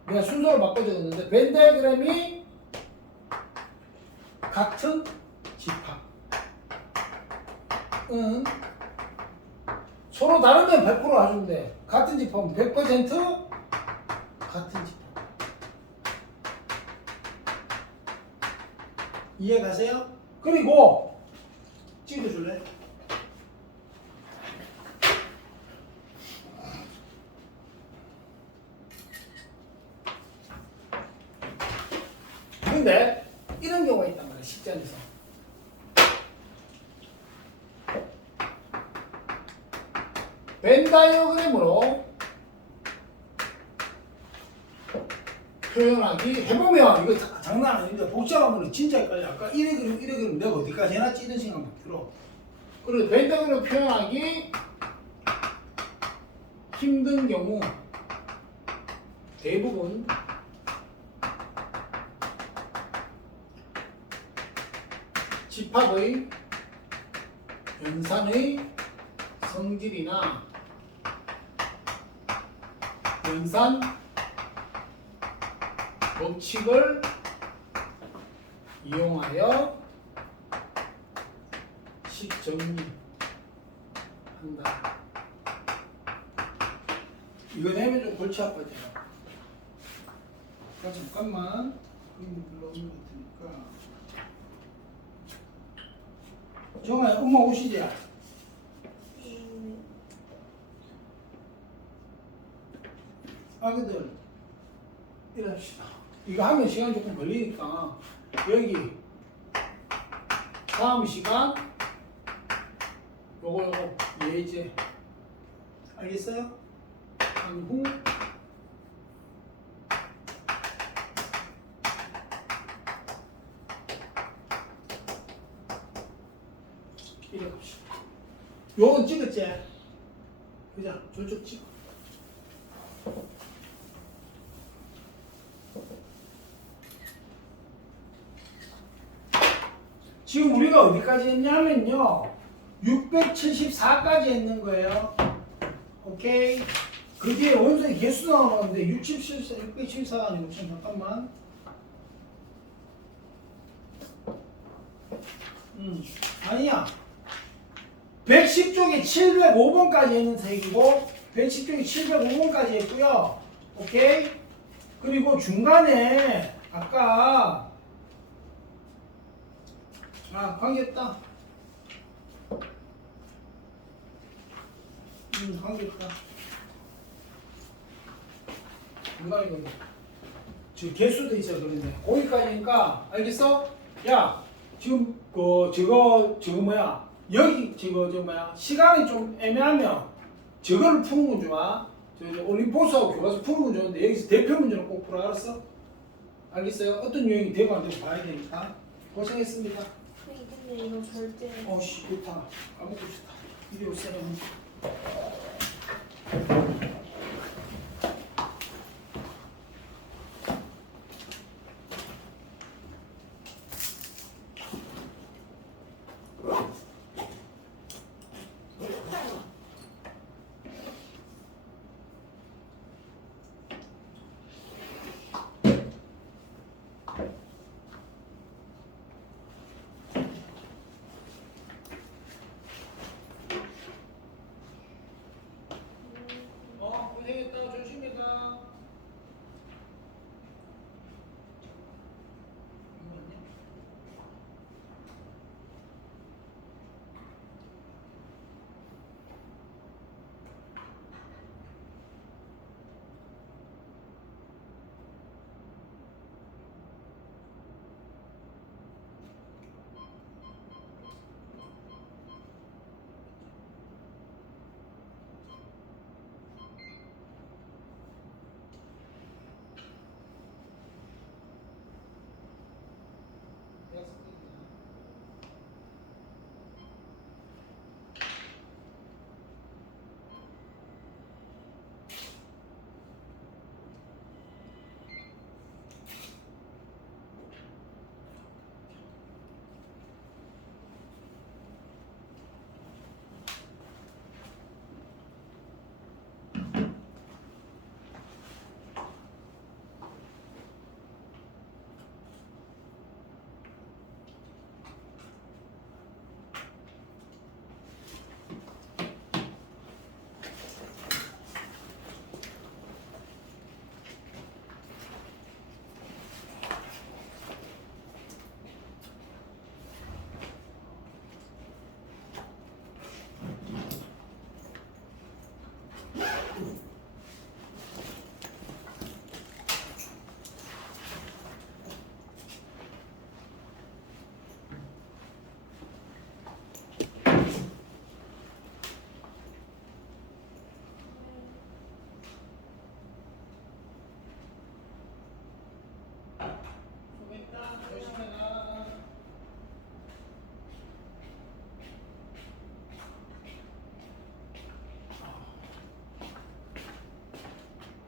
내가 순서를 바꿔 적었는데, 벤 다이어그램이 같은 집합은 서로 다르면 100% 하는데, 같은 집합은 100% 같은 집합. 이해 가세요? 그리고 찍어줄래? 근데 이런 경우가 있단 말이야. 실전에서 벤 다이어그램으로 표현하기 해보면 이거 장난 아닌데 복잡하면 진짜 헷갈려. 아까 이래 그리면 내가 어디까지 해놨지 이런 생각 못 들어. 그리고 벤 다이어그램 표현하기 힘든 경우 대부분 집합의 연산의 성질이나 연산 법칙을 이용하여 식정리한다. 이거 내면 좀 골치 아파져요. 잠깐만 그림 불러오는 것 같으니까. 정아야 엄마 오시지? 하거든. 이럽시다. 이거 하면 시간이 조금 걸리니까 여기 다음 시간 요거 예제 알겠어요? 한후 이래 갑시다. 요건 찍었지? 그자 저쪽 찍어. 지금 우리가 어디까지 했냐면요 674까지 했는 거예요. 오케이. 그 뒤에 원소의 개수 나오는데 674가 아니고 잠깐만. 아니야. 110쪽에 705번까지 했는 색이고 110쪽에 705번까지 했고요. 오케이. 그리고 중간에 아까 관계했다. 관계했다. 중간에 거기. 저 개수도 있어 그런데 거기까지니까 알겠어? 야 지금 저거 뭐야? 여기 저거 시간이 좀 애매하면 저거를 푸는 건 좋아. 저 올림포스하고 교과서 푸는 건 좋은데 여기서 대표 문제는 꼭 풀어 알았어? 알겠어요? 어떤 유형이 되고 안 되고 봐야 되니까. 고생했습니다. 근데 이거 절대 어씨 좋다. 까먹고 싶다. 이리 오세요.